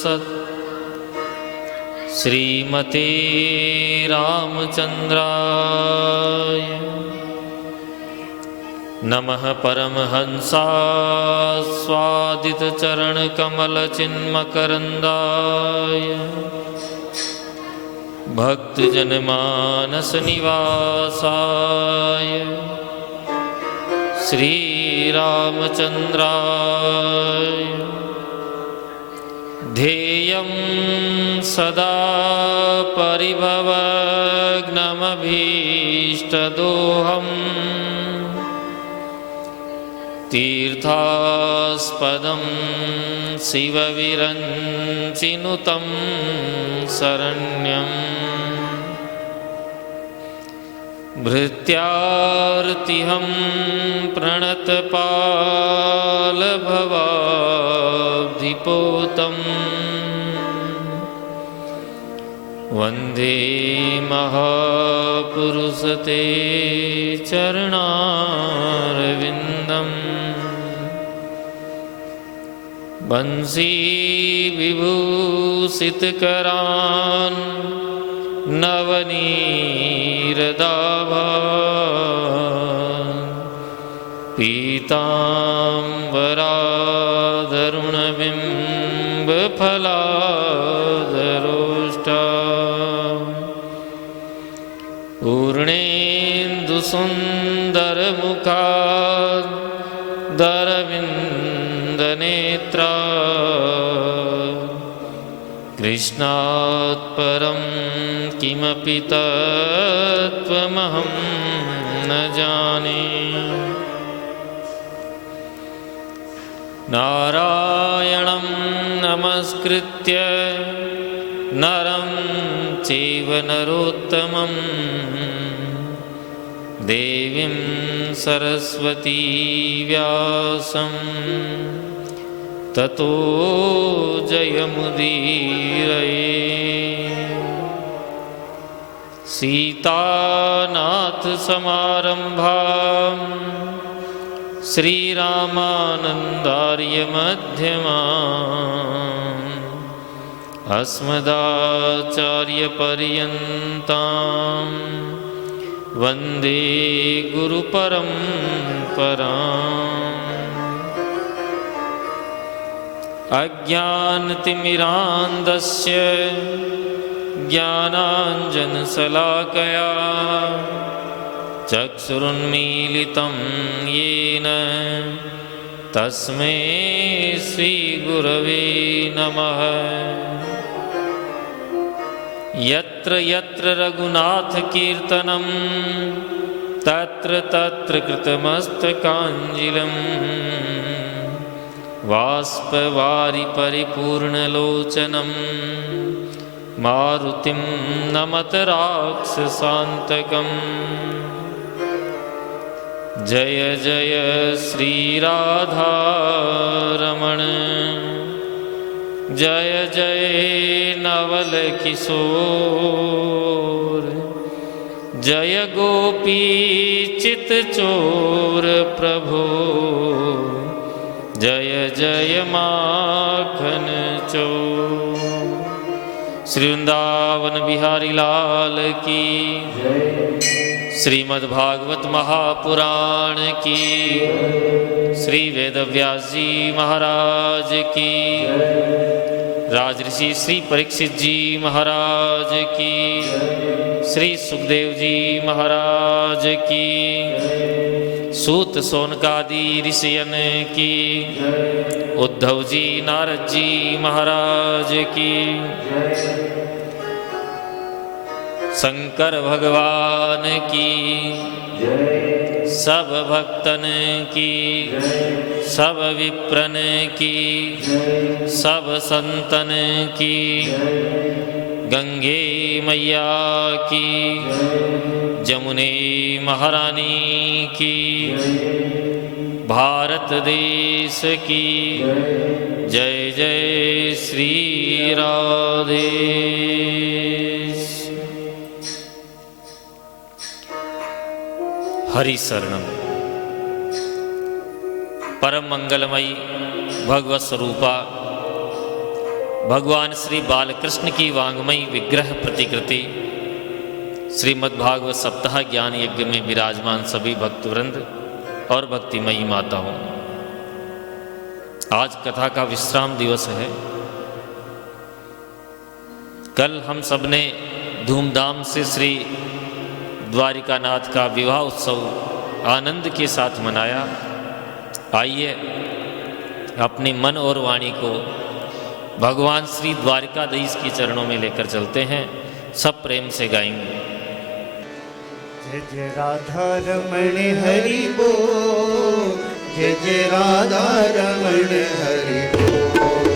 सत् श्रीमते रामचंद्राय नमः। परमहंसास्वादितचरणकमलचिन्मकरन्दाय भक्तजनमानसनिवासाय श्रीरामचन्द्राय ध्येयं सदा परिभवग्नमभीष्टदोहम् तीर्थास्पदं शिवविरञ्चिनुतं शरण्यम् भृत्यार्तिहं प्रणतपालभवाब्धिपोतम् वन्दे महापुरुषते चरणारविन्दम् बंसी विभूषितकरान् नवनीरदाभान् पीताम्बराधरुणबिम्बफलाधरोष्टाम् पूर्णेन्दुसुन्दरमुखात् दरविन्दनेत्रा कृष्णात् परं किमपि तत्त्वमहं न जाने। नारायणं नमस्कृत्य नरं चैव नरोत्तमं देवीं सरस्वती व्यासं ततो जयमुदीरये। सीतानाथसमारम्भां श्रीरामानन्दार्यमध्यमाम् अस्मदाचार्यपर्यन्तां वन्दे गुरुपरम्पराम्। अज्ञानतिमिरान्धस्य ज्ञानाञ्जनशलाकया चक्षुरुन्मीलितं येन तस्मै श्रीगुरवे नमः। यत्र यत्र रघुनाथकीर्तनं तत्र तत्र कृतमस्तकाञ्जलिम् वाष्पवारि परिपूर्णलोचनं मारुतिं नमत राक्षसान्तकम्। जय जय श्रीराधारमण जय जय नवल किशोर जय गोपी चित्तचोर प्रभो जय जय माखन चोर। श्री वृंदावन बिहारी लाल की श्रीमद्भागवत महापुराण की श्री वेदव्यास जी महाराज की राजऋषि श्री परीक्षित जी महाराज की श्री सुखदेव जी महाराज की सूत सोनकादि ऋषियन की उद्धव जी नारद जी महाराज की शंकर भगवान की सब भक्तन की सब विप्रन की सब संतन की गंगे मैया की जमुने महारानी की भारत देश की जय जय श्री राधे। हरि शरणम। परम मंगलमयी भगवत स्वरूपा भगवान श्री बालकृष्ण की वांग्मयी विग्रह प्रतिकृति श्रीमद्भागवत सप्ताह ज्ञान यज्ञ में विराजमान सभी भक्तवृंद और भक्तिमयी माताओं, आज कथा का विश्राम दिवस है। कल हम सब ने धूमधाम से श्री द्वारिकानाथ का विवाह उत्सव आनंद के साथ मनाया। आइए अपने मन और वाणी को भगवान श्री द्वारिकाधीश के चरणों में लेकर चलते हैं। सब प्रेम से गाएंगे। जय जय राधा रमण हरि बोल, जय जय राधा रमण हरि बोल,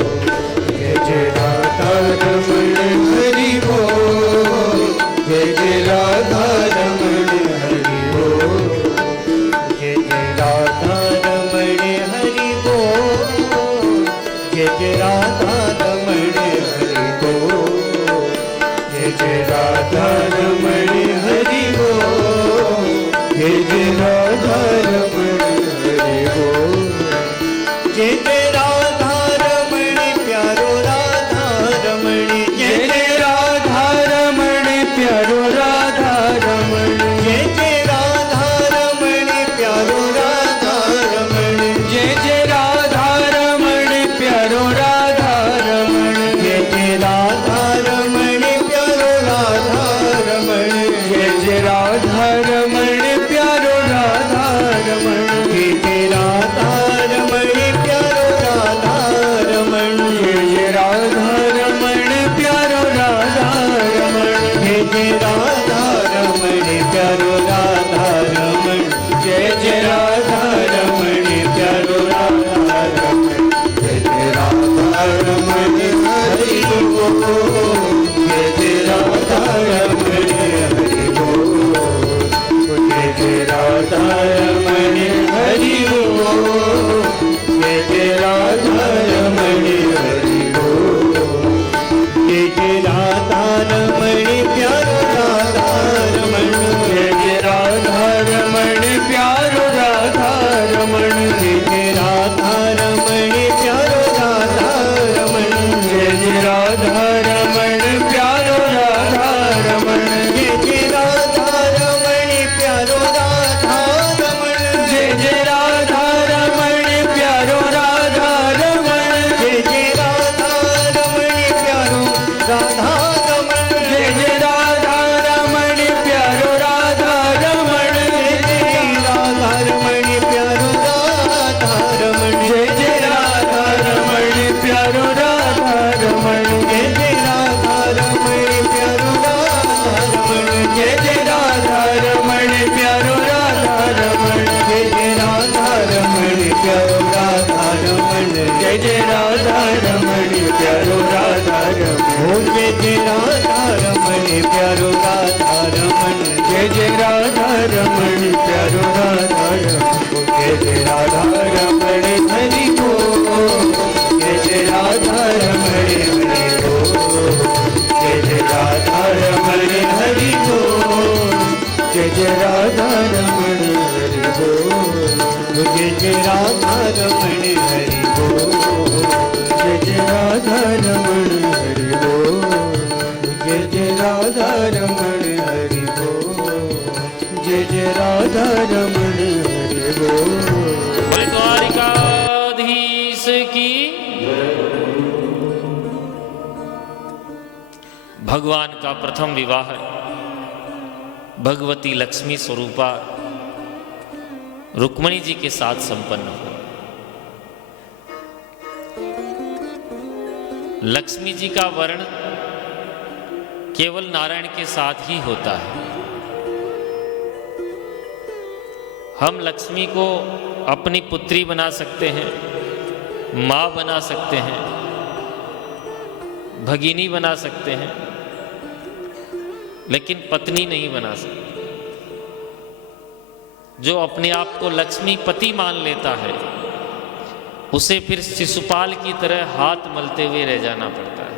जय जय राधा रमण हरि बोल, जय जय राधा रमण हरि बोल, जय जय राधा रमण हरि बोल, जय जय राधा रमण हरि बोल, जय जय राधा रमण हरि बोल, जय जय राधा रमण हरि बोल, जय जय राधा रमण प्यारो राधा रमण, जय जय राधा रमण प्यारो राधा रमण, जय जय राधा रमण प्यारो राधा रमण, जय जय राधा रमण प्यारो राधा रमण, जय जय राधा रमण प्यारो राधा रमण, जय जय राधा रमण प्यारो राधा रमण, जय जय राधा रमण प्यारो राधा रमण, जय जय राधा रमण प्यारो राधा रमण, जय जय राधा रमण प्यारो राधा रमण, जय जय राधा रमण प्यारो राधा रमण, जय जय राधा रमण हरि बोल, जय जय राधा रमण हरि बोल, जय जय राधा रमण हरि बोल, जय जय राधा रमण हरि बोल, जय जय राधा रमण प्यारो राधा रमण, जय जय राधा रमण प्यारो राधा रमण, जय जय राधा रमण प्यारो राधा रमण, जय जय राधा रमण प्यारो राधा रमण, जय जय राधा रमण प्यारो राधा रमण, जय जय राधा रमण प्यारो राधा रमण, जय जय राधा रमण प्यारो राधा रमण, जय जय राधा रमण प्यारो राधा रमण, जय जय राधा रमण प्यारो राधा रमण, जय जय राधा रमण प्यारो राधा रमण, जय जय राधा रमण प्यारो राधा रमण, जय जय राधा रमण प्यारो राधा रमण, जय जय राधा रमण प्यारो राधा रमण, जय जय राधा रमण प्यारो राधा रमण, जय जय राधा रमण प्यारो राधा रमण, जय जय राधा रमण प्यारो राधा रमण, जय जय राधा रमण हरि बोल, जय जय राधा रमण हरि बोल, जय जय राधा रमण हरि बोल, जय जय राधा रमण हरि बोल, जय जय राधा रमण हरि बोल, जय जय राधा रमण हरि बोल, जय जय राधा रमण हरि बोल, जय जय राधा रमण हरि बोल। बोले द्वारिकाधीश की। भगवान का प्रथम विवाह भगवती लक्ष्मी स्वरूपा रुक्मिणी जी के साथ संपन्न हुआ। लक्ष्मी जी का वर्ण केवल नारायण के साथ ही होता है। हम लक्ष्मी को अपनी पुत्री बना सकते हैं, माँ बना सकते हैं, भगिनी बना सकते हैं, लेकिन पत्नी नहीं बना सकते। जो अपने आप को लक्ष्मी पति मान लेता है उसे फिर शिशुपाल की तरह हाथ मलते हुए रह जाना पड़ता है।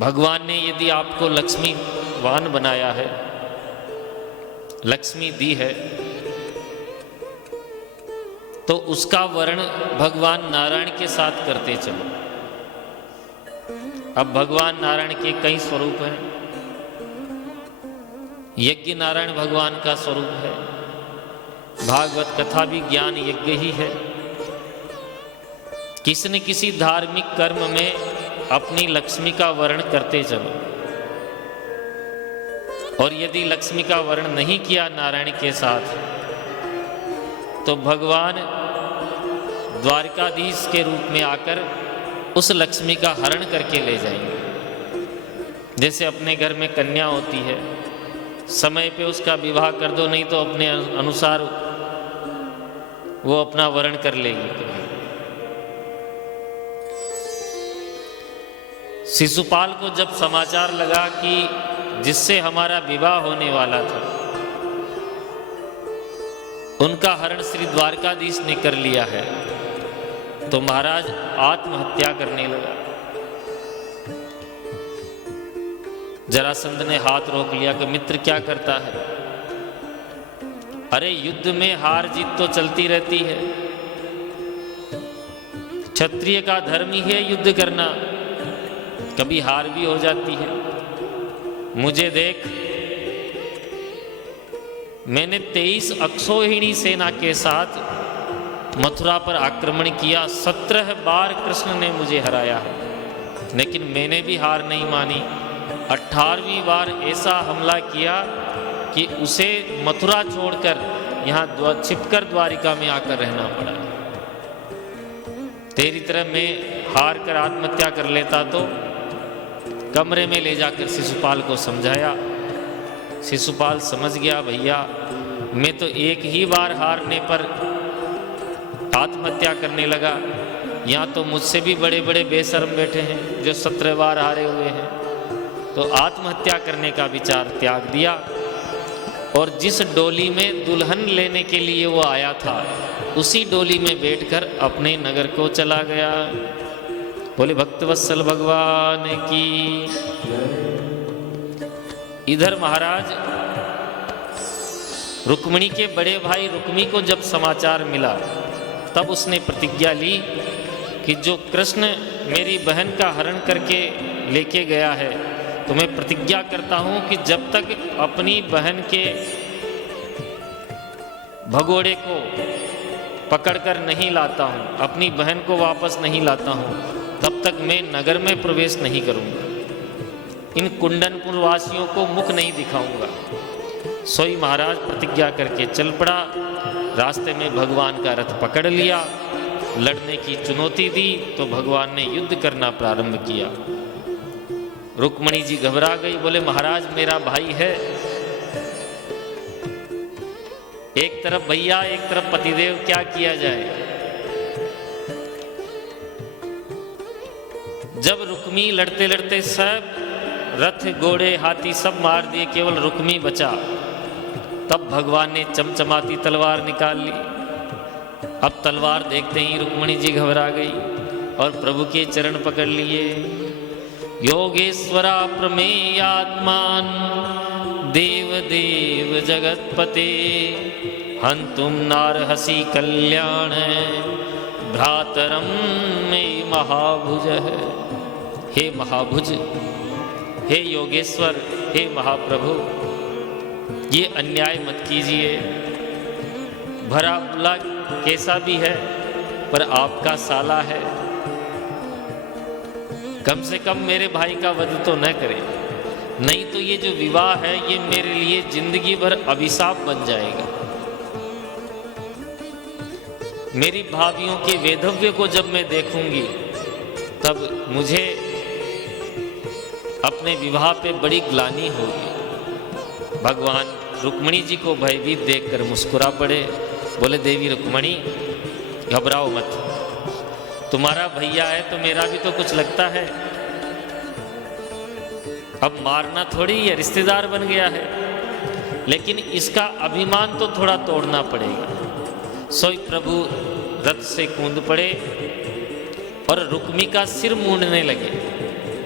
भगवान ने यदि आपको लक्ष्मीवान बनाया है, लक्ष्मी दी है, तो उसका वर्ण भगवान नारायण के साथ करते चलो। अब भगवान नारायण के कई स्वरूप हैं। यज्ञ नारायण भगवान का स्वरूप है। भागवत कथा भी ज्ञान यज्ञ ही है। किसी न किसी धार्मिक कर्म में अपनी लक्ष्मी का वर्ण करते चलो, और यदि लक्ष्मी का वर्ण नहीं किया नारायण के साथ, तो भगवान द्वारिकाधीश के रूप में आकर उस लक्ष्मी का हरण करके ले जाएंगे। जैसे अपने घर में कन्या होती है, समय पे उसका विवाह कर दो, नहीं तो अपने अनुसार वो अपना वर्ण कर लेगी। शिशुपाल को जब समाचार लगा कि जिससे हमारा विवाह होने वाला था, उनका हरण श्री द्वारकाधीश ने कर लिया है, तो महाराज आत्महत्या करने लगा। जरासंध ने हाथ रोक लिया कि मित्र क्या करता है? अरे युद्ध में हार जीत तो चलती रहती है, क्षत्रिय का धर्म ही है युद्ध करना, कभी हार भी हो जाती है। मुझे देख, मैंने 23 अक्षौहिणी सेना के साथ मथुरा पर आक्रमण किया, 17 बार कृष्ण ने मुझे हराया है, लेकिन मैंने भी हार नहीं मानी। 18वीं बार ऐसा हमला किया कि उसे मथुरा छोड़कर यहाँ छिपकर द्वारिका में आकर रहना पड़ा। तेरी तरह मैं हार कर आत्महत्या कर लेता तो। कमरे में ले जाकर शिशुपाल को समझाया। शिशुपाल समझ गया, भैया मैं तो एक ही बार हारने पर आत्महत्या करने लगा, यहाँ तो मुझसे भी बड़े बड़े बेशर्म बैठे हैं जो 17 बार हारे हुए हैं। तो आत्महत्या करने का विचार त्याग दिया, और जिस डोली में दुल्हन लेने के लिए वो आया था, उसी डोली में बैठकर अपने नगर को चला गया। बोले भक्तवत्सल भगवान की। इधर महाराज रुक्मिणी के बड़े भाई रुक्मी को जब समाचार मिला, तब उसने प्रतिज्ञा ली कि जो कृष्ण मेरी बहन का हरण करके लेके गया है, तो मैं प्रतिज्ञा करता हूं कि जब तक अपनी बहन के भगोड़े को पकड़कर नहीं लाता हूं, अपनी बहन को वापस नहीं लाता हूं, तब तक मैं नगर में प्रवेश नहीं करूंगा, इन कुंडनपुर वासियों को मुख नहीं दिखाऊंगा। सोई महाराज प्रतिज्ञा करके चल पड़ा। रास्ते में भगवान का रथ पकड़ लिया, लड़ने की चुनौती दी, तो भगवान ने युद्ध करना प्रारंभ किया। रुक्मिणी जी घबरा गई, बोले महाराज मेरा भाई है, एक तरफ भैया एक तरफ पतिदेव, क्या किया जाए। जब रुक्मी लड़ते लड़ते सब रथ घोड़े हाथी सब मार दिए, केवल रुक्मी बचा, तब भगवान ने चमचमाती तलवार निकाल ली। अब तलवार देखते ही रुक्मिणी जी घबरा गई और प्रभु के चरण पकड़ लिए। योगेश्वरा प्रमेयात्मान देव देव जगतपते, हंतुम नारहसी कल्याण भ्रातरम में महाभुज। हे महाभुज, हे योगेश्वर, हे महाप्रभु, ये अन्याय मत कीजिए। भरा बुला कैसा भी है, पर आपका साला है, कम से कम मेरे भाई का वध तो न करे, नहीं तो ये जो विवाह है ये मेरे लिए जिंदगी भर अभिशाप बन जाएगा। मेरी भाभियों के वैधव्य को जब मैं देखूंगी, तब मुझे अपने विवाह पे बड़ी ग्लानि होगी। भगवान रुक्मिणी जी को भयभीत देखकर मुस्कुरा पड़े। बोले देवी रुक्मिणी घबराओ मत, तुम्हारा भैया है तो मेरा भी तो कुछ लगता है, अब मारना थोड़ी है, रिश्तेदार बन गया है, लेकिन इसका अभिमान तो थोड़ा तोड़ना पड़ेगा। सोई प्रभु रथ से कूद पड़े और रुक्मी का सिर मूंडने लगे,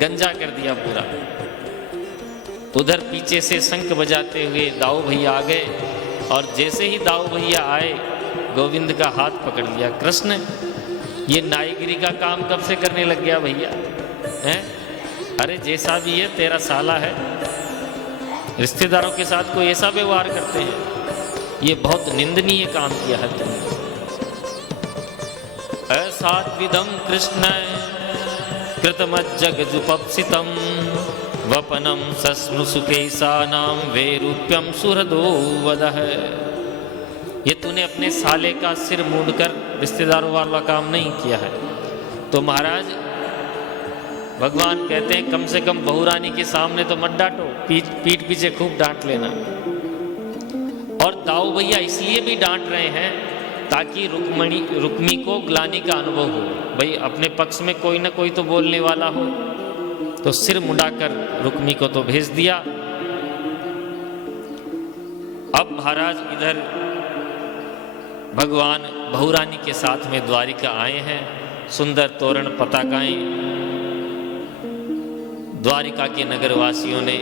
गंजा कर दिया पूरा। उधर पीछे से शंख बजाते हुए दाऊ भैया आ गए, और जैसे ही दाऊ भैया आए, गोविंद का हाथ पकड़ लिया। कृष्ण ये नाईगिरी का काम कब से करने लग गया भैया हैं? अरे जैसा भी है तेरा साला है, रिश्तेदारों के साथ कोई ऐसा व्यवहार करते हैं, ये बहुत निंदनीय काम किया है तुमने। असात्विदम कृष्ण कृतमज्जगजुपप्सितम वपनम सस्नुसुकेशानाम वैरूप्यम सुहृदो वदः। ये तूने अपने साले का सिर मूंडकर रिश्तेदारों वाला काम नहीं किया है। तो महाराज भगवान कहते हैं कम से कम बहू रानी के सामने तो मत डांटो, पीठ पीछे खूब डांट लेना। और ताऊ भैया इसलिए भी डांट रहे हैं ताकि रुक्मी को ग्लानि का अनुभव हो, भाई अपने पक्ष में कोई ना कोई तो बोलने वाला हो। तो सिर मुंडाकर रुक्मी को तो भेज दिया। अब महाराज इधर भगवान बहू रानी के साथ में द्वारिका आए हैं। सुंदर तोरण पताकाएं द्वारिका के नगरवासियों ने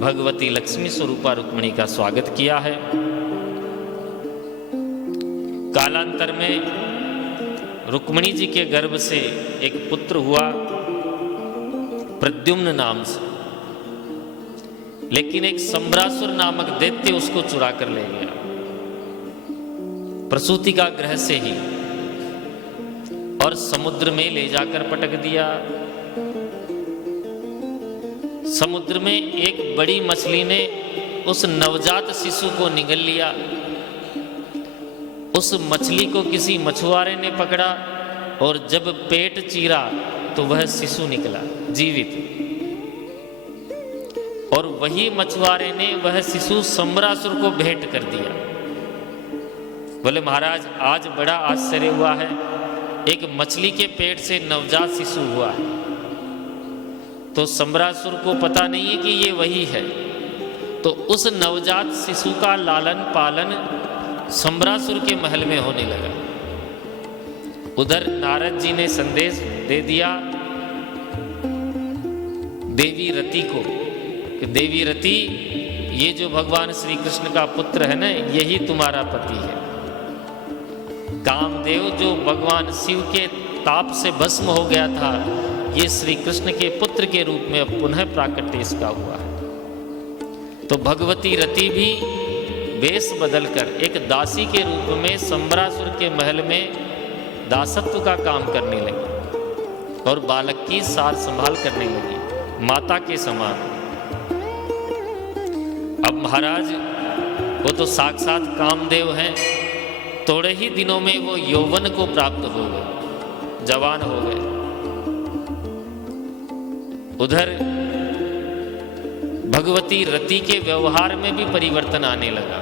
भगवती लक्ष्मी स्वरूपा रुक्मिणी का स्वागत किया है। कालांतर में रुक्मिणी जी के गर्भ से एक पुत्र हुआ प्रद्युम्न नाम से, लेकिन एक सम्रासुर नामक दैत्य उसको चुरा कर ले गया प्रसूति का ग्रह से ही, और समुद्र में ले जाकर पटक दिया। समुद्र में एक बड़ी मछली ने उस नवजात शिशु को निगल लिया। उस मछली को किसी मछुआरे ने पकड़ा और जब पेट चीरा तो वह शिशु निकला जीवित, और वही मछुआरे ने वह शिशु सम्रासुर को भेंट कर दिया। बोले महाराज आज बड़ा आश्चर्य हुआ है, एक मछली के पेट से नवजात शिशु हुआ है। तो सम्रासुर को पता नहीं है कि ये वही है। तो उस नवजात शिशु का लालन पालन सम्रासुर के महल में होने लगा। उधर नारद जी ने संदेश दे दिया देवी रति को कि देवी रति, ये जो भगवान श्री कृष्ण का पुत्र है ना, यही तुम्हारा पति है। कामदेव जो भगवान शिव के ताप से भस्म हो गया था, ये श्री कृष्ण के पुत्र के रूप में अब पुनः प्राकट्य इसका हुआ है। तो भगवती रति भी वेश बदलकर एक दासी के रूप में सम्रासुर के महल में दासत्व का काम करने लगी और बालक की सार संभाल करने लगी, माता के समान। अब महाराज वो तो साक्षात कामदेव हैं, थोड़े ही दिनों में वो यौवन को प्राप्त हो गए, जवान हो गए। उधर भगवती रति के व्यवहार में भी परिवर्तन आने लगा,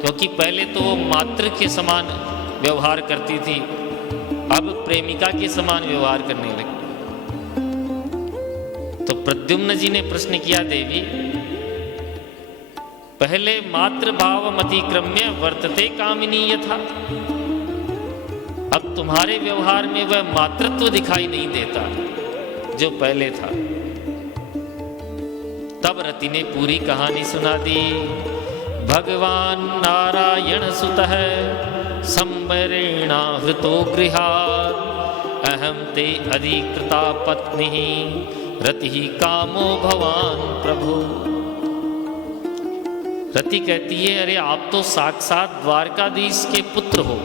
क्योंकि पहले तो वो मातृ के समान व्यवहार करती थी, अब प्रेमिका के समान व्यवहार करने लगी। तो प्रद्युम्न जी ने प्रश्न किया, देवी पहले मातृभाव मतिक्रम्य वर्तते कामिनी यथा, अब तुम्हारे व्यवहार में वह मातृत्व दिखाई नहीं देता जो पहले था। तब रति ने पूरी कहानी सुना दी। भगवान नारायण सुतः संवरेणा हृतो गृहात् अहं ते अधिकृता पत्नी रति कामो भवान प्रभु। रति कहती है, अरे आप तो साक्षात द्वारकाधीश के पुत्र हो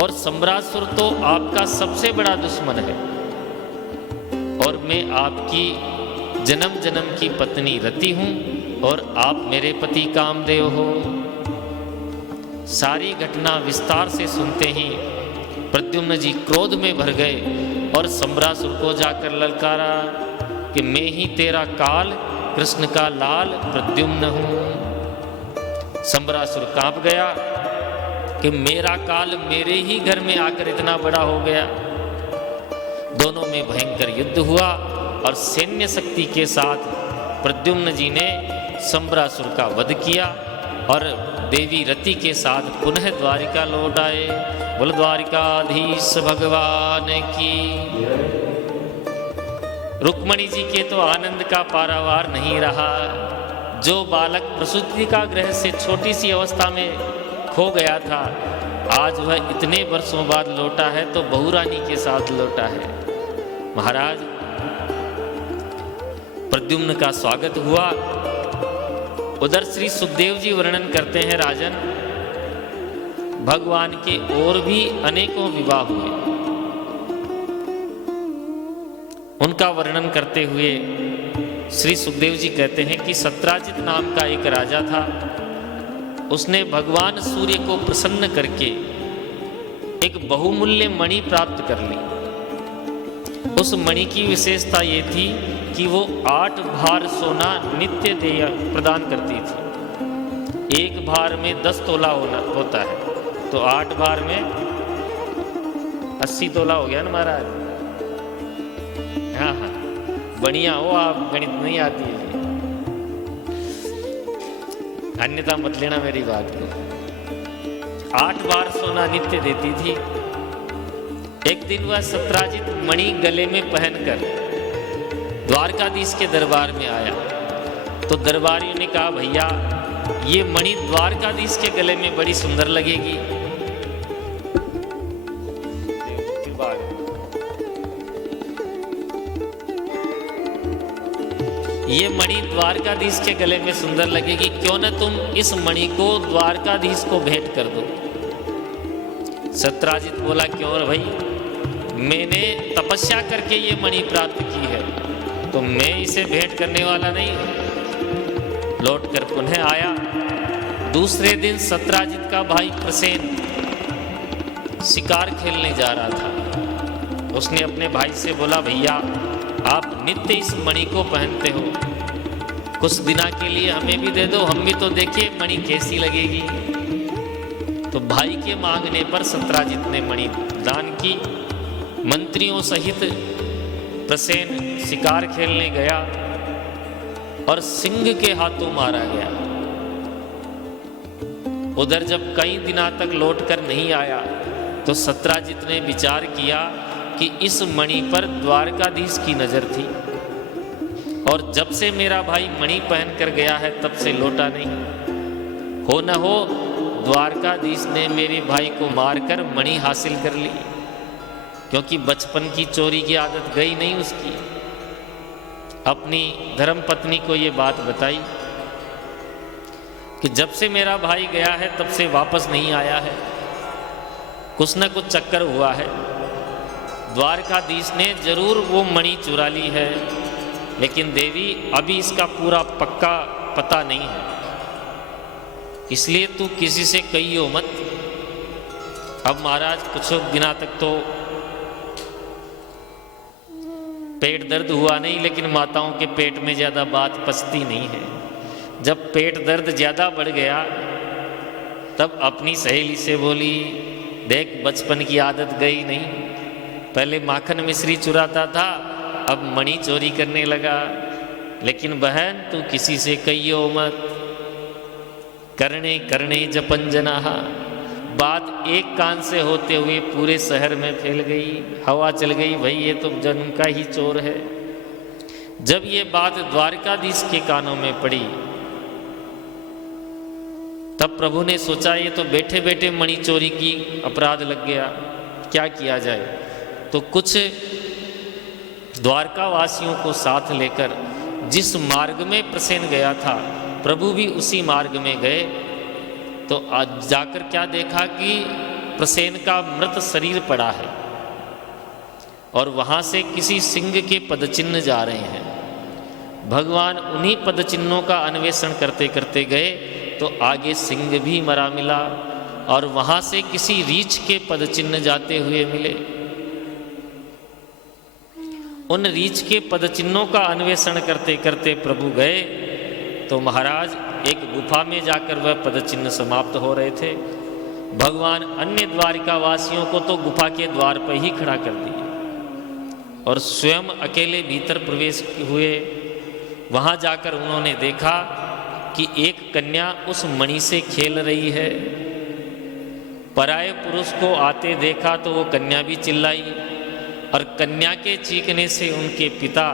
और सम्रासुर तो आपका सबसे बड़ा दुश्मन है, और मैं आपकी जन्म जन्म की पत्नी रति हूं और आप मेरे पति कामदेव हो। सारी घटना विस्तार से सुनते ही प्रद्युम्न जी क्रोध में भर गए और सम्रासुर को जाकर ललकारा कि मैं ही तेरा काल कृष्ण का लाल प्रद्युम्न हूं। सम्रासुर कांप गया कि मेरा काल मेरे ही घर में आकर इतना बड़ा हो गया। दोनों में भयंकर युद्ध हुआ और सैन्य शक्ति के साथ प्रद्युम्न जी ने सम्रासुर का वध किया और देवी रति के साथ पुनः द्वारिका लौट आए। बोल द्वारिकाधीश भगवान की। रुक्मिणी जी के तो आनंद का पारावार नहीं रहा। जो बालक प्रसूति का ग्रह से छोटी सी अवस्था में खो गया था, आज वह इतने वर्षों बाद लौटा है तो बहू रानी के साथ लौटा है। महाराज प्रद्युम्न का स्वागत हुआ। उधर श्री सुखदेव जी वर्णन करते हैं, राजन भगवान के और भी अनेकों विवाह हुए। उनका वर्णन करते हुए श्री सुखदेव जी कहते हैं कि सत्राजित नाम का एक राजा था। उसने भगवान सूर्य को प्रसन्न करके एक बहुमूल्य मणि प्राप्त कर ली। उस मणि की विशेषता ये थी कि वो 8 भार सोना नित्य देय प्रदान करती थी। एक भार में 10 तोला होता है, तो 8 भार में 80 तोला हो गया ना महाराज। हाँ हाँ, बढ़िया हो आप, गणित नहीं आती है, अन्यथा मत लेना मेरी बात को। 8 बार सोना नित्य देती थी। एक दिन वह सत्राजित मणि गले में पहनकर द्वारकाधीश के दरबार में आया, तो दरबारियों ने कहा, भैया ये मणि द्वारकाधीश के गले में बड़ी सुंदर लगेगी। ये मणि द्वारकाधीश के गले में सुंदर लगेगी, क्यों न तुम इस मणि को द्वारकाधीश को भेंट कर दो। सत्राजित बोला, क्यों भाई, मैंने तपस्या करके ये मणि प्राप्त की है, तो मैं इसे भेंट करने वाला नहीं हूं। लौटकर पुनः आया। दूसरे दिन सत्राजित का भाई प्रसेन शिकार खेलने जा रहा था। उसने अपने भाई से बोला, भैया आप नित्य इस मणि को पहनते हो, कुछ दिना के लिए हमें भी दे दो, हम भी तो देखें मणि कैसी लगेगी। तो भाई के मांगने पर सत्राजित ने मणि दान की। मंत्रियों सहित प्रसेन शिकार खेलने गया और सिंह के हाथों मारा गया। उधर जब कई दिना तक लौटकर नहीं आया, तो सत्राजित ने विचार किया कि इस मणि पर द्वारकाधीश की नजर थी, और जब से मेरा भाई मणि पहन कर गया है तब से लौटा नहीं। हो न हो द्वारकाधीश ने मेरे भाई को मारकर मणि हासिल कर ली, क्योंकि बचपन की चोरी की आदत गई नहीं उसकी। अपनी धर्मपत्नी को ये बात बताई कि जब से मेरा भाई गया है तब से वापस नहीं आया है, कुछ न कुछ चक्कर हुआ है। द्वारकाधीश ने जरूर वो मणि चुरा ली है, लेकिन देवी अभी इसका पूरा पक्का पता नहीं है, इसलिए तू किसी से कहियो मत। अब महाराज कुछ दिना तक तो पेट दर्द हुआ नहीं, लेकिन माताओं के पेट में ज़्यादा बात पचती नहीं है। जब पेट दर्द ज़्यादा बढ़ गया, तब अपनी सहेली से बोली, देख बचपन की आदत गई नहीं, पहले माखन मिश्री चुराता था, अब मणि चोरी करने लगा। लेकिन बहन तू किसी से कहियो मत, करणे करणे जपन जनाहा। बात एक कान से होते हुए पूरे शहर में फैल गई, हवा चल गई, भाई ये तो जन्म का ही चोर है। जब ये बात द्वारकाधीश के कानों में पड़ी, तब प्रभु ने सोचा ये तो बैठे बैठे मणि चोरी की अपराध लग गया, क्या किया जाए। तो कुछ द्वारका वासियों को साथ लेकर जिस मार्ग में प्रसेन गया था, प्रभु भी उसी मार्ग में गए। तो आज जाकर क्या देखा कि प्रसेन का मृत शरीर पड़ा है, और वहां से किसी सिंह के पदचिन्ह जा रहे हैं। भगवान उन्हीं पदचिन्हों का अन्वेषण करते करते गए, तो आगे सिंह भी मरा मिला, और वहां से किसी रीछ के पदचिन्ह जाते हुए मिले। उन रीछ के पदचिन्हों का अन्वेषण करते करते प्रभु गए, तो महाराज एक गुफा में जाकर वह पदचिन्ह समाप्त हो रहे थे। भगवान अन्य द्वारिका वासियों को तो गुफा के द्वार पर ही खड़ा कर दिए, और स्वयं अकेले भीतर प्रवेश हुए। वहां जाकर उन्होंने देखा कि एक कन्या उस मणि से खेल रही है। पराये पुरुष को आते देखा तो वो कन्या भी चिल्लाई, और कन्या के चीखने से उनके पिता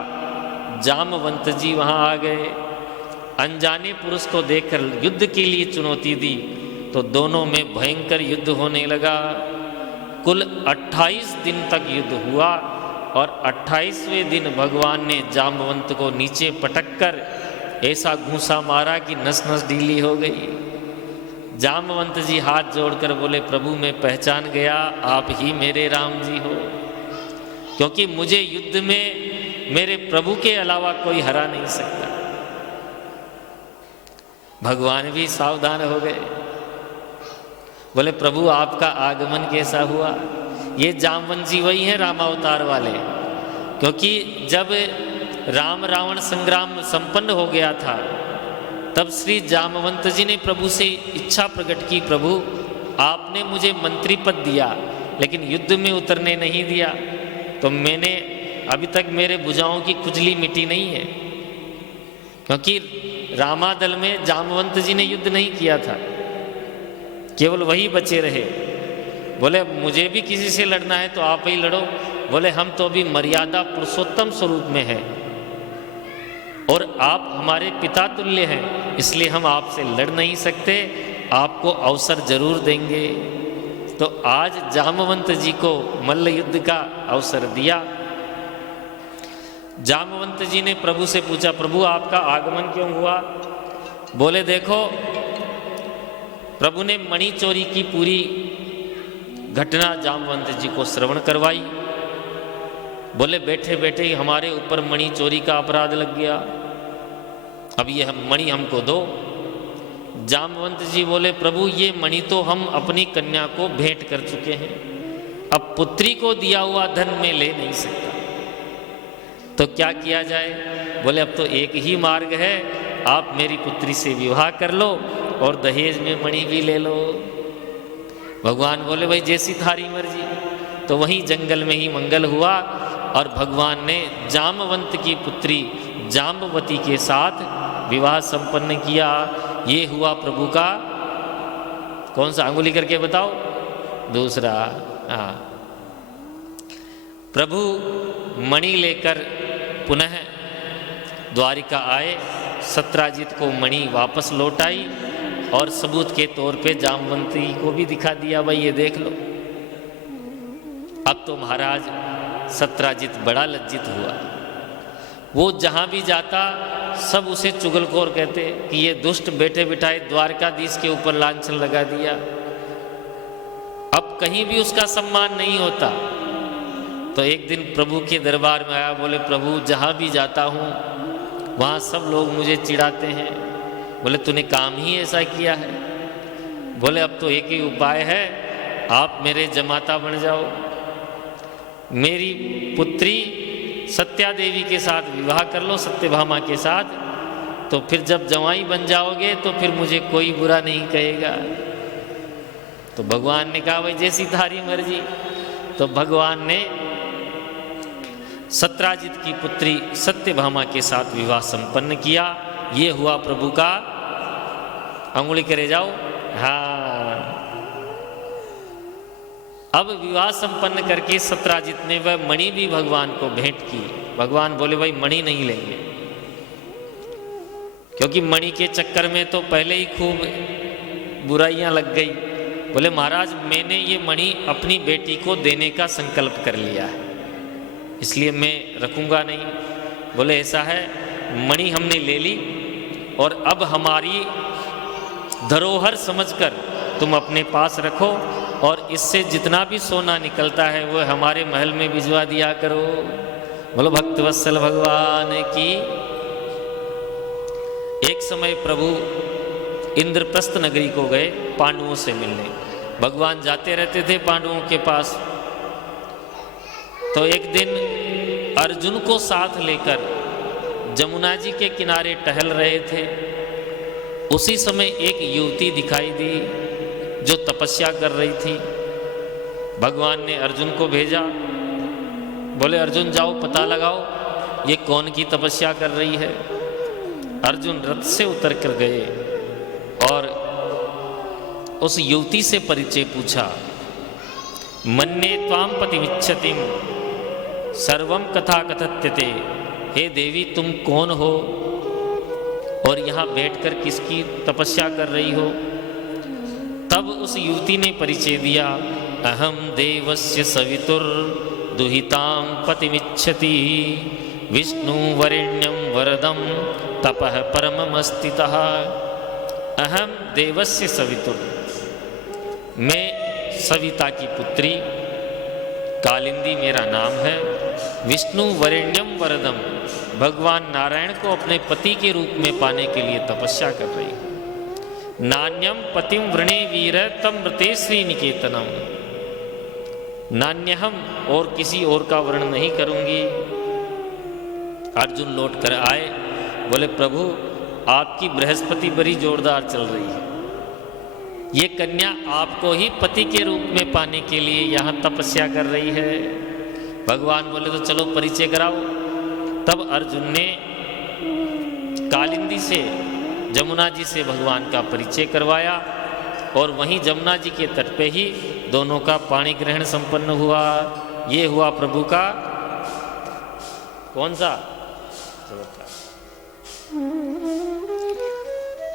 जामवंत जी वहां आ गए। अनजाने पुरुष को देखकर युद्ध के लिए चुनौती दी, तो दोनों में भयंकर युद्ध होने लगा। कुल 28 दिन तक युद्ध हुआ, और 28वें दिन भगवान ने जाम्बवंत को नीचे पटककर ऐसा घूंसा मारा कि नस नस ढीली हो गई। जाम्बवंत जी हाथ जोड़कर बोले, प्रभु मैं पहचान गया, आप ही मेरे राम जी हो, क्योंकि मुझे युद्ध में मेरे प्रभु के अलावा कोई हरा नहीं सकता। भगवान भी सावधान हो गए, बोले प्रभु आपका आगमन कैसा हुआ? ये जाम्बवंत जी वही हैं रामावतार वाले, क्योंकि जब राम रावण संग्राम संपन्न हो गया था तब श्री जाम्बवंत जी ने प्रभु से इच्छा प्रकट की, प्रभु आपने मुझे मंत्री पद दिया लेकिन युद्ध में उतरने नहीं दिया, तो मैंने अभी तक मेरे भुजाओं की खुजली मिटी नहीं है, क्योंकि रामादल में जाम्बवंत जी ने युद्ध नहीं किया था, केवल वही बचे रहे। बोले मुझे भी किसी से लड़ना है तो आप ही लड़ो। बोले हम तो अभी मर्यादा पुरुषोत्तम स्वरूप में हैं और आप हमारे पिता तुल्य हैं, इसलिए हम आपसे लड़ नहीं सकते, आपको अवसर जरूर देंगे। तो आज जाम्बवंत जी को मल्ल युद्ध का अवसर दिया। जाम्बवंत जी ने प्रभु से पूछा, प्रभु आपका आगमन क्यों हुआ? बोले देखो, प्रभु ने मणि चोरी की पूरी घटना जाम्बवंत जी को श्रवण करवाई। बोले बैठे बैठे ही हमारे ऊपर मणि चोरी का अपराध लग गया, अब ये मणि हमको दो। जाम्बवंत जी बोले, प्रभु ये मणि तो हम अपनी कन्या को भेंट कर चुके हैं, अब पुत्री को दिया हुआ धन में ले नहीं सकता, तो क्या किया जाए? बोले अब तो एक ही मार्ग है, आप मेरी पुत्री से विवाह कर लो और दहेज में मणि भी ले लो। भगवान बोले भाई जैसी थारी मर्जी। तो वहीं जंगल में ही मंगल हुआ और भगवान ने जाम्बवंत की पुत्री जाम्बवती के साथ विवाह संपन्न किया। ये हुआ प्रभु का कौन सा? अंगुली करके बताओ। दूसरा। हाँ, प्रभु मणि लेकर पुनः द्वारिका आए, सत्राजित को मणि वापस लौटाई और सबूत के तौर पे जाम्बवंती को भी दिखा दिया, भाई ये देख लो। अब तो महाराज सत्राजित बड़ा लज्जित हुआ, वो जहां भी जाता सब उसे चुगलखोर कहते कि ये दुष्ट बैठे बिठाए द्वारकाधीश के ऊपर लांछन लगा दिया। अब कहीं भी उसका सम्मान नहीं होता। तो एक दिन प्रभु के दरबार में आया, बोले प्रभु जहां भी जाता हूं वहां सब लोग मुझे चिढ़ाते हैं। बोले तूने काम ही ऐसा किया है? बोले अब तो एक ही उपाय है, आप मेरे जमाता बन जाओ, मेरी पुत्री सत्या देवी के साथ विवाह कर लो, सत्यभामा के साथ, तो फिर जब जवाई बन जाओगे तो फिर मुझे कोई बुरा नहीं कहेगा। तो भगवान ने कहा भाई जैसी थारी मर्जी। तो भगवान ने सत्राजित की पुत्री सत्यभामा के साथ विवाह संपन्न किया। ये हुआ प्रभु का, अंगुली करे जाओ। हाँ, अब विवाह संपन्न करके सत्राजित ने वह मणि भी भगवान को भेंट की। भगवान बोले भाई मणि नहीं लेंगे, क्योंकि मणि के चक्कर में तो पहले ही खूब बुराइयां लग गई। बोले महाराज मैंने ये मणि अपनी बेटी को देने का संकल्प कर लिया है, इसलिए मैं रखूंगा नहीं। बोले ऐसा है, मणि हमने ले ली और अब हमारी धरोहर समझकर तुम अपने पास रखो और इससे जितना भी सोना निकलता है वह हमारे महल में भिजवा दिया करो। बोलो भक्तवत्सल भगवान की। एक समय प्रभु इंद्रप्रस्थ नगरी को गए पांडवों से मिलने। भगवान जाते रहते थे पांडवों के पास। तो एक दिन अर्जुन को साथ लेकर जमुना जी के किनारे टहल रहे थे। उसी समय एक युवती दिखाई दी जो तपस्या कर रही थी। भगवान ने अर्जुन को भेजा, बोले अर्जुन जाओ पता लगाओ ये कौन की तपस्या कर रही है। अर्जुन रथ से उतर कर गए और उस युवती से परिचय पूछा। मन्ये त्वाम पतिमिच्छतिम सर्वम कथा कथत्यते। हे देवी तुम कौन हो और यहाँ बैठकर किसकी तपस्या कर रही हो? तब उस युवती ने परिचय दिया, अहम देवस्य सवितुर दुहितां पतिमिच्छति विष्णुवरेण्यं वरदं तपः परममस्तितः अहम देवस्य सवितुर, मैं सविता की पुत्री, कालिंदी मेरा नाम है। विष्णु वरेण्यम वरदम, भगवान नारायण को अपने पति के रूप में पाने के लिए तपस्या कर रही हूँ। नान्यम पतिम वृणे वीर तम मृते श्री निकेतनम, नान्यहम, और किसी और का वर्ण नहीं करूंगी। अर्जुन लौट कर आए, बोले प्रभु आपकी बृहस्पति बड़ी जोरदार चल रही है, ये कन्या आपको ही पति के रूप में पाने के लिए यहाँ तपस्या कर रही है। भगवान बोले तो चलो परिचय कराओ। तब अर्जुन ने कालिंदी से, जमुना जी से भगवान का परिचय करवाया और वहीं जमुना जी के तट पे ही दोनों का पाणी ग्रहण संपन्न हुआ। ये हुआ प्रभु का कौन सा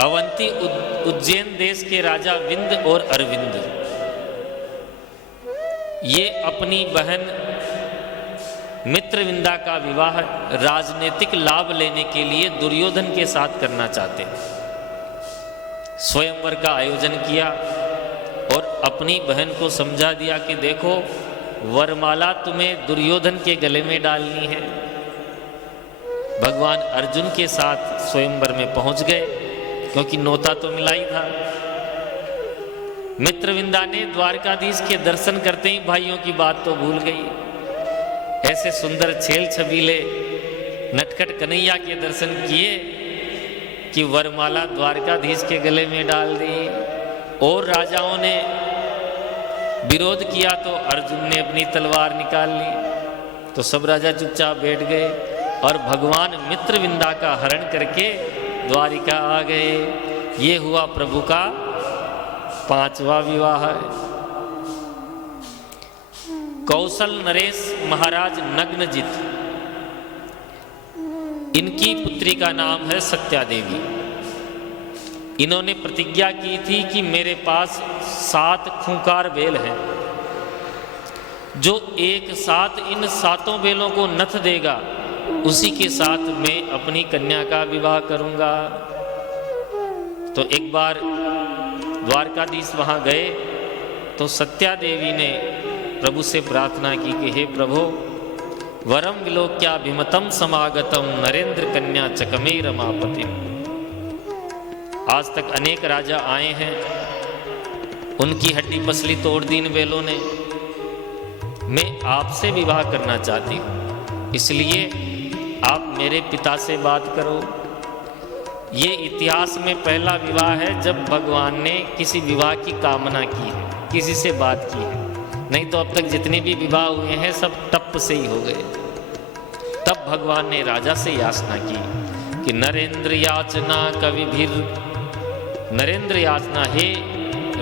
अवंती उज्जैन देश के राजा विंद और अरविंद, ये अपनी बहन मित्रविंदा का विवाह राजनीतिक लाभ लेने के लिए दुर्योधन के साथ करना चाहते हैं। स्वयंवर का आयोजन किया और अपनी बहन को समझा दिया कि देखो वरमाला तुम्हें दुर्योधन के गले में डालनी है। भगवान अर्जुन के साथ स्वयंवर में पहुंच गए, क्योंकि नोता तो मिला ही था। मित्रविंदा ने द्वारकाधीश के दर्शन करते ही भाइयों की बात तो भूल गई। ऐसे सुंदर छेल छबीले नटखट कन्हैया के दर्शन किए कि वरमाला द्वारकाधीश के गले में डाल दी। और राजाओं ने विरोध किया तो अर्जुन ने अपनी तलवार निकाल ली, तो सब राजा चुपचाप बैठ गए और भगवान मित्रविंदा का हरण करके द्वारिका आ गए। ये हुआ प्रभु का 5वां विवाह है। कौशल नरेश महाराज नग्नजित, इनकी पुत्री का नाम है सत्या देवी। इन्होंने प्रतिज्ञा की थी कि मेरे पास 7 खूंखार बैल हैं, जो एक साथ इन 7 बैलों को नथ देगा उसी के साथ मैं अपनी कन्या का विवाह करूंगा। तो एक बार द्वारकाधीश वहां गए तो सत्या देवी ने प्रभु से प्रार्थना की कि हे प्रभु, वरम विलोक्याभिमतम समागतम नरेंद्र कन्या चकमे रमापति। आज तक अनेक राजा आए हैं, उनकी हड्डी पसली तोड़ दी इन बैलों ने। मैं आपसे विवाह करना चाहती हूँ, इसलिए आप मेरे पिता से बात करो। ये इतिहास में पहला विवाह है जब भगवान ने किसी विवाह की कामना की है, किसी से बात की है। नहीं तो अब तक जितने भी विवाह हुए हैं सब टप से ही हो गए। तब भगवान ने राजा से याचना की कि नरेंद्र याचना कविभिर, नरेंद्र याचना, हे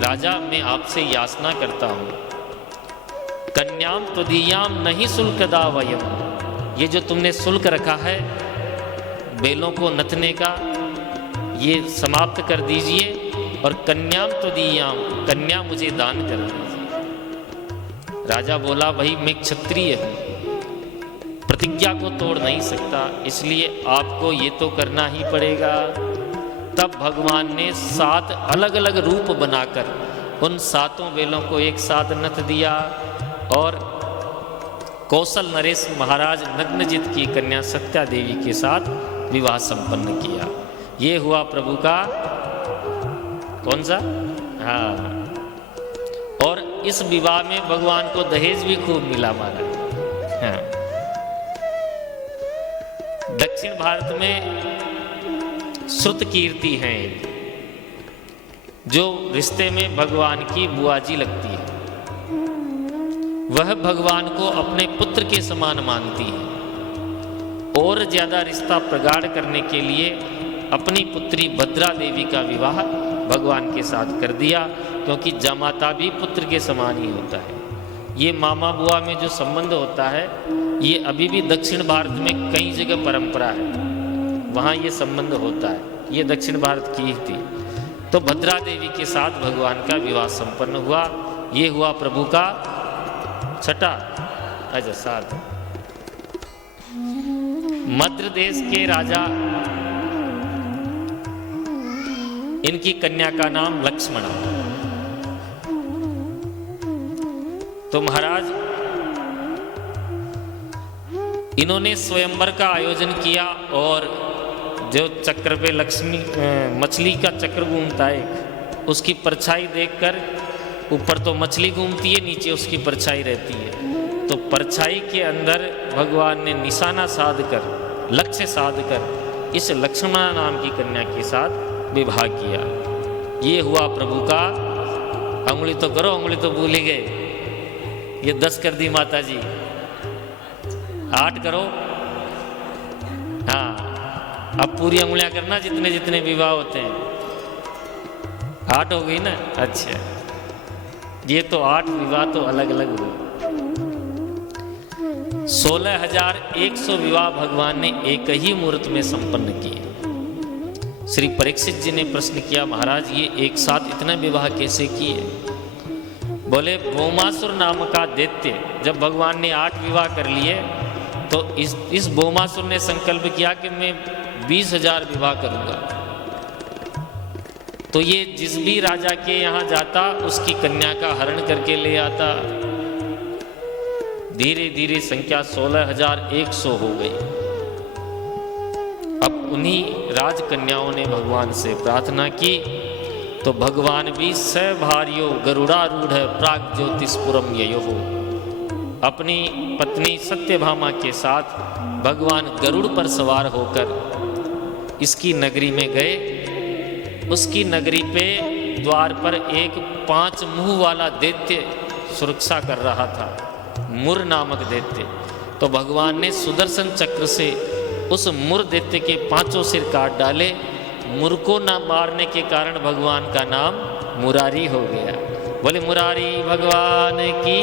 राजा मैं आपसे याचना करता हूँ, कन्याम त्वदीयाम नहीं शुल्कदा वयम, ये जो तुमने शुल्क रखा है बैलों को नथने का, ये समाप्त कर दीजिए और कन्याम त्वदीयाम, कन्या मुझे दान कर दीजिए। राजा बोला भाई मैं क्षत्रिय हूँ, प्रतिज्ञा को तोड़ नहीं सकता, इसलिए आपको ये तो करना ही पड़ेगा। तब भगवान ने 7 अलग अलग रूप बनाकर उन 7 बैलों को एक साथ नथ दिया और कौशल नरेश महाराज नग्नजित की कन्या सत्या देवी के साथ विवाह संपन्न किया। ये हुआ प्रभु का कौन सा? हाँ। और इस विवाह में भगवान को दहेज भी खूब मिला मारा। हाँ। दक्षिण भारत में श्रुत कीर्ति हैं, जो रिश्ते में भगवान की बुआजी लगती है, वह भगवान को अपने पुत्र के समान मानती है। और ज्यादा रिश्ता प्रगाढ़ करने के लिए अपनी पुत्री भद्रा देवी का विवाह भगवान के साथ कर दिया, क्योंकि जमाता भी पुत्र के समान ही होता है। ये मामा बुआ में जो संबंध होता है, ये अभी भी दक्षिण भारत में कई जगह परंपरा है, वहाँ ये संबंध होता है। ये दक्षिण भारत की ही थी। तो भद्रा देवी के साथ भगवान का विवाह संपन्न हुआ। ये हुआ प्रभु का 6 अच्छा 7। मद्र देश के राजा, इनकी कन्या का नाम लक्ष्मणा। तो महाराज इन्होंने स्वयंवर का आयोजन किया और जो चक्र पे मछली का चक्र घूमता है, उसकी परछाई देखकर, ऊपर तो मछली घूमती है, नीचे उसकी परछाई रहती है, तो परछाई के अंदर भगवान ने निशाना साध कर, लक्ष्य साध कर इस लक्ष्मणा नाम की कन्या के साथ विवाह किया। ये हुआ प्रभु का, उंगली तो करो, उंगली तो भूल ही गए, ये 10 कर दी माता जी, 8 करो। हाँ, अब पूरी उंगलियां करना, जितने जितने विवाह होते हैं। 8 हो गई ना? अच्छा, ये तो 8 विवाह तो अलग अलग हुए। 16,100 विवाह भगवान ने एक ही मुहूर्त में संपन्न किए। श्री परीक्षित जी ने प्रश्न किया, महाराज ये एक साथ इतना विवाह कैसे किए? बोले भौमासुर नाम का दैत्य, जब भगवान ने 8 विवाह कर लिए तो इस भौमासुर ने संकल्प किया कि मैं 20,000 विवाह करूंगा। तो ये जिस भी राजा के यहाँ जाता उसकी कन्या का हरण करके ले आता। धीरे धीरे संख्या 16,100 हो गई। अब उन्हीं राजकन्याओं ने भगवान से प्रार्थना की तो भगवान भी सभार्यो गरुड़ारूढ़ प्राग ज्योतिषपुरम ययो, अपनी पत्नी सत्यभामा के साथ भगवान गरुड़ पर सवार होकर इसकी नगरी में गए। उसकी नगरी पे द्वार पर एक 5 मुंह वाला दैत्य सुरक्षा कर रहा था, मुर नामक दैत्य। तो भगवान ने सुदर्शन चक्र से उस मुर दैत्य के 5 सिर काट डाले। मुर को न मारने के कारण भगवान का नाम मुरारी हो गया। बोले मुरारी भगवान की।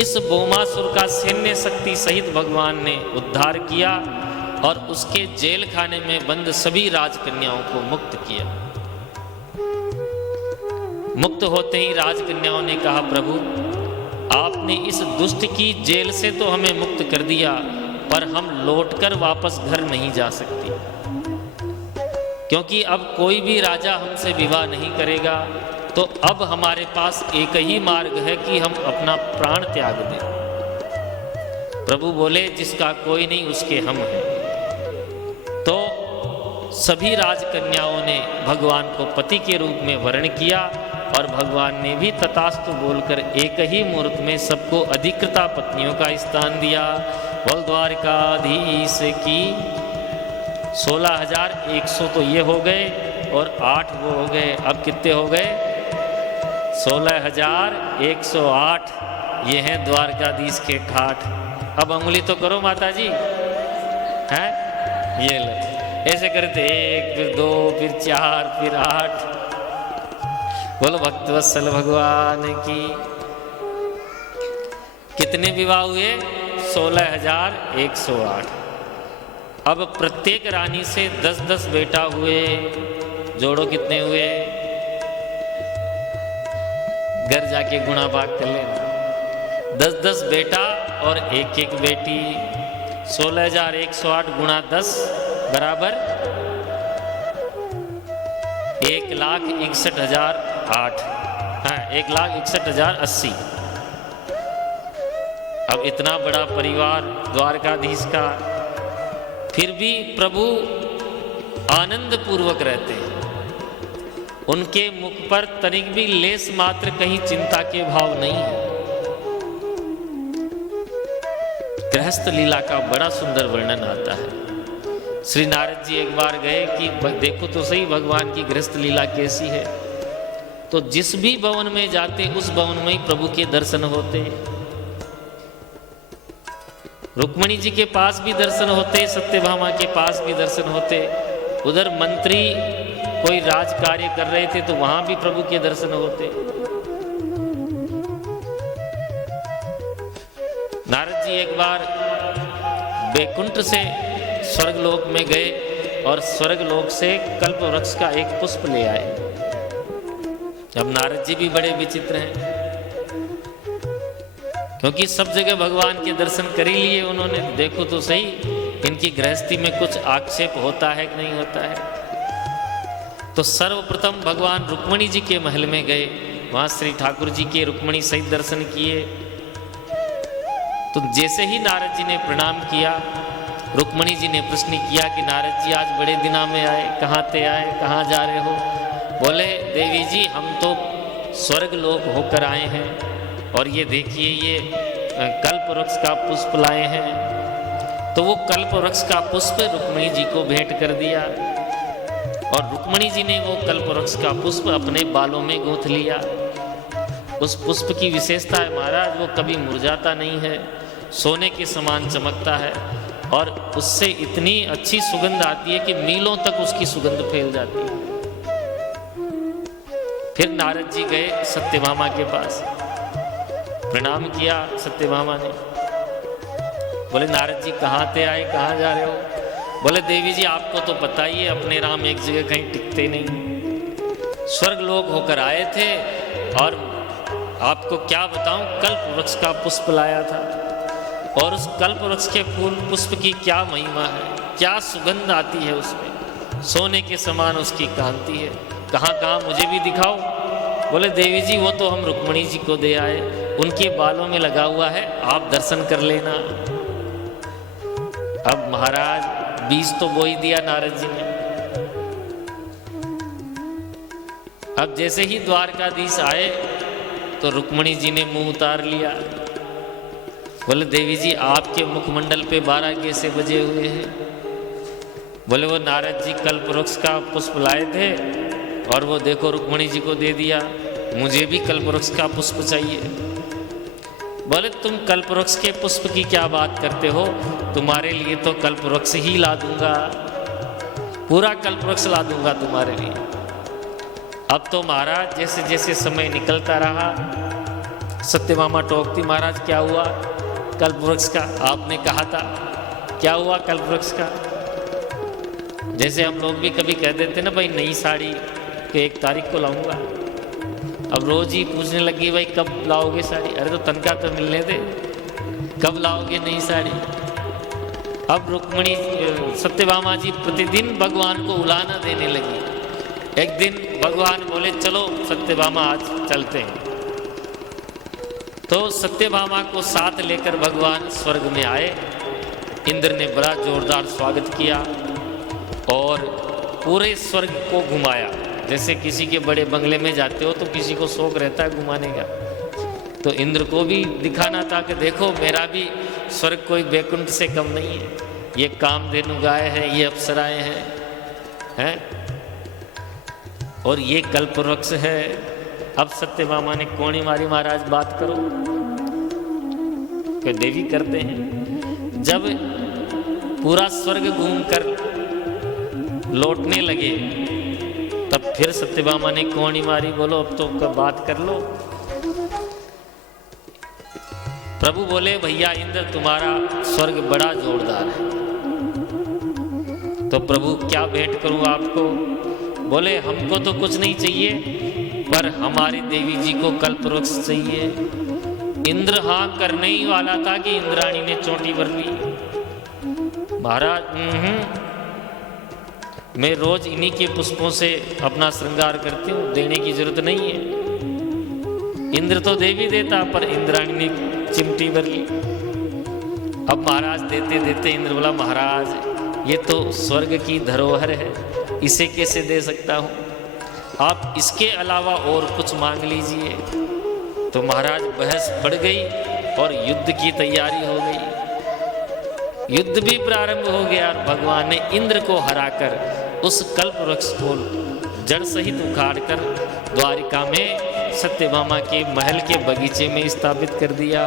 इस भौमासुर का सैन्य शक्ति सहित भगवान ने उद्धार किया और उसके जेल खाने में बंद सभी राजकन्याओं को मुक्त किया। मुक्त होते ही राजकन्याओं ने कहा, प्रभु आपने इस दुष्ट की जेल से तो हमें मुक्त कर दिया, पर हम लौटकर वापस घर नहीं जा सकते, क्योंकि अब कोई भी राजा हमसे विवाह नहीं करेगा। तो अब हमारे पास एक ही मार्ग है कि हम अपना प्राण त्याग दें। प्रभु बोले, जिसका कोई नहीं उसके हम हैं। तो सभी राजकन्याओं ने भगवान को पति के रूप में वर्ण किया और भगवान ने भी तथास्तु बोलकर एक ही मुहूर्त में सबको अधिकृता पत्नियों का स्थान दिया। बोल द्वारिकाधीश की। 16,100 तो ये हो गए और 8 वो हो गए। अब कितने हो गए? 16,108। ये हैं द्वारकाधीश के ठाठ। अब उंगली तो करो माता जी, हैं? ये लो, ऐसे करते 1 फिर 2 फिर 4 फिर 8। बोलो भक्तवत्सल भगवान की। कितने विवाह हुए? 16,108। अब प्रत्येक रानी से 10-10 बेटा हुए। जोड़ो कितने हुए? घर जाके गुणा भाग कर लेना। 10-10 बेटा और 1-1 बेटी। 16,108 गुणा 10 बराबर 1,61,008। हाँ, 1,61,080। अब इतना बड़ा परिवार द्वारकाधीश का, फिर भी प्रभु आनंद पूर्वक रहते हैं। उनके मुख पर तनिक भी लेस मात्र कहीं चिंता के भाव नहीं है। गृहस्थ लीला का बड़ा सुंदर वर्णन आता है। श्री नारद जी एक बार गए कि देखो तो सही भगवान की गृहस्थ लीला कैसी है। तो जिस भी भवन में जाते उस भवन में ही प्रभु के दर्शन होते। रुक्मणी जी के पास भी दर्शन होते, सत्यभामा के पास भी दर्शन होते। उधर मंत्री कोई राज कार्य कर रहे थे तो वहां भी प्रभु के दर्शन होते। नारद जी एक बार बैकुंठ से स्वर्गलोक में गए और स्वर्गलोक से कल्प वृक्ष का एक पुष्प ले आए। अब नारद जी भी बड़े विचित्र हैं। क्योंकि सब जगह भगवान के दर्शन कर ही लिए उन्होंने। देखो तो सही इनकी गृहस्थी में कुछ आक्षेप होता है कि नहीं होता है। तो सर्वप्रथम भगवान रुक्मणी जी के महल में गए, वहाँ श्री ठाकुर जी के रुक्मणी सहित दर्शन किए। तो जैसे ही नारद जी ने प्रणाम किया, रुक्मणी जी ने प्रश्न किया कि नारद जी आज बड़े दिना में आए, कहाँ ते आए, कहाँ जा रहे हो? बोले देवी जी हम तो स्वर्ग लोक होकर आए हैं और ये देखिए ये कल्प वृक्ष का पुष्प लाए हैं। तो वो कल्प वृक्ष का पुष्प रुक्मणी जी को भेंट कर दिया और रुक्मणी जी ने वो कल्प वृक्ष का पुष्प अपने बालों में गूंथ लिया। उस पुष्प की विशेषता है महाराज, वो कभी मुरझाता नहीं है, सोने के समान चमकता है और उससे इतनी अच्छी सुगंध आती है कि मीलों तक उसकी सुगंध फैल जाती है। फिर नारद जी गए सत्यभामा के पास, प्रणाम किया सत्यभामा ने। बोले नारद जी कहाँ ते आए, कहाँ जा रहे हो? बोले देवी जी आपको तो पता ही है अपने राम एक जगह कहीं टिकते नहीं, स्वर्ग लोक होकर आए थे और आपको क्या बताऊं कल्प वृक्ष का पुष्प लाया था और उस कल्प वृक्ष के फूल पुष्प की क्या महिमा है, क्या सुगंध आती है उसमें, सोने के समान उसकी कांति है। कहाँ कहाँ मुझे भी दिखाओ। बोले देवी जी वो तो हम रुक्मणी जी को दे आए, उनके बालों में लगा हुआ है, आप दर्शन कर लेना। अब महाराज बीज तो बो ही दिया नारद जी ने। अब जैसे ही द्वारकाधीश आए तो रुक्मणी जी ने मुंह उतार लिया। बोले देवी जी आपके मुखमंडल पे 12 कैसे बजे हुए हैं? बोले वो नारद जी कल्प वृक्ष का पुष्प लाए थे और वो देखो रुक्मणी जी को दे दिया, मुझे भी कल्प वृक्ष का पुष्प चाहिए। बोले तुम कल्प वृक्ष के पुष्प की क्या बात करते हो, तुम्हारे लिए तो कल्प वृक्ष ही ला दूंगा, पूरा कल्प वृक्ष ला दूंगा तुम्हारे लिए। अब तो महाराज जैसे जैसे समय निकलता रहा, सत्यभामा टोकती महाराज क्या हुआ कल्प वृक्ष का, आपने कहा था क्या हुआ कल्प वृक्ष का? जैसे हम लोग भी कभी कह देते ना भाई नई साड़ी के 1 तारीख को लाऊंगा, अब रोज ही पूछने लगी भाई कब लाओगे साड़ी? अरे तो तनख्वाह तो मिलने दे, कब लाओगे नई साड़ी? अब रुक्मणी सत्यभामा जी प्रतिदिन भगवान को उलाहना देने लगी। एक दिन भगवान बोले चलो सत्यभामा आज चलते हैं। तो सत्यभामा को साथ लेकर भगवान स्वर्ग में आए। इंद्र ने बड़ा जोरदार स्वागत किया और पूरे स्वर्ग को घुमाया। जैसे किसी के बड़े बंगले में जाते हो तो किसी को शौक रहता है घुमाने का, तो इंद्र को भी दिखाना था कि देखो मेरा भी स्वर्ग कोई बैकुंठ से कम नहीं है, ये कामधेनु गाय है, ये अप्सराएं हैं और ये कल्पवृक्ष है। अब सत्यभामा ने कोणी मारी महाराज बात करो, कि देवी करते हैं। जब पूरा स्वर्ग घूमकर लौटने लगे तब फिर सत्यभामा ने कोणी मारी, बोलो अब तो बात कर लो। प्रभु बोले भैया इंद्र तुम्हारा स्वर्ग बड़ा जोरदार है, तो प्रभु क्या भेंट करूं आपको? बोले हमको तो कुछ नहीं चाहिए, पर हमारी देवी जी को कल्पवृक्ष चाहिए। इंद्र हाँ करने ही वाला था कि इंद्राणी ने चोटी भर ली। महाराज मैं रोज इन्हीं के पुष्पों से अपना श्रृंगार करती हूँ, देने की जरूरत नहीं है। इंद्र तो दे भी देता, पर इंद्राणी ने चिमटी भर ली। अब महाराज देते देते इंद्र बोला महाराज ये तो स्वर्ग की धरोहर है, इसे कैसे दे सकता हूँ, आप इसके अलावा और कुछ मांग लीजिए। तो महाराज बहस बढ़ गई और युद्ध की तैयारी हो गई। युद्ध भी प्रारंभ हो गया और भगवान ने इंद्र को हराकर उस कल्पवृक्ष को जड़ सहित उखाड़कर द्वारिका में सत्यभामा के महल के बगीचे में स्थापित कर दिया।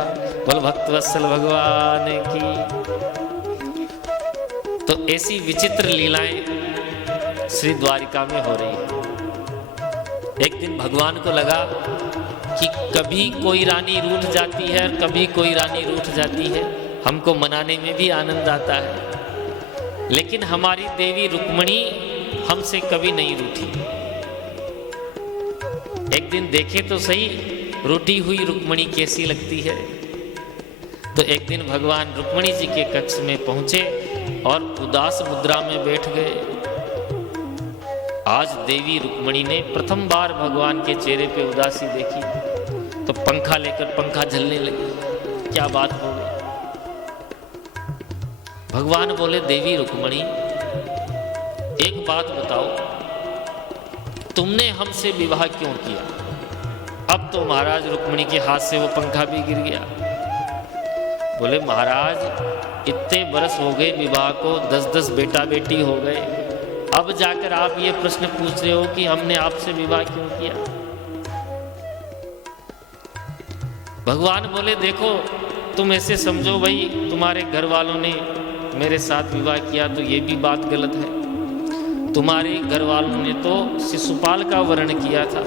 बोल भक्तवत्सल भगवान की। तो ऐसी विचित्र लीलाएं श्री द्वारिका में हो रही है। एक दिन भगवान को लगा कि कभी कोई रानी रूठ जाती है और कभी कोई रानी रूठ जाती है, हमको मनाने में भी आनंद आता है, लेकिन हमारी देवी रुक्मणी हमसे कभी नहीं रूठी। एक दिन देखे तो सही रूठी हुई रुक्मणी कैसी लगती है। तो एक दिन भगवान रुक्मिणी जी के कक्ष में पहुंचे और उदास मुद्रा में बैठ गए। आज देवी रुक्मिणी ने प्रथम बार भगवान के चेहरे पे उदासी देखी, तो पंखा लेकर पंखा झलने लगी। क्या बात हो गई? भगवान बोले, देवी रुक्मिणी, एक बात बताओ, तुमने हमसे विवाह क्यों किया? अब तो महाराज रुक्मिणी के हाथ से वो पंखा भी गिर गया। बोले, महाराज इतने बरस हो गए विवाह को, 10-10 बेटा बेटी हो गए, अब जाकर आप ये प्रश्न पूछ रहे हो कि हमने आपसे विवाह क्यों किया? भगवान बोले, देखो तुम ऐसे समझो भाई तुम्हारे घर वालों ने मेरे साथ विवाह किया, तो ये भी बात गलत है। तुम्हारे घर वालों ने तो शिशुपाल का वर्ण किया था,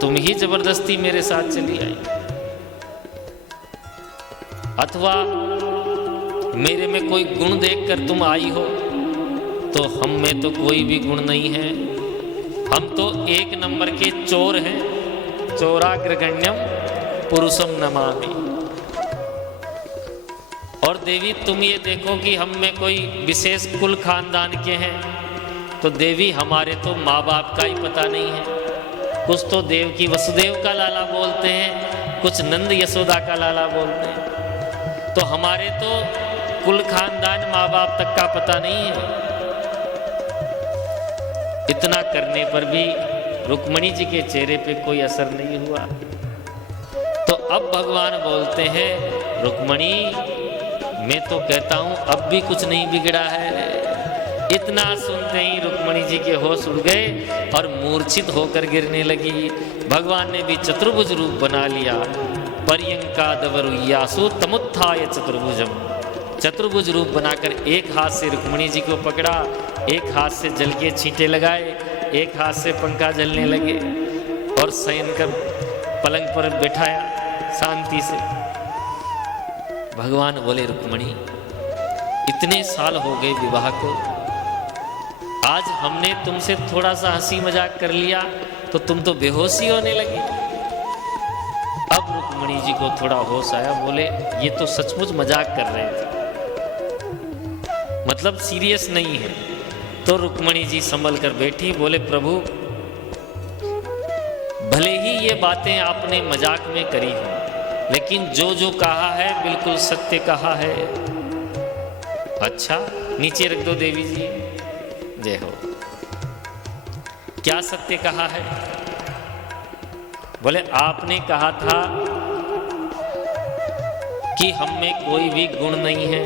तुम ही जबरदस्ती मेरे साथ चली आई। अथवा मेरे में कोई गुण देखकर तुम आई हो, तो हम में तो कोई भी गुण नहीं है, हम तो एक नंबर के चोर हैं। चोराग्रगण्यम पुरुषम नमामि। और देवी तुम ये देखो कि हम में कोई विशेष कुल खानदान के हैं, तो देवी हमारे तो माँ बाप का ही पता नहीं है। कुछ तो देव की वसुदेव का लाला बोलते हैं, कुछ नंद यशोदा का लाला बोलते हैं, तो हमारे तो कुल खानदान माँ बाप तक का पता नहीं है। इतना करने पर भी रुक्मिणी जी के चेहरे पे कोई असर नहीं हुआ। तो अब भगवान बोलते हैं, रुक्मिणी मैं तो कहता हूं अब भी कुछ नहीं बिगड़ा है। इतना सुनते ही रुक्मिणी जी के होश उड़ गए और मूर्छित होकर गिरने लगी। भगवान ने भी चतुर्भुज रूप बना लिया। पर्यंकादवरुय्यासु तमुत्थाय चतुर्भुजम। चतुर्भुज रूप बनाकर एक हाथ से रुक्मिणी जी को पकड़ा, एक हाथ से जल के छींटे लगाए, एक हाथ से पंखा जलने लगे और शयन कर पलंग पर बैठाया शांति से। भगवान बोले, रुक्मिणी इतने साल हो गए विवाह को, आज हमने तुमसे थोड़ा सा हंसी मजाक कर लिया तो तुम तो बेहोशी होने लगी। अब रुक्मिणी जी को थोड़ा होश आया, बोले ये तो सचमुच मजाक कर रहे थे, मतलब सीरियस नहीं है। तो रुक्मिणी जी संभल कर बैठी, बोले प्रभु भले ही ये बातें आपने मजाक में करी हो, लेकिन जो जो कहा है बिल्कुल सत्य कहा है। अच्छा नीचे रख दो देवी जी, जय हो। क्या सत्य कहा है? बोले आपने कहा था कि हम में कोई भी गुण नहीं है,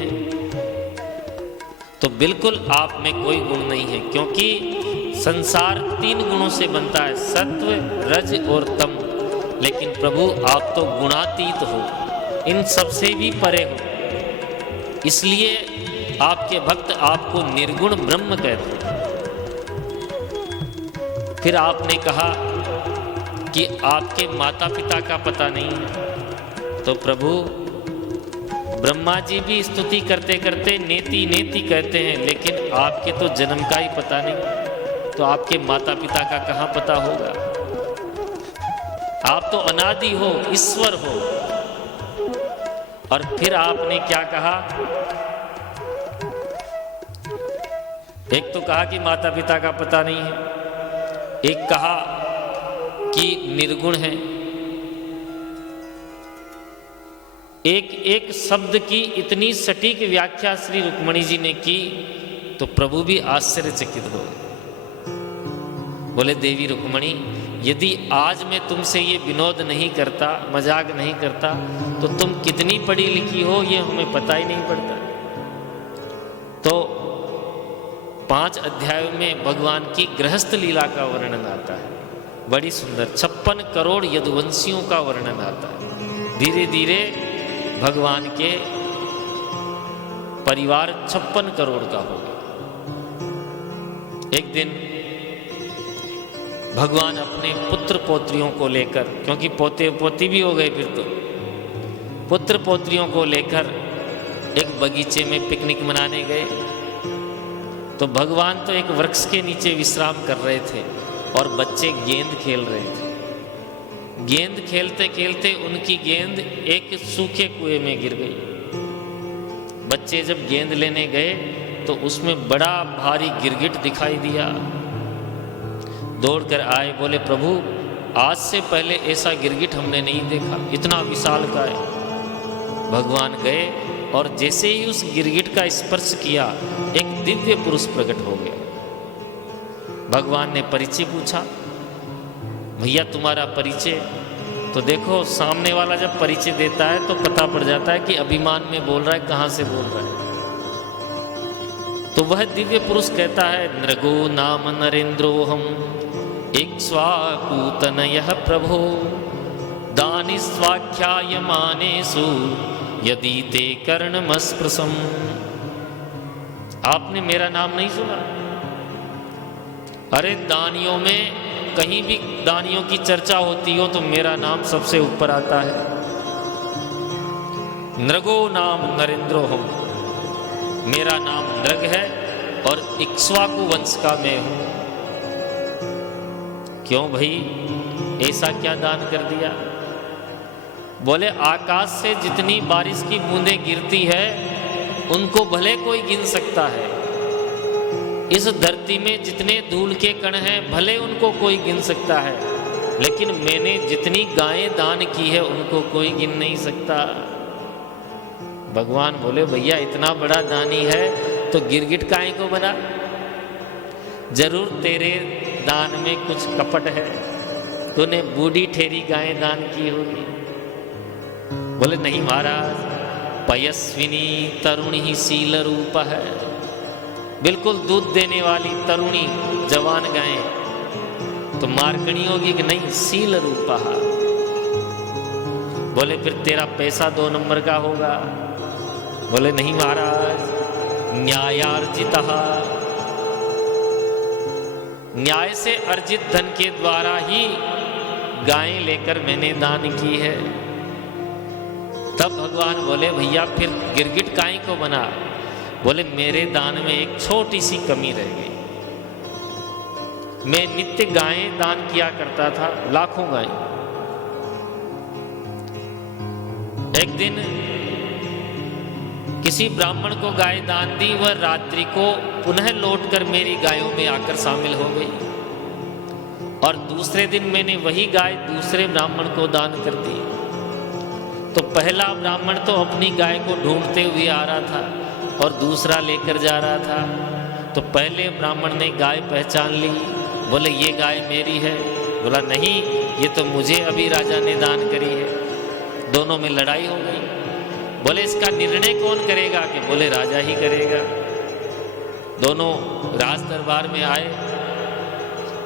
तो बिल्कुल आप में कोई गुण नहीं है, क्योंकि संसार 3 गुणों से बनता है, सत्व रज और तम। लेकिन प्रभु आप तो गुणातीत हो, इन सबसे भी परे हो, इसलिए आपके भक्त आपको निर्गुण ब्रह्म कहते हैं। फिर आपने कहा कि आपके माता पिता का पता नहीं है, तो प्रभु ब्रह्मा जी भी स्तुति करते करते नेति नेति कहते हैं, लेकिन आपके तो जन्म का ही पता नहीं, तो आपके माता पिता का कहाँ पता होगा? आप तो अनादि हो, ईश्वर हो। और फिर आपने क्या कहा? एक तो कहा कि माता पिता का पता नहीं है, एक कहा कि निर्गुण है। एक एक शब्द की इतनी सटीक व्याख्या श्री रुक्मिणी जी ने की, तो प्रभु भी आश्चर्यचकित हो गए। बोले देवी रुक्मिणी, यदि आज मैं तुमसे ये विनोद नहीं करता, मजाक नहीं करता, तो तुम कितनी पढ़ी लिखी हो ये हमें पता ही नहीं पड़ता। तो 5 अध्यायों में भगवान की गृहस्थ लीला का वर्णन आता है, बड़ी सुंदर। 56 करोड़ यदुवंशियों का वर्णन आता है। धीरे धीरे भगवान के परिवार 56 करोड़ का हो गया। एक दिन भगवान अपने पुत्र पोत्रियों को लेकर, क्योंकि पोते पोती भी हो गए, फिर तो पुत्र पोत्रियों को लेकर एक बगीचे में पिकनिक मनाने गए। तो भगवान तो एक वृक्ष के नीचे विश्राम कर रहे थे और बच्चे गेंद खेल रहे थे। गेंद खेलते खेलते उनकी गेंद एक सूखे कुएं में गिर गई। बच्चे जब गेंद लेने गए तो उसमें बड़ा भारी गिरगिट दिखाई दिया। दौड़कर आए, बोले प्रभु आज से पहले ऐसा गिरगिट हमने नहीं देखा, इतना विशालकाय। भगवान गए और जैसे ही उस गिरगिट का स्पर्श किया एक दिव्य पुरुष प्रकट हो गया। भगवान ने परिचय पूछा, भैया तुम्हारा परिचय? तो देखो सामने वाला जब परिचय देता है तो पता पड़ जाता है कि अभिमान में बोल रहा है, कहाँ से बोल रहा है। तो वह दिव्य पुरुष कहता है, नृगो नाम नरेंद्रोहम इक्ष्वाकुतनयः प्रभो दानि स्वाख्यायमानेषु यदि ते कर्णमस्पृशम्। आपने मेरा नाम नहीं सुना? अरे दानियों में कहीं भी दानियों की चर्चा होती हो तो मेरा नाम सबसे ऊपर आता है। नृगो नाम नरेंद्रोहम, मेरा नाम नृग है और इक्ष्वाकु वंश का मैं हूं। क्यों भाई, ऐसा क्या दान कर दिया? बोले आकाश से जितनी बारिश की बूंदें गिरती है उनको भले कोई गिन सकता है, इस धरती में जितने धूल के कण हैं भले उनको कोई गिन सकता है, लेकिन मैंने जितनी गायें दान की है उनको कोई गिन नहीं सकता। भगवान बोले भैया इतना बड़ा दानी है तो गिरगिट काहे को बना? जरूर तेरे दान में कुछ कपट है, तूने बूढ़ी ठेरी गायें दान की होगी। बोले नहीं महाराज, पयस्विनी तरुणी शील रूप है, बिल्कुल दूध देने वाली तरुणी जवान गायें। तो मार्कणी होगी कि नहीं? शील रूपा। बोले फिर तेरा पैसा 2 नंबर का होगा? बोले नहीं महाराज, न्यायार्जितः, न्याय से अर्जित धन के द्वारा ही गायें लेकर मैंने दान की है। तब भगवान बोले भैया फिर गिरगिट काहे को बना? बोले मेरे दान में एक छोटी सी कमी रह गई। मैं नित्य गायें दान किया करता था, लाखों गायें। एक दिन किसी ब्राह्मण को गाय दान दी, वह रात्रि को पुनः लौटकर मेरी गायों में आकर शामिल हो गई। और दूसरे दिन मैंने वही गाय दूसरे ब्राह्मण को दान कर दी। तो पहला ब्राह्मण तो अपनी गाय को ढूंढते हुए आ रहा था और दूसरा लेकर जा रहा था। तो पहले ब्राह्मण ने गाय पहचान ली, बोले ये गाय मेरी है। बोला नहीं, ये तो मुझे अभी राजा ने दान करी है। दोनों में लड़ाई हो गई। बोले इसका निर्णय कौन करेगा? कि बोले राजा ही करेगा। दोनों राज दरबार में आए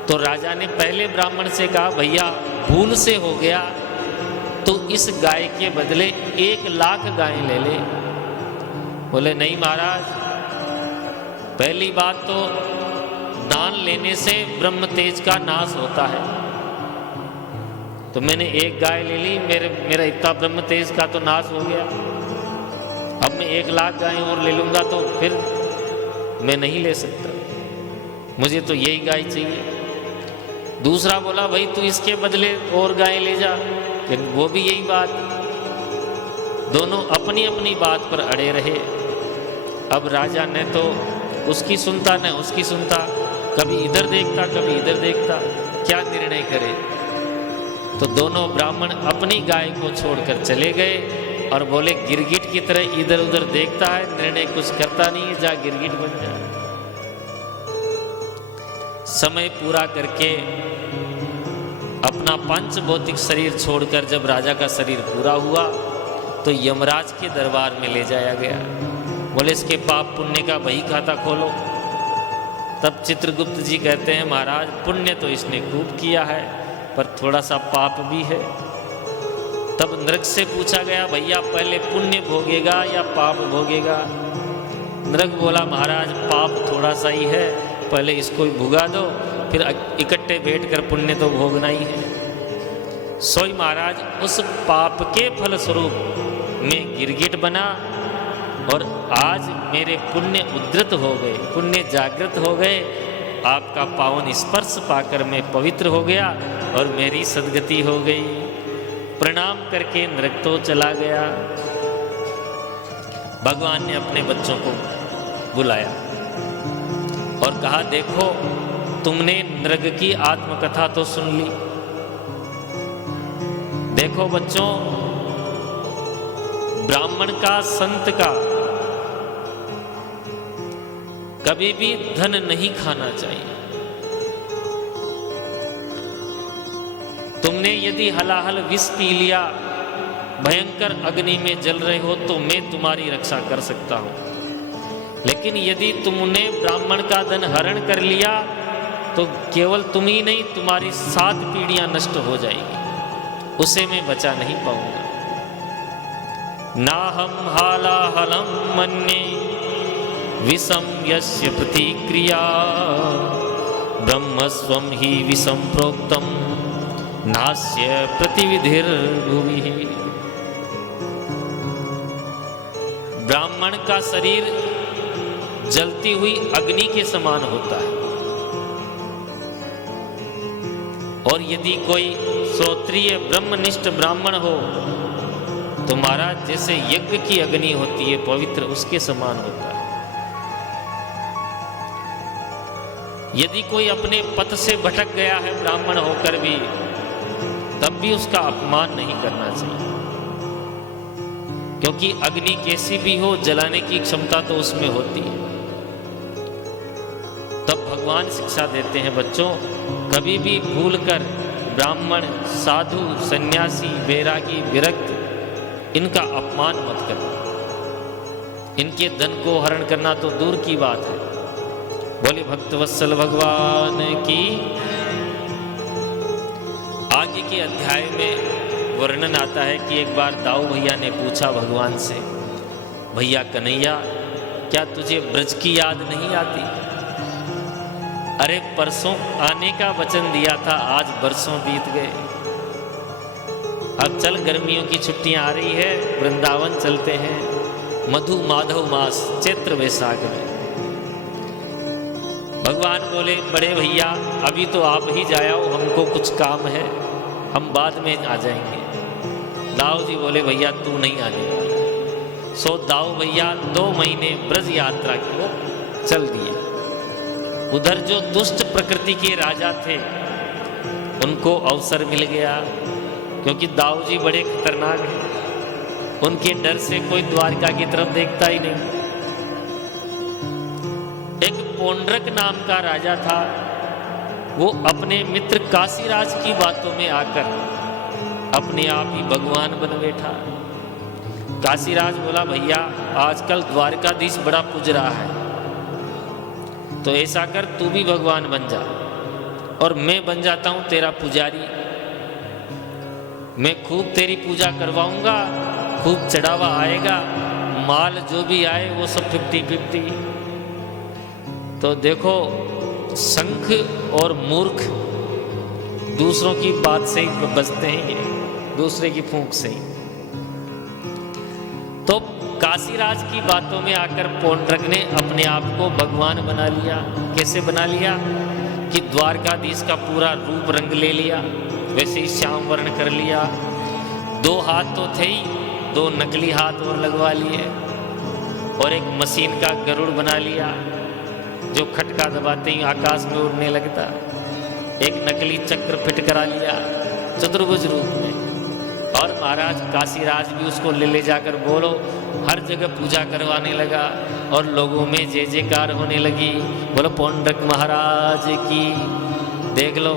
तो राजा ने पहले ब्राह्मण से कहा भैया भूल से हो गया तो इस गाय के बदले 1 लाख गायें ले ले। बोले नहीं महाराज, पहली बात तो दान लेने से ब्रह्म तेज का नाश होता है। तो मैंने 1 गाय ले ली, मेरा इतना ब्रह्म तेज का तो नाश हो गया। अब मैं 1 लाख गायें और ले लूँगा तो फिर मैं नहीं ले सकता, मुझे तो यही गाय चाहिए। दूसरा बोला भाई तू इसके बदले और गायें ले जा, फिर वो भी यही बात। दोनों अपनी अपनी बात पर अड़े रहे। अब राजा ने तो उसकी सुनता न उसकी सुनता, कभी इधर देखता कभी इधर देखता, क्या निर्णय करे। तो दोनों ब्राह्मण अपनी गाय को छोड़कर चले गए और बोले गिरगिट की तरह इधर उधर देखता है, निर्णय कुछ करता नहीं है, जा गिरगिट बन जा। समय पूरा करके अपना पंच भौतिक शरीर छोड़कर जब राजा का शरीर पूरा हुआ तो यमराज के दरबार में ले जाया गया। बोले इसके पाप पुण्य का बही खाता खोलो। तब चित्रगुप्त जी कहते हैं महाराज पुण्य तो इसने खूब किया है पर थोड़ा सा पाप भी है। तब नृग से पूछा गया भैया पहले पुण्य भोगेगा या पाप भोगेगा? नृग बोला महाराज पाप थोड़ा सा ही है, पहले इसको भुगा दो, फिर इकट्ठे बैठकर पुण्य तो भोगना ही है। सोई महाराज उस पाप के फलस्वरूप मैं गिरगिट बना और आज मेरे पुण्य उद्धृत हो गए, पुण्य जागृत हो गए। आपका पावन स्पर्श पाकर मैं पवित्र हो गया और मेरी सद्गति हो गई। प्रणाम करके नृग तो चला गया। भगवान ने अपने बच्चों को बुलाया और कहा, देखो तुमने नृग की आत्मकथा तो सुन ली। देखो बच्चों, ब्राह्मण का, संत का कभी भी धन नहीं खाना चाहिए। तुमने यदि हलाहल विष पी लिया, भयंकर अग्नि में जल रहे हो, तो मैं तुम्हारी रक्षा कर सकता हूं, लेकिन यदि तुमने ब्राह्मण का धन हरण कर लिया तो केवल तुम ही नहीं, तुम्हारी 7 पीढ़ियां नष्ट हो जाएगी, उसे मैं बचा नहीं पाऊंगा। नाहम हालाहलम मन्ये विषम यस्य प्रतिक्रिया, ब्रह्मस्वम ही विषम प्रोक्तम नास्य प्रतिविधिर्भुवि। ब्राह्मण का शरीर जलती हुई अग्नि के समान होता है, और यदि कोई श्रोत्रिय ब्रह्मनिष्ठ ब्राह्मण हो तो महाराज जैसे यज्ञ की अग्नि होती है पवित्र, उसके समान होता है। यदि कोई अपने पथ से भटक गया है ब्राह्मण होकर भी, तब भी उसका अपमान नहीं करना चाहिए, क्योंकि अग्नि कैसी भी हो, जलाने की क्षमता तो उसमें होती है। तब भगवान शिक्षा देते हैं, बच्चों कभी भी भूलकर ब्राह्मण, साधु, सन्यासी, वैरागी, विरक्त, इनका अपमान मत करो। इनके धन को हरण करना तो दूर की बात है। बोले भक्तवत्सल भगवान की। आगे के अध्याय में वर्णन आता है कि एक बार दाऊ भैया ने पूछा भगवान से, भैया कन्हैया, क्या तुझे ब्रज की याद नहीं आती? अरे परसों आने का वचन दिया था, आज बरसों बीत गए। अब चल, गर्मियों की छुट्टियां आ रही है, वृंदावन चलते हैं, मधु माधव मास चैत्र वैशाख में। भगवान बोले, बड़े भैया अभी तो आप ही जाओ, हमको कुछ काम है, हम बाद में आ जाएंगे। दाऊ जी बोले, भैया तू नहीं आने वाला। सो दाऊ भैया 2 महीने ब्रज यात्रा को चल दिए। उधर जो दुष्ट प्रकृति के राजा थे उनको अवसर मिल गया, क्योंकि दाऊ जी बड़े खतरनाक हैं, उनके डर से कोई द्वारका की तरफ देखता ही नहीं। एक पौंड्रक नाम का राजा था, वो अपने मित्र काशीराज की बातों में आकर अपने आप ही भगवान बन बैठा। काशीराज बोला, भैया आजकल द्वारकाधीश बड़ा पूज रहा है, तो ऐसा कर तू भी भगवान बन जा और मैं बन जाता हूं तेरा पुजारी। मैं खूब तेरी पूजा करवाऊंगा, खूब चढ़ावा आएगा, माल जो भी आए वो सब 50-50। तो देखो, संख और मूर्ख दूसरों की बात से ही बचते हैं, ये दूसरे की फूंक से ही। तो काशीराज की बातों में आकर पौंड्रक ने अपने आप को भगवान बना लिया। कैसे बना लिया कि द्वारकाधीश का पूरा रूप रंग ले लिया, वैसे ही श्याम वर्ण कर लिया। 2 हाथ तो थे ही, 2 नकली हाथ और लगवा लिए, और एक मशीन का गरुड़ बना लिया जो खटका दबाते ही आकाश में उड़ने लगता। एक नकली चक्र फिट करा लिया चतुर्भुज रूप में, और महाराज काशीराज भी उसको ले जाकर बोलो हर जगह पूजा करवाने लगा, और लोगों में जय जयकार होने लगी। बोलो पौंड्रक महाराज की। देख लो,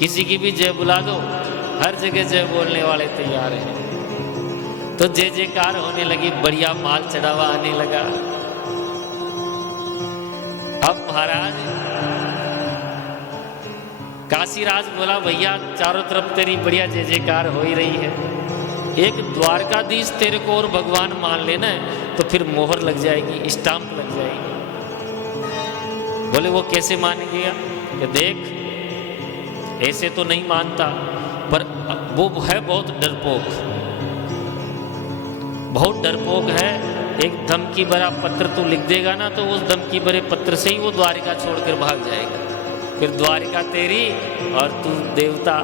किसी की भी जय बुला दो, हर जगह जय बोलने वाले तैयार हैं। तो जय जयकार होने लगी, बढ़िया माल चढ़ावा आने लगा। अब महाराज काशीराज बोला, भैया चारों तरफ तेरी बढ़िया जय जयकार हो ही रही है, एक द्वारकाधीश तेरे को और भगवान मान लेना है तो फिर मोहर लग जाएगी, स्टाम्प लग जाएगी। बोले वो कैसे मानेगा? कि देख ऐसे तो नहीं मानता, पर वो है बहुत डरपोक, बहुत डरपोक है। एक धमकी भरा पत्र तू लिख देगा ना, तो उस धमकी भरे पत्र से ही वो द्वारिका छोड़कर भाग जाएगा। फिर द्वारिका तेरी और तू देवता,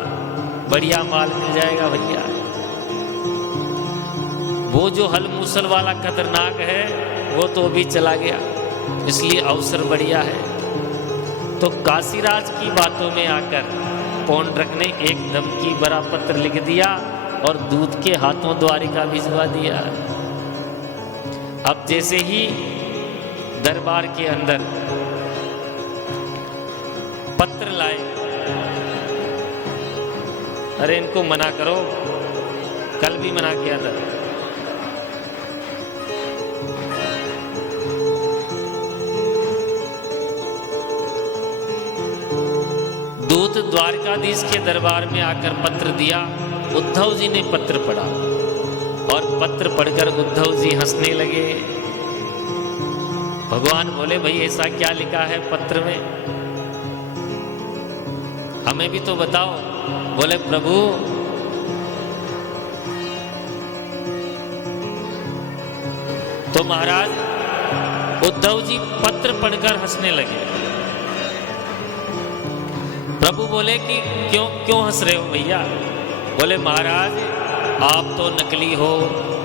बढ़िया माल मिल जाएगा भैया। वो जो हल मूसल वाला खतरनाक है वो तो अभी चला गया, इसलिए अवसर बढ़िया है। तो काशीराज की बातों में आकर पौंड्रक ने एक धमकी भरा पत्र लिख दिया और दूत के हाथों द्वारिका भिजवा दिया। अब जैसे ही दरबार के अंदर पत्र लाए, अरे इनको मना करो, कल भी मना किया था। दूत द्वारकाधीश के दरबार में आकर पत्र दिया। उद्धव जी ने पत्र पढ़ा और पत्र पढ़कर उद्धव जी हंसने लगे। भगवान बोले, भाई ऐसा क्या लिखा है पत्र में, हमें भी तो बताओ। बोले, प्रभु तो महाराज उद्धव जी पत्र पढ़कर हंसने लगे। प्रभु बोले कि क्यों हंस रहे हो भैया? बोले, महाराज आप तो नकली हो,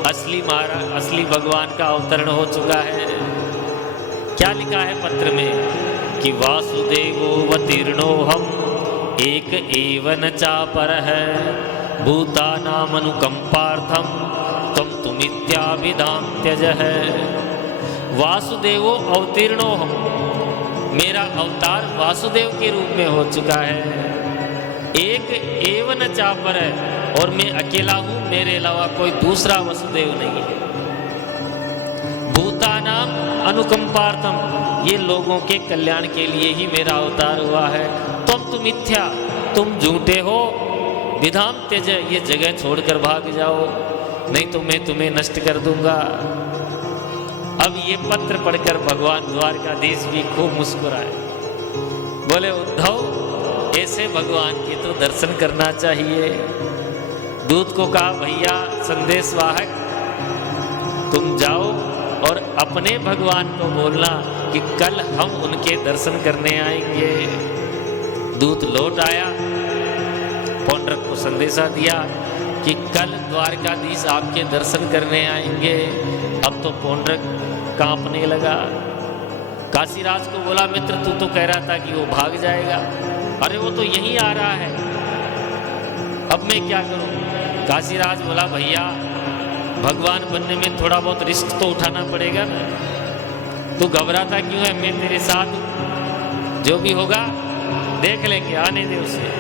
असली महाराज असली भगवान का अवतरण हो चुका है। क्या लिखा है पत्र में कि वासुदेवोऽवतीर्णो हम एक एव न चापरः भूतानामनुकंपार्थम त्वं तुमित्याभिधाम त्यजः। वासुदेवो अवतीर्णो हम, मेरा अवतार वासुदेव के रूप में हो चुका है। एक एव न चापर है, और मैं अकेला हूं, मेरे अलावा कोई दूसरा वसुदेव नहीं है। भूतानाम अनुकंपार्थम, ये लोगों के कल्याण के लिए ही मेरा अवतार हुआ है। तुम मिथ्या, तुम झूठे हो। विधाम त्यज, ये जगह छोड़कर भाग जाओ, नहीं तो मैं तुम्हें नष्ट कर दूंगा। अब ये पत्र पढ़कर भगवान द्वारकाधीश भी खूब मुस्कुराए। बोले, उद्धव ऐसे भगवान के तो दर्शन करना चाहिए। दूत को कहा, भैया संदेशवाहक तुम जाओ और अपने भगवान को बोलना कि कल हम उनके दर्शन करने आएंगे। दूत लौट आया, पौंड्रक को संदेशा दिया कि कल द्वारकाधीश आपके दर्शन करने आएंगे। अब तो पौंड्रक कांपने लगा। काशीराज को बोला, मित्र तू तो कह रहा था कि वो भाग जाएगा, अरे वो तो यहीं आ रहा है, अब मैं क्या करूं? काशीराज बोला, भैया भगवान बनने में थोड़ा बहुत रिस्क तो उठाना पड़ेगा ना, तू घबराता क्यों है? मैं तेरे साथ हूं, जो भी होगा देख लेंगे, आने दे उसे।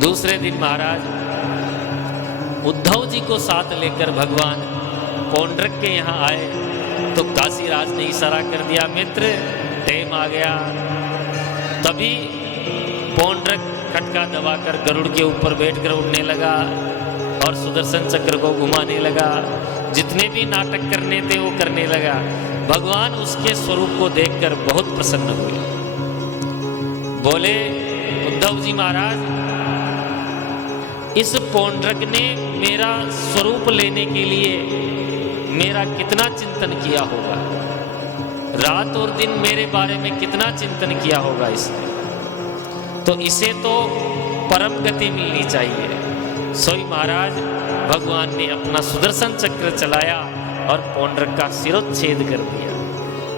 दूसरे दिन महाराज उद्धव जी को साथ लेकर भगवान पौंड्रक के यहाँ आए तो काशीराज ने इशारा कर दिया, मित्र टाइम आ गया। तभी पौंड्रक खटका दबाकर गरुड़ के ऊपर बैठकर उड़ने लगा और सुदर्शन चक्र को घुमाने लगा। जितने भी नाटक करने थे वो करने लगा। भगवान उसके स्वरूप को देखकर बहुत प्रसन्न हुए। बोले, उद्धव जी महाराज, इस पौंड्रक ने मेरा स्वरूप लेने के लिए मेरा कितना चिंतन किया होगा, रात और दिन मेरे बारे में कितना चिंतन किया होगा इसने, तो इसे तो परम गति मिलनी चाहिए। सोई महाराज भगवान ने अपना सुदर्शन चक्र चलाया और पौंड्रक का सिरोच्छेद कर दिया।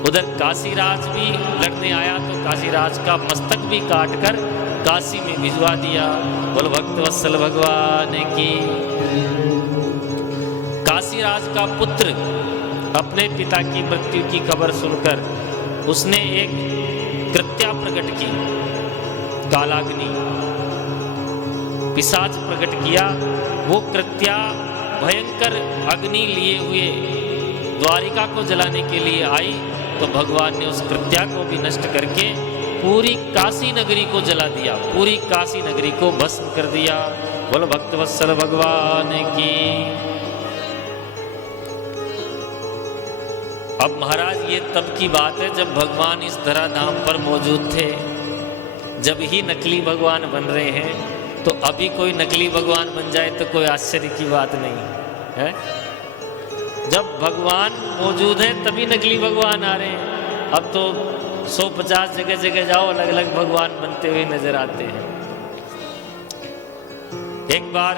उधर काशीराज भी लड़ने आया तो काशीराज का मस्तक भी काटकर काशी में भिजवा दिया। बोल भक्तवत्सल भगवान की। काशीराज का पुत्र अपने पिता की मृत्यु की खबर सुनकर उसने एक कृत्या प्रकट की, कालाग्नि पिशाच प्रकट किया। वो कृत्या भयंकर अग्नि लिए हुए द्वारिका को जलाने के लिए आई तो भगवान ने उस कृत्या को भी नष्ट करके पूरी काशी नगरी को जला दिया, पूरी काशी नगरी को भस्म कर दिया। बोलो भक्तवत्सल भगवान की। अब महाराज ये तब की बात है जब भगवान इस धराधाम पर मौजूद थे, जब ही नकली भगवान बन रहे हैं। तो अभी कोई नकली भगवान बन जाए तो कोई आश्चर्य की बात नहीं है। जब भगवान मौजूद है तभी नकली भगवान आ रहे हैं। अब तो 150 जगह जगह जाओ अलग अलग भगवान बनते हुए नजर आते हैं। एक बार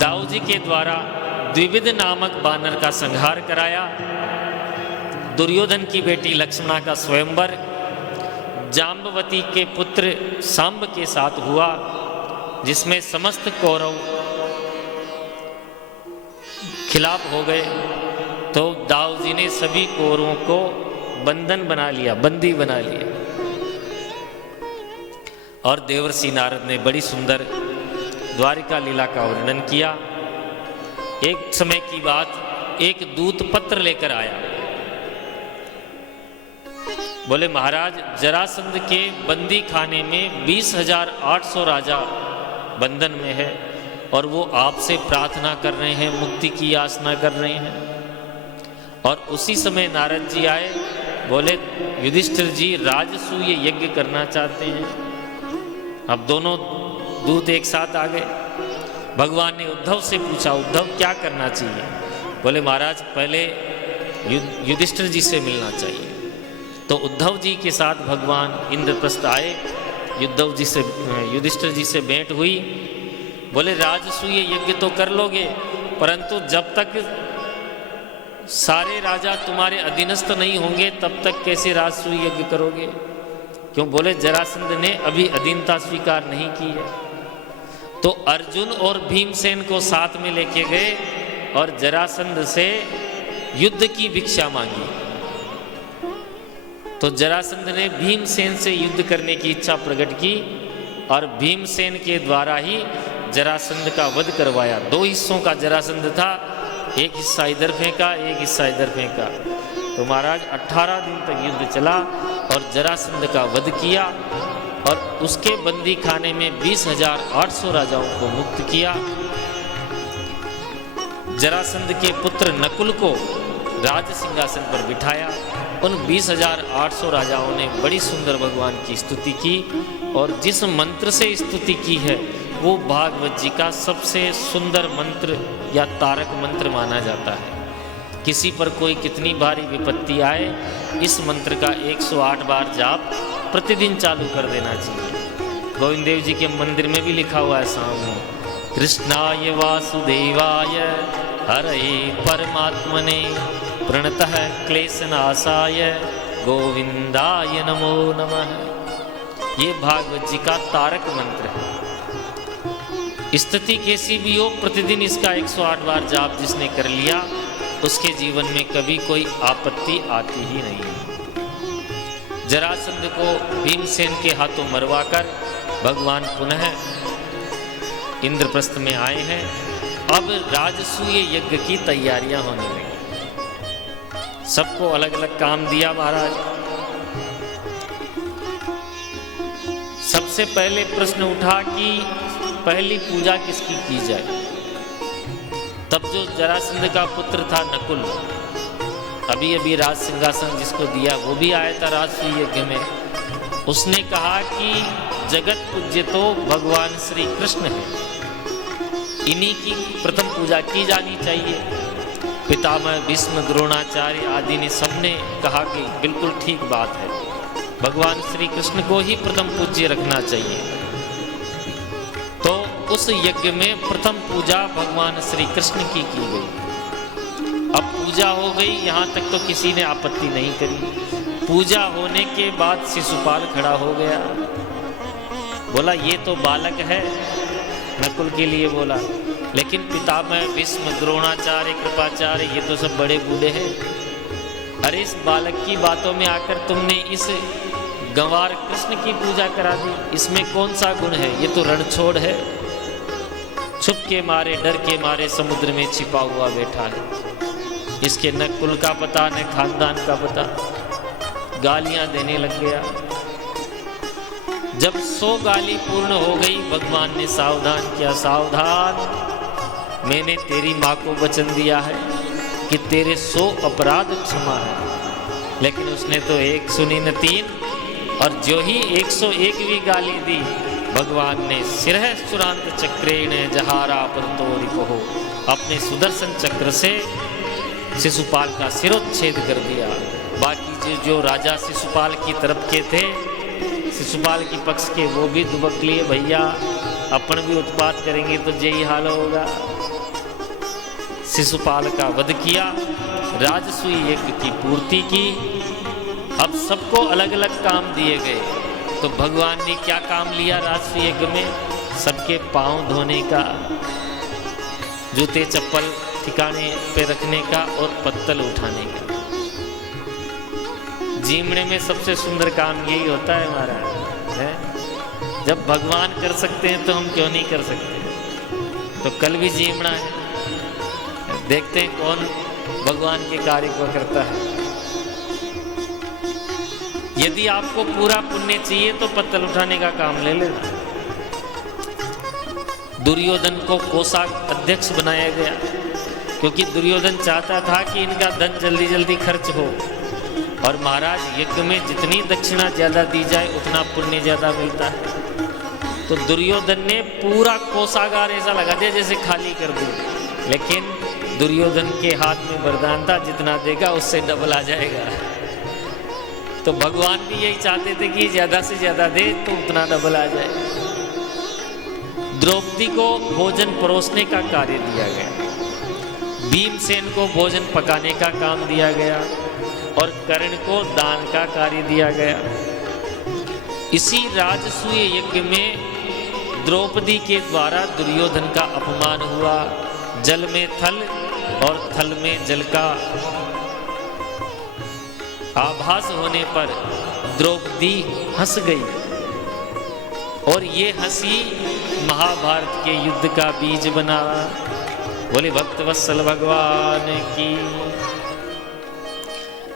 दाऊ जी के द्वारा द्विविध नामक वानर का संहार कराया। दुर्योधन की बेटी लक्ष्मणा का स्वयंवर जाम्बवती के पुत्र सांब के साथ हुआ, जिसमें समस्त कौरव खिलाफ हो गए। तो दाऊ जी ने सभी कौरवों को बंधन बना लिया, बंदी बना लिया। और देवर्षि नारद ने बड़ी सुंदर द्वारिका लीला का वर्णन किया। एक समय की बात, एक दूत पत्र लेकर आया। बोले महाराज, जरासंध के बंदी खाने में 20,800 राजा बंधन में है और वो आपसे प्रार्थना कर रहे हैं, मुक्ति की याचना कर रहे हैं। और उसी समय नारद जी आए, बोले युधिष्ठिर जी राजसूय यज्ञ करना चाहते हैं। अब दोनों दूत एक साथ आ गए। भगवान ने उद्धव से पूछा, उद्धव क्या करना चाहिए? बोले महाराज पहले युधिष्ठिर जी से मिलना चाहिए। तो उद्धव जी के साथ भगवान इंद्रप्रस्थ आए, युधिष्ठिर जी से भेंट हुई। बोले राजसूय यज्ञ तो कर लोगे, परंतु जब तक सारे राजा तुम्हारे अधीनस्थ नहीं होंगे तब तक कैसे राजसूय यज्ञ करोगे? क्यों? बोले जरासंध ने अभी अधीनता स्वीकार नहीं की है। तो अर्जुन और भीमसेन को साथ में लेके गए और जरासंध से युद्ध की भिक्षा मांगी। तो जरासंध ने भीमसेन से युद्ध करने की इच्छा प्रकट की और भीमसेन के द्वारा ही जरासंध का वध करवाया। 2 हिस्सों का जरासंध था, एक हिस्सा इधर फेंका, एक हिस्सा इधर फेंका। तो महाराज 18 दिन तक युद्ध चला और जरासंध का वध किया और उसके बंदी खाने में 20,800 राजाओं को मुक्त किया। जरासंध के पुत्र नकुल को राज सिंहासन पर बिठाया। उन 20,800 राजाओं ने बड़ी सुंदर भगवान की स्तुति की और जिस मंत्र से स्तुति की है वो भागवत जी का सबसे सुंदर मंत्र या तारक मंत्र माना जाता है। किसी पर कोई कितनी भारी विपत्ति आए, इस मंत्र का 108 बार जाप प्रतिदिन चालू कर देना चाहिए। गोविंद देव जी के मंदिर में भी लिखा हुआ है सामने, कृष्णाय वासुदेवाय हरये परमात्मने प्रणतः क्लेशनाशाय गोविंदाय नमो नमः। ये भागवत जी का तारक मंत्र है। स्थिति कैसी भी हो, प्रतिदिन इसका 108 बार जाप जिसने कर लिया उसके जीवन में कभी कोई आपत्ति आती ही नहीं है। जरासंध को भीमसेन के हाथों मरवाकर भगवान पुनः इंद्रप्रस्थ में आए हैं। अब राजसूय यज्ञ की तैयारियां होने लगी। सबको अलग अलग काम दिया महाराज। सबसे पहले प्रश्न उठा कि पहली पूजा किसकी की जाए। तब जो जरासंध का पुत्र था नकुल, अभी अभी राज सिंहासन जिसको दिया वो भी आया था राजसूय यज्ञ में। उसने कहा कि जगत पूज्य तो भगवान श्री कृष्ण है, इन्हीं की प्रथम पूजा की जानी चाहिए। पितामह भीष्म द्रोणाचार्य आदि ने सबने कहा कि बिल्कुल ठीक बात है, भगवान श्री कृष्ण को ही प्रथम पूज्य रखना चाहिए। तो उस यज्ञ में प्रथम पूजा भगवान श्री कृष्ण की गई। अब पूजा हो गई, यहाँ तक तो किसी ने आपत्ति नहीं करी। पूजा होने के बाद शिशुपाल खड़ा हो गया, बोला ये तो बालक है, नकुल के लिए बोला, लेकिन पितामह भीष्म द्रोणाचार्य कृपाचार्य ये तो सब बड़े बूढ़े हैं। अरे इस बालक की बातों में आकर तुमने इस गंवार कृष्ण की पूजा करा दी, इसमें कौन सा गुण है? ये तो रणछोड़ है, छुप के मारे डर के मारे समुद्र में छिपा हुआ बैठा है। इसके न कुल का पता न खानदान का पता, गालियां देने लग गया। जब 100 गाली पूर्ण हो गई, भगवान ने सावधान किया, सावधान, मैंने तेरी माँ को वचन दिया है कि तेरे 100 अपराध क्षमा है। लेकिन उसने तो एक सुनी न 3, और जो ही 101वीं गाली दी, भगवान ने सिरह सुरांत चक्रेण जहारा परतोरिको, अपने सुदर्शन चक्र से शिशुपाल का सिरोच्छेद कर दिया। बाकी जो राजा शिशुपाल की तरफ के थे, शिशुपाल की पक्ष के, वो भी दुबक लिए, भैया अपन भी उत्पात करेंगे तो यही हाल होगा। शिशुपाल का वध किया, राजसूय यज्ञ की पूर्ति की। अब सबको अलग अलग काम दिए गए, तो भगवान ने क्या काम लिया राजसूय यज्ञ में? सबके पांव धोने का, जूते चप्पल ठिकाने पे रखने का और पत्तल उठाने का। जीमने में सबसे सुंदर काम यही होता है हमारा, है? जब भगवान कर सकते हैं तो हम क्यों नहीं कर सकते? तो कल भी जीमना है, देखते हैं कौन भगवान के कार्य को करता है। यदि आपको पूरा पुण्य चाहिए तो पत्तल उठाने का काम ले लेना। दुर्योधन को कोषाध्यक्ष बनाया गया, क्योंकि दुर्योधन चाहता था कि इनका धन जल्दी जल्दी खर्च हो, और महाराज यज्ञ में जितनी दक्षिणा ज्यादा दी जाए उतना पुण्य ज्यादा मिलता है। तो दुर्योधन ने पूरा कोषागार ऐसा लगा दिया जैसे खाली कर दूं, लेकिन दुर्योधन के हाथ में वरदान था, जितना देगा उससे डबल आ जाएगा। तो भगवान भी यही चाहते थे कि ज्यादा से ज्यादा दे तो उतना डबल आ जाए। द्रौपदी को भोजन परोसने का कार्य दिया गया, भीमसेन को भोजन पकाने का काम दिया गया, और कर्ण को दान का कार्य दिया गया। इसी राजसूय यज्ञ में द्रौपदी के द्वारा दुर्योधन का अपमान हुआ। जल में थल और थल में जल का आभास होने पर द्रौपदी हंस गई, और ये हंसी महाभारत के युद्ध का बीज बना। बोले भक्तवत्सल भगवान की।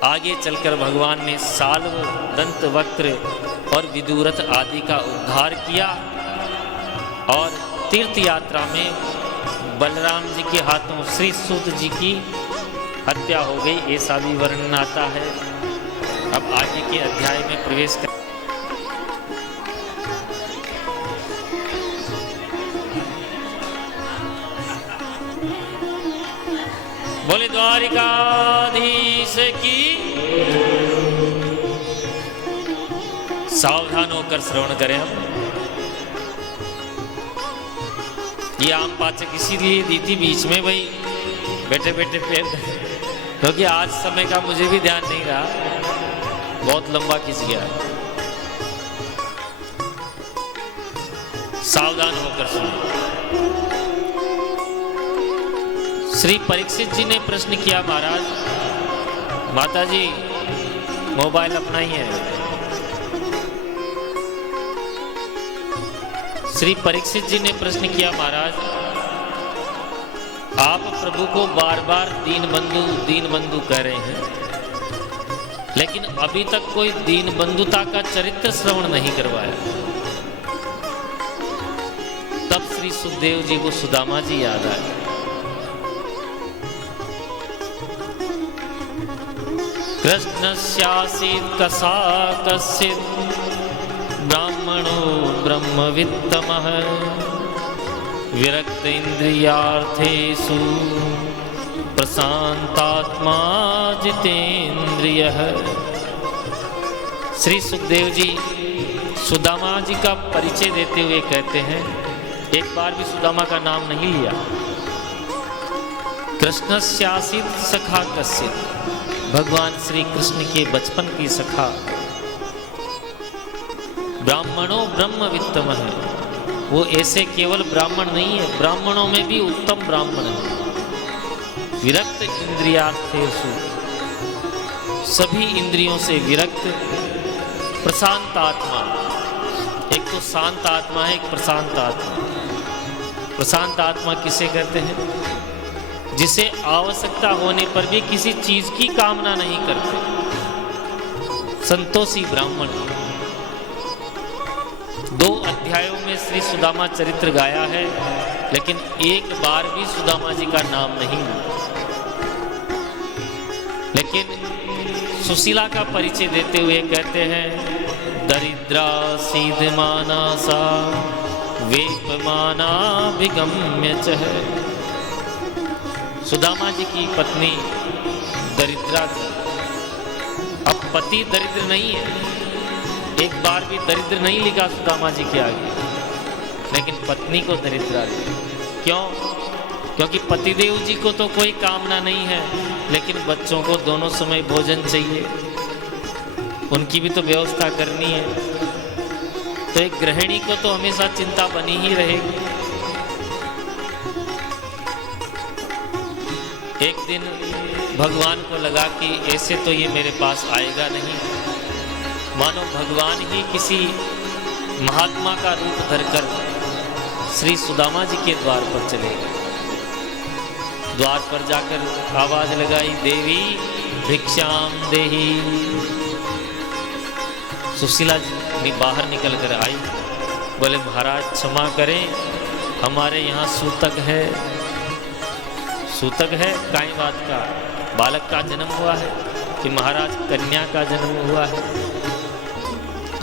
आगे चलकर भगवान ने साल्व, दंतवक्त्र और विदुरथ आदि का उद्धार किया, और तीर्थ यात्रा में बलराम जी के हाथों श्री सूत जी की हत्या हो गई, ऐसा भी वर्णन आता है। अब आगे के अध्याय में प्रवेश कर बोले द्वारिकाधीश की। सावधान होकर श्रवण करें हम। ये आम पाचक इसीलिए दी थी बीच में, भाई बैठे बैठे पैर, क्योंकि आज समय का मुझे भी ध्यान नहीं रहा, बहुत लंबा खिंच गया। सावधान होकर सुनो। श्री परीक्षित जी ने प्रश्न किया, महाराज माता जी मोबाइल अपना ही है। श्री परीक्षित जी ने प्रश्न किया, महाराज आप प्रभु को बार बार दीन बंधु कह रहे हैं, लेकिन अभी तक कोई दीन बंधुता का चरित्र श्रवण नहीं करवाया। तब श्री सुखदेव जी को सुदामा जी याद आए। कृष्णस्यासीत् कसा कश्चित् ब्राह्मणो ब्रह्मवित्तमः विरक्त इंद्रियार्थेषु प्रशांतात्मा जितेंद्रियः। श्री सुखदेव जी सुदामा जी का परिचय देते हुए कहते हैं, एक बार भी सुदामा का नाम नहीं लिया। कृष्णस्यासीत् सखा कश्चित्, भगवान श्री कृष्ण के बचपन की सखा। ब्राह्मणों ब्रह्मवित्तम है, वो ऐसे केवल ब्राह्मण नहीं है, ब्राह्मणों में भी उत्तम ब्राह्मण है। विरक्त इंद्रियार्थेषु, सभी इंद्रियों से विरक्त। प्रशांत आत्मा, एक तो शांत आत्मा है, एक प्रशांत आत्मा। प्रशांत आत्मा किसे कहते हैं? जिसे आवश्यकता होने पर भी किसी चीज की कामना नहीं करते, संतोषी ब्राह्मण। 2 अध्यायों में श्री सुदामा चरित्र गाया है, लेकिन एक बार भी सुदामा जी का नाम नहीं। लेकिन सुशीला का परिचय देते हुए कहते हैं, दरिद्रा सीधमाना सा वेपमाना विगम्य च। सुदामा जी की पत्नी दरिद्रा थी। अब पति दरिद्र नहीं है, एक बार भी दरिद्र नहीं लिखा सुदामा जी के आगे, लेकिन पत्नी को दरिद्रा थी। क्यों? क्योंकि पतिदेव जी को तो कोई कामना नहीं है, लेकिन बच्चों को दोनों समय भोजन चाहिए, उनकी भी तो व्यवस्था करनी है। तो एक गृहिणी को तो हमेशा चिंता बनी ही रहेगी। एक दिन भगवान को लगा कि ऐसे तो ये मेरे पास आएगा नहीं, मानो भगवान ही किसी महात्मा का रूप धरकर श्री सुदामा जी के द्वार पर चले गए। द्वार पर जाकर आवाज लगाई, देवी भिक्षाम देही। सुशीला जी बाहर निकल कर आई, बोले महाराज क्षमा करें, हमारे यहाँ सूतक है। सूतक है काई बात का? बालक का जन्म हुआ है कि महाराज कन्या का जन्म हुआ है?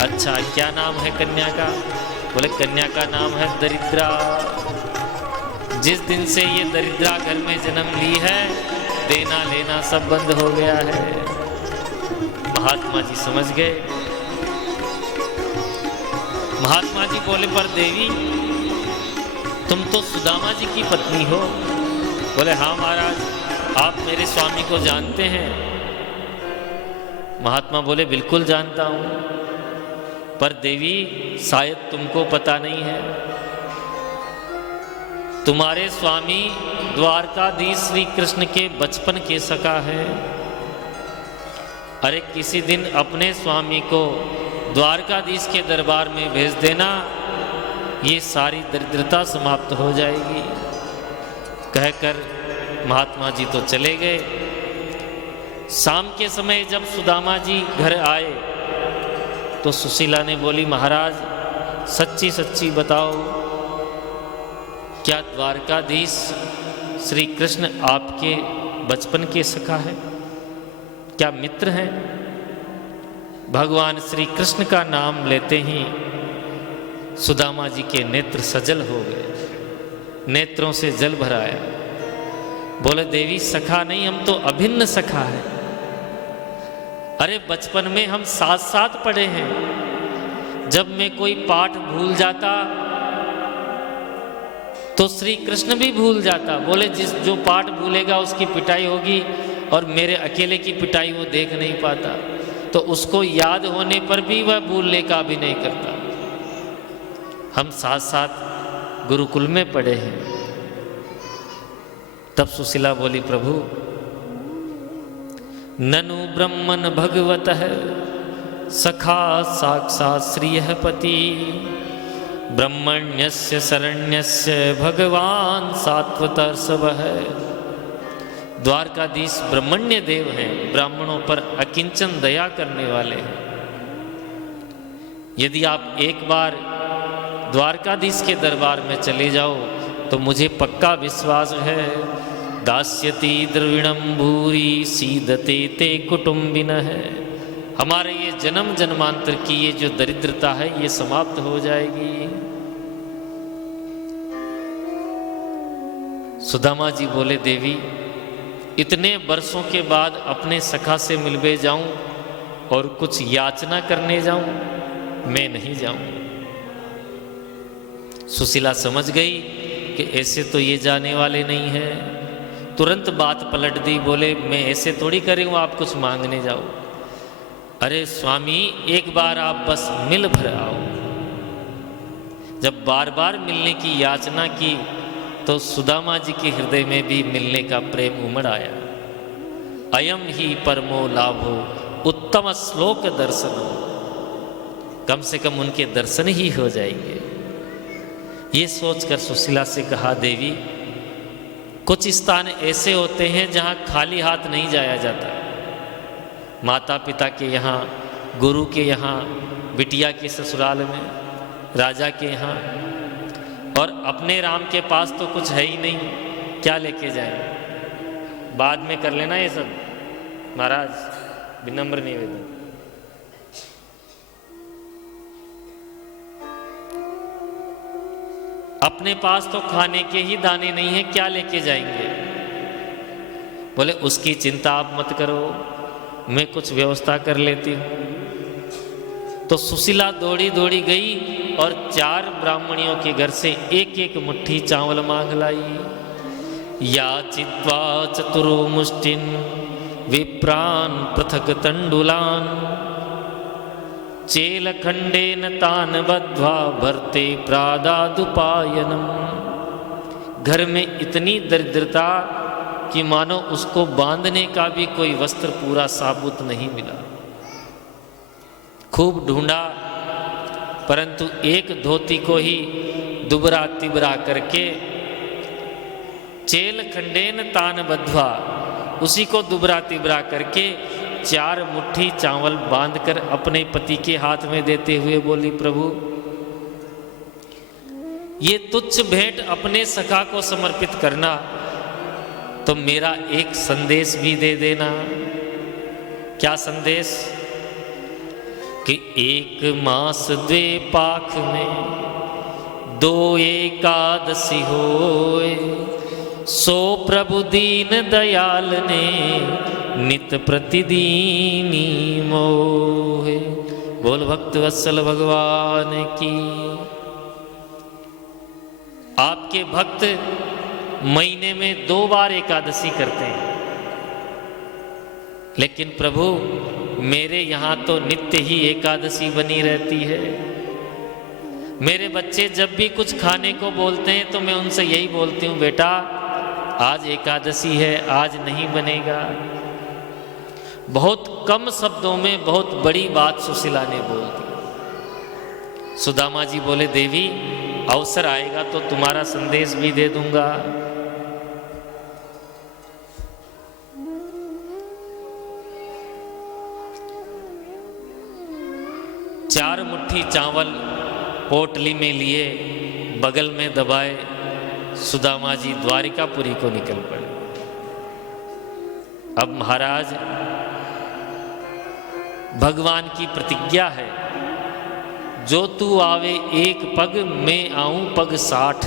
अच्छा, क्या नाम है कन्या का? बोले कन्या का नाम है दरिद्रा। जिस दिन से ये दरिद्रा घर में जन्म ली है, देना लेना सब बंद हो गया है। महात्मा जी समझ गए। महात्मा जी बोले, पर देवी तुम तो सुदामा जी की पत्नी हो। बोले हाँ महाराज, आप मेरे स्वामी को जानते हैं? महात्मा बोले बिल्कुल जानता हूं, पर देवी शायद तुमको पता नहीं है, तुम्हारे स्वामी द्वारकाधीश श्री कृष्ण के बचपन के सखा है। अरे किसी दिन अपने स्वामी को द्वारकाधीश के दरबार में भेज देना, ये सारी दरिद्रता समाप्त हो जाएगी। कहकर महात्मा जी तो चले गए। शाम के समय जब सुदामा जी घर आए तो सुशीला ने बोली, महाराज सच्ची सच्ची बताओ, क्या द्वारकाधीश श्री कृष्ण आपके बचपन के सखा है? क्या मित्र हैं? भगवान श्री कृष्ण का नाम लेते ही सुदामा जी के नेत्र सजल हो गए, नेत्रों से जल भर आया। बोले देवी सखा नहीं, हम तो अभिन्न सखा है। अरे बचपन में हम साथ साथ पढ़े हैं। जब मैं कोई पाठ भूल जाता तो श्री कृष्ण भी भूल जाता। बोले जो पाठ भूलेगा उसकी पिटाई होगी, और मेरे अकेले की पिटाई वो देख नहीं पाता, तो उसको याद होने पर भी वह भूलने का भी नहीं करता। हम साथ साथ गुरुकुल में पढ़े हैं। तब सुशीला बोली, प्रभु ननु ब्रह्मन भगवतः सखा साक्षात् श्रियः पति, ब्रह्मण्यस्य शरण्यस्य भगवान सात्वतर्षभः। द्वारकाधीश ब्रह्मण्य देव हैं, ब्राह्मणों पर अकिंचन दया करने वाले हैं। यदि आप एक बार द्वारकाधीश के दरबार में चले जाओ तो मुझे पक्का विश्वास है, दास्यति द्रविणम भूरि सीदते ते कुटुंबिनः। हमारे ये जन्म जन्मांतर की ये जो दरिद्रता है ये समाप्त हो जाएगी। सुदामा जी बोले, देवी इतने वर्षों के बाद अपने सखा से मिलवे जाऊं और कुछ याचना करने जाऊं? मैं नहीं जाऊं। सुशीला समझ गई कि ऐसे तो ये जाने वाले नहीं हैं। तुरंत बात पलट दी। बोले मैं ऐसे थोड़ी करूँगा आप कुछ मांगने जाओ। अरे स्वामी एक बार आप बस मिल भर आओ। जब बार बार मिलने की याचना की तो सुदामा जी के हृदय में भी मिलने का प्रेम उमड़ आया। अयम ही परमो लाभो उत्तम श्लोक दर्शनो, कम से कम उनके दर्शन ही हो जाएंगे। ये सोचकर सुशीला से कहा, देवी कुछ स्थान ऐसे होते हैं जहाँ खाली हाथ नहीं जाया जाता। माता पिता के यहाँ, गुरु के यहाँ, बिटिया के ससुराल में, राजा के यहाँ, और अपने राम के पास तो कुछ है ही नहीं, क्या लेके जाएं? बाद में कर लेना ये सब महाराज, विनम्र निवेदन। अपने पास तो खाने के ही दाने नहीं है, क्या लेके जाएंगे? बोले उसकी चिंता आप मत करो, मैं कुछ व्यवस्था कर लेती हूँ। तो सुशीला दौड़ी दौड़ी गई और 4 ब्राह्मणियों के घर से एक एक मुट्ठी चावल मांग लाई। याचित्वा चतुरो मुष्टिन विप्रान पृथक तंडुलान चेलखंडेन तान बद्ध्वा भरते प्रादादुपायनम। घर में इतनी दरिद्रता कि मानो उसको बांधने का भी कोई वस्त्र पूरा साबुत नहीं मिला। खूब ढूंढा, परंतु एक धोती को ही दुबरा तिबरा करके चेलखंडेन तान बद्ध्वा, उसी को दुबरा तिबरा करके 4 मुट्ठी चावल बांधकर अपने पति के हाथ में देते हुए बोली, प्रभु ये तुच्छ भेंट अपने सखा को समर्पित करना, तो मेरा एक संदेश भी दे देना। क्या संदेश? कि 1 मास 2 पाख में 2 एकादशी होए, सो प्रभु दीन दयाल ने नित प्रतिदीनी मोहे। बोल भक्त वत्सल भगवान की। आपके भक्त महीने में 2 बार एकादशी करते हैं, लेकिन प्रभु मेरे यहाँ तो नित्य ही एकादशी बनी रहती है। मेरे बच्चे जब भी कुछ खाने को बोलते हैं तो मैं उनसे यही बोलती हूँ, बेटा आज एकादशी है, आज नहीं बनेगा। बहुत कम शब्दों में बहुत बड़ी बात सुशीला ने बोल दी। सुदामा जी बोले, देवी अवसर आएगा तो तुम्हारा संदेश भी दे दूंगा। चार मुट्ठी चावल पोटली में लिए, बगल में दबाए, सुदामा जी द्वारिकापुरी को निकल पड़े। अब महाराज भगवान की प्रतिज्ञा है, जो तू आवे 1 पग, मैं आऊं पग 60।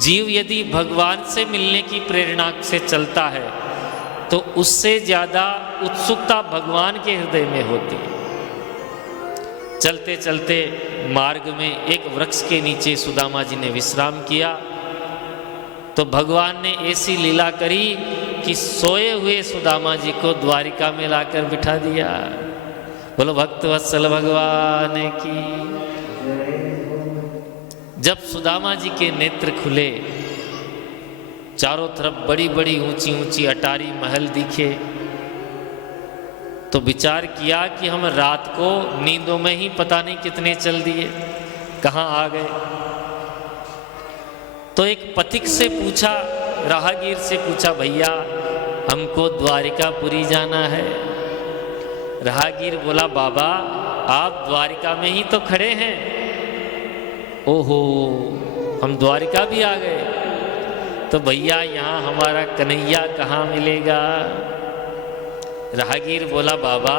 जीव यदि भगवान से मिलने की प्रेरणा से चलता है तो उससे ज्यादा उत्सुकता भगवान के हृदय में होती है। चलते चलते मार्ग में एक वृक्ष के नीचे सुदामा जी ने विश्राम किया तो भगवान ने ऐसी लीला करी कि सोए हुए सुदामा जी को द्वारिका में लाकर बिठा दिया। बोलो भक्त वत्सल भगवान की। जब सुदामा जी के नेत्र खुले, चारों तरफ बड़ी बड़ी ऊंची ऊंची अटारी महल दिखे, तो विचार किया कि हम रात को नींदों में ही पता नहीं कितने चल दिए, कहाँ आ गए। तो एक पथिक से पूछा, राहगीर से पूछा, भैया हमको द्वारिकापुरी जाना है। राहगीर बोला, बाबा आप द्वारिका में ही तो खड़े हैं। ओहो, हम द्वारिका भी आ गए। तो भैया यहाँ हमारा कन्हैया कहाँ मिलेगा? राहगीर बोला, बाबा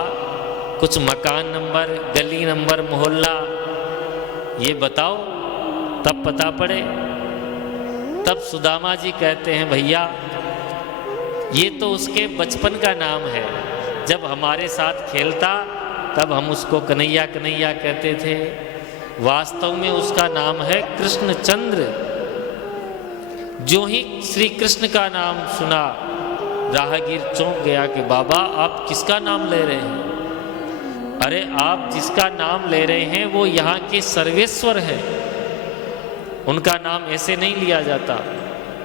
कुछ मकान नंबर, गली नंबर, मोहल्ला ये बताओ तब पता पड़े। तब सुदामा जी कहते हैं, भैया ये तो उसके बचपन का नाम है, जब हमारे साथ खेलता तब हम उसको कन्हैया कन्हैया कहते थे। वास्तव में उसका नाम है कृष्णचंद्र। जो ही श्री कृष्ण का नाम सुना, राहगीर चौंक गया कि बाबा आप किसका नाम ले रहे हैं? अरे आप जिसका नाम ले रहे हैं वो यहाँ के सर्वेश्वर है। उनका नाम ऐसे नहीं लिया जाता,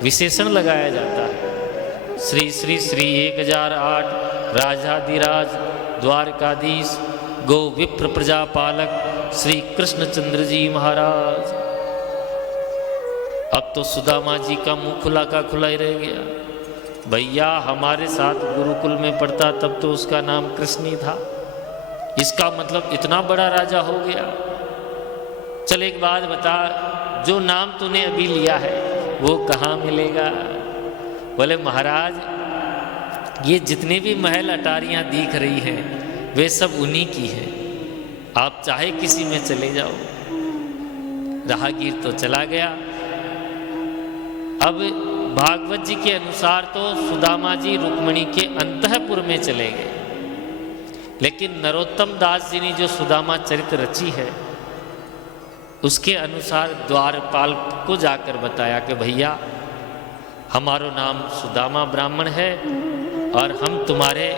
विशेषण लगाया जाता है। श्री श्री श्री 1008 राजाधिराज द्वारकाधीश गो विप्र प्रजापालक श्री कृष्णचंद्र जी महाराज। अब तो सुदामा जी का मुंह खुला का खुला ही रह गया। भैया हमारे साथ गुरुकुल में पढ़ता तब तो उसका नाम कृष्ण ही था, इसका मतलब इतना बड़ा राजा हो गया। चल एक बात बता, जो नाम तूने अभी लिया है वो कहाँ मिलेगा? बोले महाराज ये जितने भी महल अटारियाँ दिख रही हैं वे सब उन्हीं की हैं, आप चाहे किसी में चले जाओ। राहगीर तो चला गया। अब भागवत जी के अनुसार तो सुदामा जी रुक्मिणी के अंतःपुर में चले गए, लेकिन नरोत्तम दास जी ने जो सुदामा चरित्र रची है उसके अनुसार द्वारपाल को जाकर बताया कि भैया हमारो नाम सुदामा ब्राह्मण है और हम तुम्हारे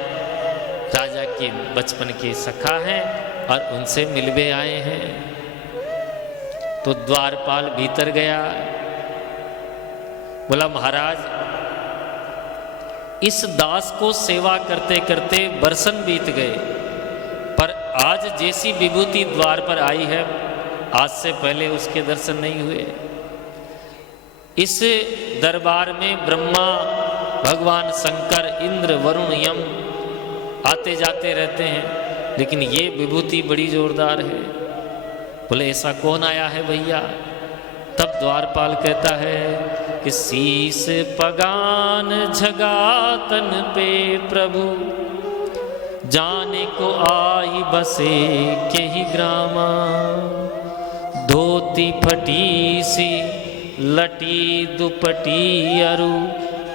राजा के बचपन के सखा हैं और उनसे मिलवे आए हैं। तो द्वारपाल भीतर गया, बोला महाराज इस दास को सेवा करते करते बरसन बीत गए, पर आज जैसी विभूति द्वार पर आई है आज से पहले उसके दर्शन नहीं हुए। इस दरबार में ब्रह्मा, भगवान शंकर, इंद्र, वरुण, यम आते जाते रहते हैं, लेकिन ये विभूति बड़ी जोरदार है। बोले ऐसा कौन आया है भैया? तब द्वारपाल कहता है कि शीस पगान झगातन पे प्रभु, जाने को आई बसे के ही ग्रामा, धोती फटी सी लटी दुपटी अरु,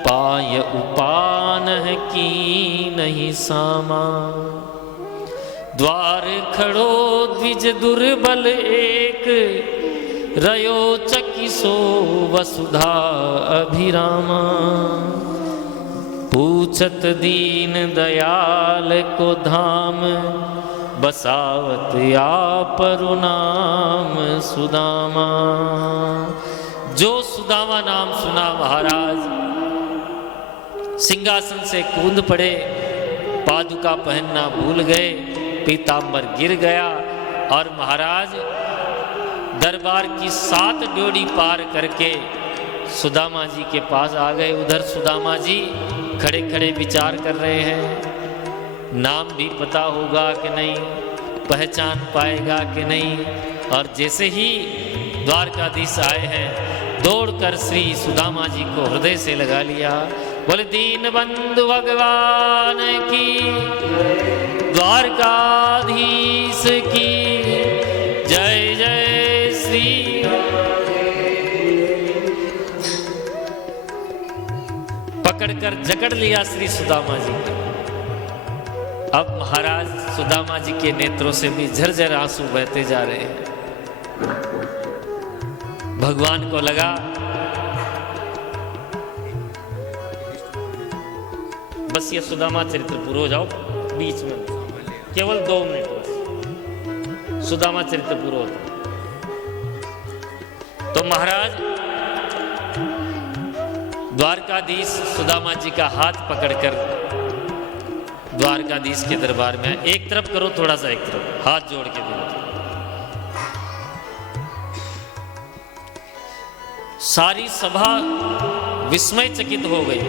पाय उपान है की नहीं सामा, द्वार खड़ो द्विज दुर्बल एक, रयो चकिसो वसुधा अभिरामा, पूछत दीन दयाल को धाम, बसावत आपरु नाम सुदामा। जो सुदामा नाम सुना महाराज सिंहासन से कूद पड़े, पादुका पहनना भूल गए, पीतांबर गिर गया और महाराज दरबार की 7 ड्योढ़ी पार करके सुदामा जी के पास आ गए। उधर सुदामा जी खड़े खड़े विचार कर रहे हैं, नाम भी पता होगा कि नहीं, पहचान पाएगा कि नहीं। और जैसे ही द्वारकाधीश आए हैं, दौड़कर श्री सुदामा जी को हृदय से लगा लिया। बोले दीन बंधु भगवान की, द्वारकाधीश की जय जय श्री। पकड़कर जकड़ लिया श्री सुदामा जी को। अब महाराज सुदामा जी के नेत्रों से भी झरझर आंसू बहते जा रहे हैं। भगवान को लगा बस ये सुदामा चरित्र पूरा हो जाओ, बीच में केवल 2 मिनट बस सुदामा चरित्र पूरा होता। तो महाराज द्वारकाधीश सुदामा जी का हाथ पकड़कर द्वारकाधीश के दरबार में, एक तरफ करो थोड़ा सा, एक तरफ हाथ जोड़ के बिनती। सारी सभा विस्मय चकित हो गई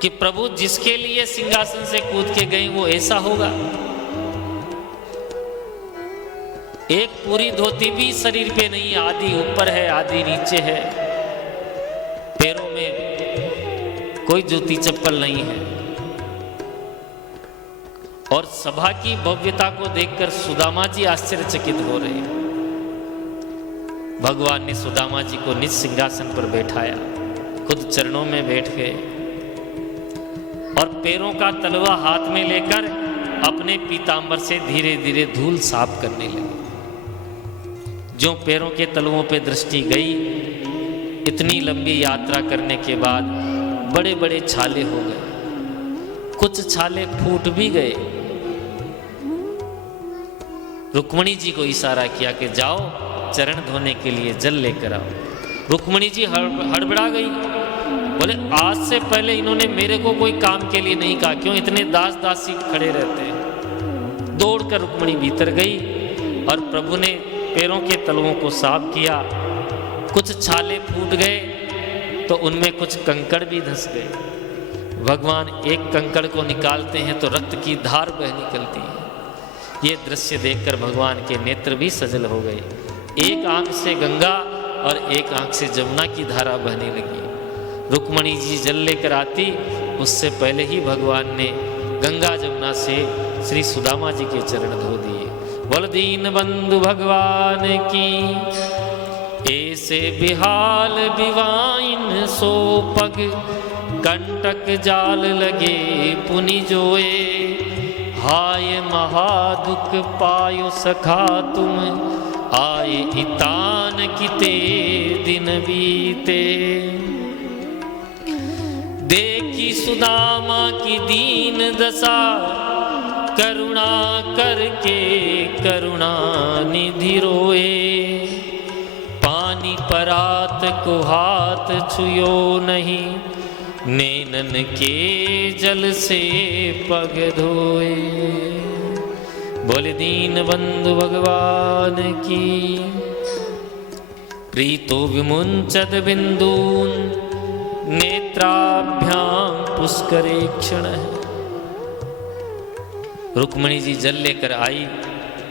कि प्रभु जिसके लिए सिंहासन से कूद के गए वो ऐसा होगा। एक पूरी धोती भी शरीर पे नहीं, आधी ऊपर है आधी नीचे है, पैरों में कोई जूती चप्पल नहीं है। और सभा की भव्यता को देखकर सुदामा जी आश्चर्यचकित हो रहे हैं। भगवान ने सुदामा जी को निज सिंहासन पर बैठाया, खुद चरणों में बैठ गए और पैरों का तलवा हाथ में लेकर अपने पीतांबर से धीरे धीरे धूल साफ करने लगे। जो पैरों के तलवों पे दृष्टि गई, इतनी लंबी यात्रा करने के बाद बड़े बड़े छाले हो गए, कुछ छाले फूट भी गए। रुक्मणी जी को इशारा किया कि जाओ चरण धोने के लिए जल लेकर आओ। रुक्मणी जी हड़बड़ा गई, बोले आज से पहले इन्होंने मेरे को कोई काम के लिए नहीं कहा, क्यों इतने दास दासी खड़े रहते हैं। दौड़कर रुक्मणी भीतर गई और प्रभु ने पैरों के तलवों को साफ किया। कुछ छाले फूट गए तो उनमें कुछ कंकड़ भी धंस गए। भगवान एक कंकड़ को निकालते हैं तो रक्त की धार बह निकलती है। ये दृश्य देखकर भगवान के नेत्र भी सजल हो गए। एक आंख से गंगा और एक आंख से जमुना की धारा बहने लगी। रुक्मणी जी जल लेकर आती, उससे पहले ही भगवान ने गंगा जमुना से श्री सुदामा जी के चरण धो दिए। बोल दीन बंधु भगवान की, ऐसे बिहाल बिवाइन सो पग, कंटक जाल लगे पुनि जोए, हाय महादुख पायो सखा तुम, आए इतान किते दिन बीते। देखी सुदामा की दीन दशा, करुणा करके करुणा निधि रोए। पानी परात को हाथ छुयो नहीं, नैनन के जल से पग धोए। बोले दीन बंधु भगवान की। प्रीतो विमुंचद बिंदून, नेत्राभ्याम पुष्करे क्षण। रुक्मणी जी जल लेकर आई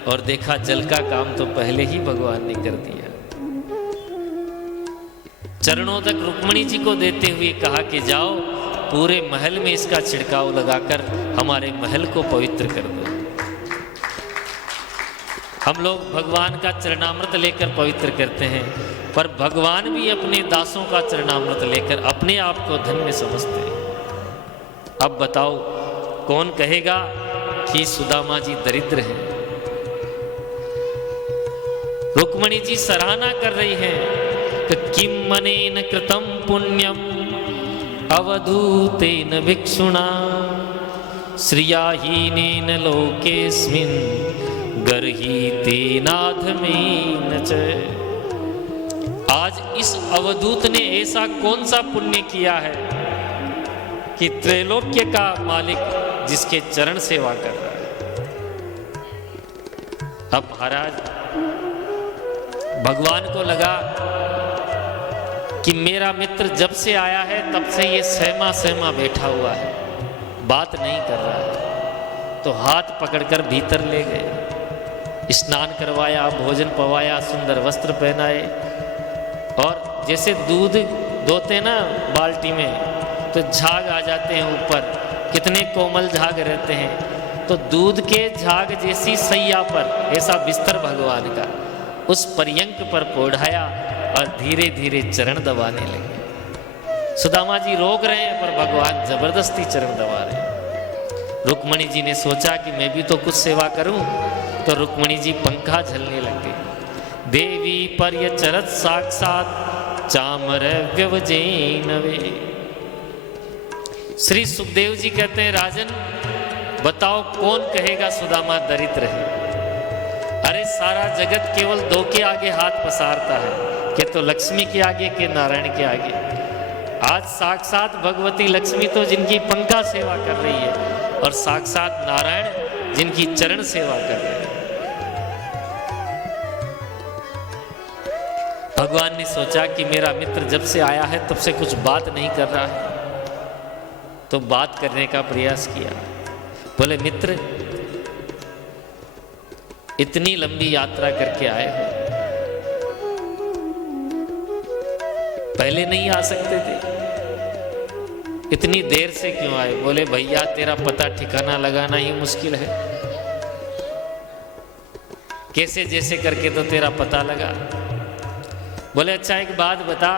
और देखा जल का काम तो पहले ही भगवान ने कर दिया। चरणों तक रुक्मणी जी को देते हुए कहा कि जाओ पूरे महल में इसका छिड़काव लगाकर हमारे महल को पवित्र कर दो। हम लोग भगवान का चरणामृत लेकर पवित्र करते हैं, पर भगवान भी अपने दासों का चरणामृत लेकर अपने आप को धन्य समझते हैं। अब बताओ कौन कहेगा कि सुदामा जी दरिद्र हैं? रुक्मणी जी सराहना कर रही हैं कि किम मनेन कृतं पुण्यम अवधूतेन भिक्षुणा, श्रियाहीनेन लोकेस्मिन् गर्हीतेनाधमेन च। आज इस अवधूत ने ऐसा कौन सा पुण्य किया है कि त्रैलोक्य का मालिक जिसके चरण सेवा कर रहा है। अब महाराज भगवान को लगा कि मेरा मित्र जब से आया है तब से ये सहमा सहमा बैठा हुआ है, बात नहीं कर रहा है। तो हाथ पकड़कर भीतर ले गए, स्नान करवाया, भोजन पवाया, सुंदर वस्त्र पहनाए। और जैसे दूध दोते ना बाल्टी में तो झाग आ जाते हैं ऊपर, कितने कोमल झाग रहते हैं। तो दूध के झाग जैसी सैया पर ऐसा बिस्तर भगवान का उस पर्यंक पर पोढ़ाया और धीरे धीरे चरण दबाने लगे। सुदामा जी रोक रहे हैं पर भगवान जबरदस्ती चरण दबा रहे हैं। रुक्मणी जी ने सोचा कि मैं भी तो कुछ सेवा करूं, तो रुक्मणी जी पंखा झलने लग गई। देवी पर्यचरत साक्षात चामर व्यवजेनवे। श्री सुखदेव जी कहते हैं राजन बताओ कौन कहेगा सुदामा दरिद्र है? अरे सारा जगत केवल दो के आगे हाथ पसारता है, कि तो लक्ष्मी के आगे के नारायण के आगे। आज साक्षात भगवती लक्ष्मी तो जिनकी पंखा सेवा कर रही है, और साक्षात नारायण जिनकी चरण सेवा कर रहे हैं। भगवान ने सोचा कि मेरा मित्र जब से आया है तब से कुछ बात नहीं कर रहा है, तो बात करने का प्रयास किया। बोले मित्र इतनी लंबी यात्रा करके आए हो, पहले नहीं आ सकते थे? इतनी देर से क्यों आए? बोले भैया तेरा पता ठिकाना लगाना ही मुश्किल है, कैसे जैसे करके तो तेरा पता लगा। बोले अच्छा एक बात बता,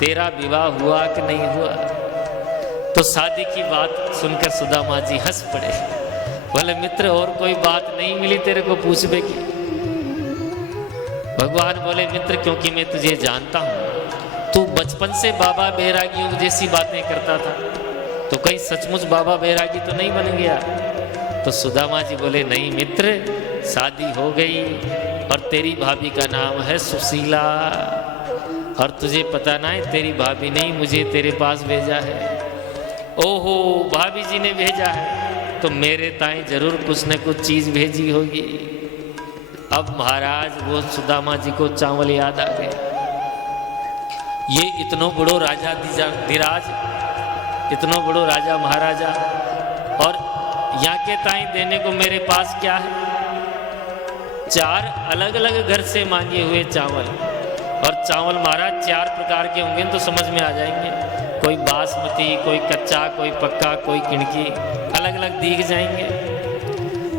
तेरा विवाह हुआ कि नहीं हुआ? तो शादी की बात सुनकर सुदामा जी हंस पड़े। बोले मित्र और कोई बात नहीं मिली तेरे को पूछने की? भगवान बोले मित्र क्योंकि मैं तुझे जानता हूं, तू बचपन से बाबा बैरागियों जैसी बातें करता था, तो कहीं सचमुच बाबा बैरागी तो नहीं बन गया? तो सुदामा जी बोले नहीं मित्र, शादी हो गई और तेरी भाभी का नाम है सुशीला, और तुझे पता ना है तेरी भाभी ने मुझे तेरे पास भेजा है। ओहो भाभी जी ने भेजा है तो मेरे ताई जरूर कुछ न कुछ चीज भेजी होगी। अब महाराज वो सुदामा जी को चावल याद आ गए। ये इतनो बड़ो राजा धीराज, इतनो बड़ो राजा महाराजा, और यहाँ के ताई देने को मेरे पास क्या है? 4 अलग अलग घर से मांगे हुए चावल, और चावल महाराज 4 प्रकार के होंगे तो समझ में आ जाएंगे, कोई बासमती, कोई कच्चा, कोई पक्का, कोई किणकी, अलग अलग दिख जाएंगे।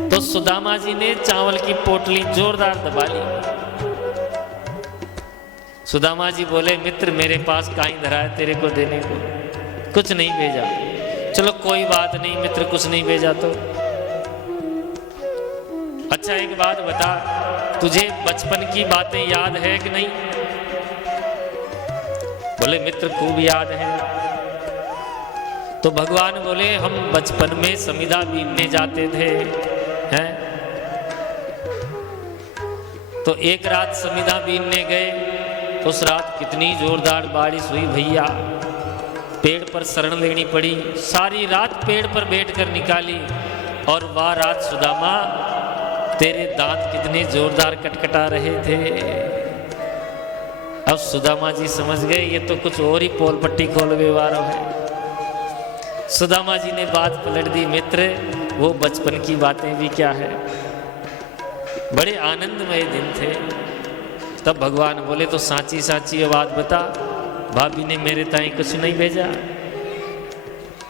तो सुदामा जी ने चावल की पोटली जोरदार दबा ली। सुदामा जी बोले मित्र मेरे पास काई धरा है तेरे को देने को? कुछ नहीं भेजा। चलो कोई बात नहीं मित्र, कुछ नहीं भेजा तो अच्छा एक बात बता, तुझे बचपन की बातें याद है कि नहीं? बोले मित्र खूब याद है। तो भगवान बोले हम बचपन में समिधा बीनने जाते थे, हैं? तो एक रात समिधा बीनने गए, उस रात कितनी जोरदार बारिश हुई भैया, पेड़ पर शरण लेनी पड़ी, सारी रात पेड़ पर बैठकर निकाली। और वह रात सुदामा तेरे दांत कितने जोरदार कटकटा रहे थे। अब सुदामा जी समझ गए ये तो कुछ और ही पोल पट्टी खोल व्यवहार है। सुदामा जी ने बात पलट दी, मित्र वो बचपन की बातें भी क्या है, बड़े आनंदमय दिन थे। तब भगवान बोले तो साची साची बात बता, भाभी ने मेरे ताई कुछ नहीं भेजा?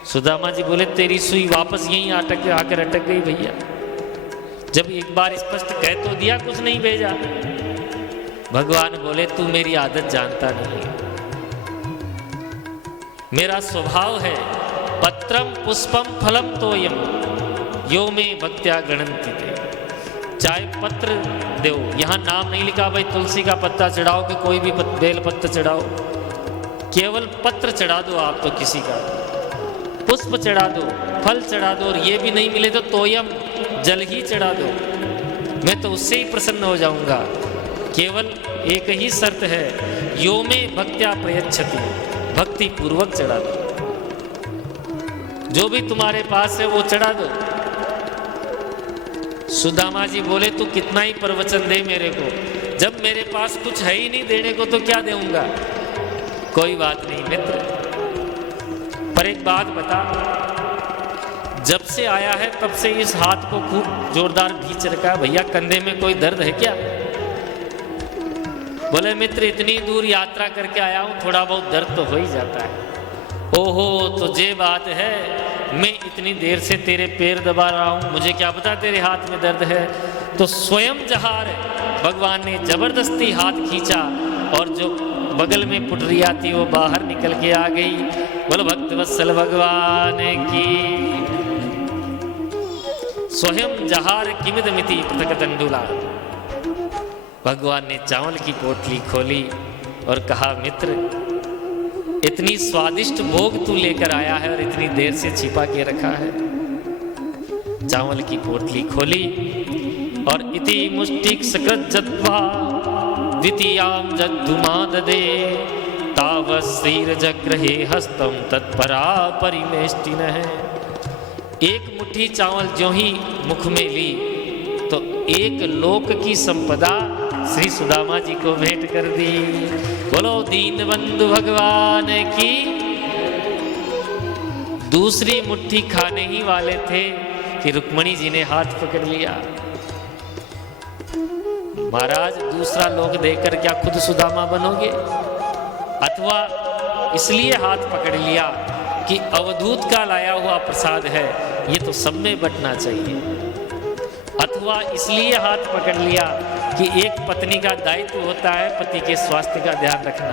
सुदामा जी बोले तेरी सुई वापस यहीं आकर अटक गई भैया, जब एक बार स्पष्ट कह तो दिया कुछ नहीं भेजा। भगवान बोले तू मेरी आदत जानता नहीं, मेरा स्वभाव है पत्रम पुष्पम फलम तोयम यो में भक्त्या गणंति थे। चाहे पत्र दो, यहां नाम नहीं लिखा भाई तुलसी का पत्ता चढ़ाओ कि कोई भी बेल पत्ता चढ़ाओ, केवल पत्र चढ़ा दो आप तो किसी का, पुष्प चढ़ा दो, फल चढ़ा दो, और ये भी नहीं मिले तो तोयम जल ही चढ़ा दो, मैं तो उससे ही प्रसन्न हो जाऊंगा। केवल एक ही शर्त है, यो में भक्त्या प्रयच्छति, भक्ति पूर्वक चढ़ा दो, जो भी तुम्हारे पास है वो चढ़ा दो। सुदामा जी बोले तू कितना ही प्रवचन दे मेरे को, जब मेरे पास कुछ है ही नहीं देने को तो क्या देऊंगा। कोई बात नहीं मित्र, पर एक बात बता, जब से आया है तब से इस हाथ को खूब जोरदार खींच रखा है भैया, कंधे में कोई दर्द है क्या? बोले मित्र इतनी दूर यात्रा करके आया हूं, थोड़ा बहुत दर्द तो हो ही जाता है। ओहो तो ये बात है, मैं इतनी देर से तेरे पैर दबा रहा हूं, मुझे क्या पता तेरे हाथ में दर्द है। तो स्वयं जहार भगवान ने जबरदस्ती हाथ खींचा और जो बगल में पुटरिया थी वो बाहर निकल के आ गई। बोलो भक्त वत्सल भगवान की। स्वयं जहार किमिदमिति पृथक तंडुला। भगवान ने चावल की पोटली खोली और कहा मित्र इतनी स्वादिष्ट भोग तू लेकर आया है और इतनी देर से छिपा के रखा है। चावल की पोटली खोली और इति मुष्टिक सकृत जत्वा द्वितीयाम जद्धुमा ददे तावश्रीर जग्रहे हस्तम तत्परा परिमेष्टिन है। एक मुट्ठी चावल जो ही मुख में ली तो एक लोक की संपदा श्री सुदामा जी को भेंट कर दी। बोलो दीन बंधु भगवान की। दूसरी मुट्ठी खाने ही वाले थे कि रुक्मणी जी ने हाथ पकड़ लिया। महाराज दूसरा लोक देखकर क्या खुद सुदामा बनोगे? अथवा इसलिए हाथ पकड़ लिया कि अवधूत का लाया हुआ प्रसाद है, ये तो सब में बंटना चाहिए। अथवा इसलिए हाथ पकड़ लिया कि एक पत्नी का दायित्व होता है पति के स्वास्थ्य का ध्यान रखना।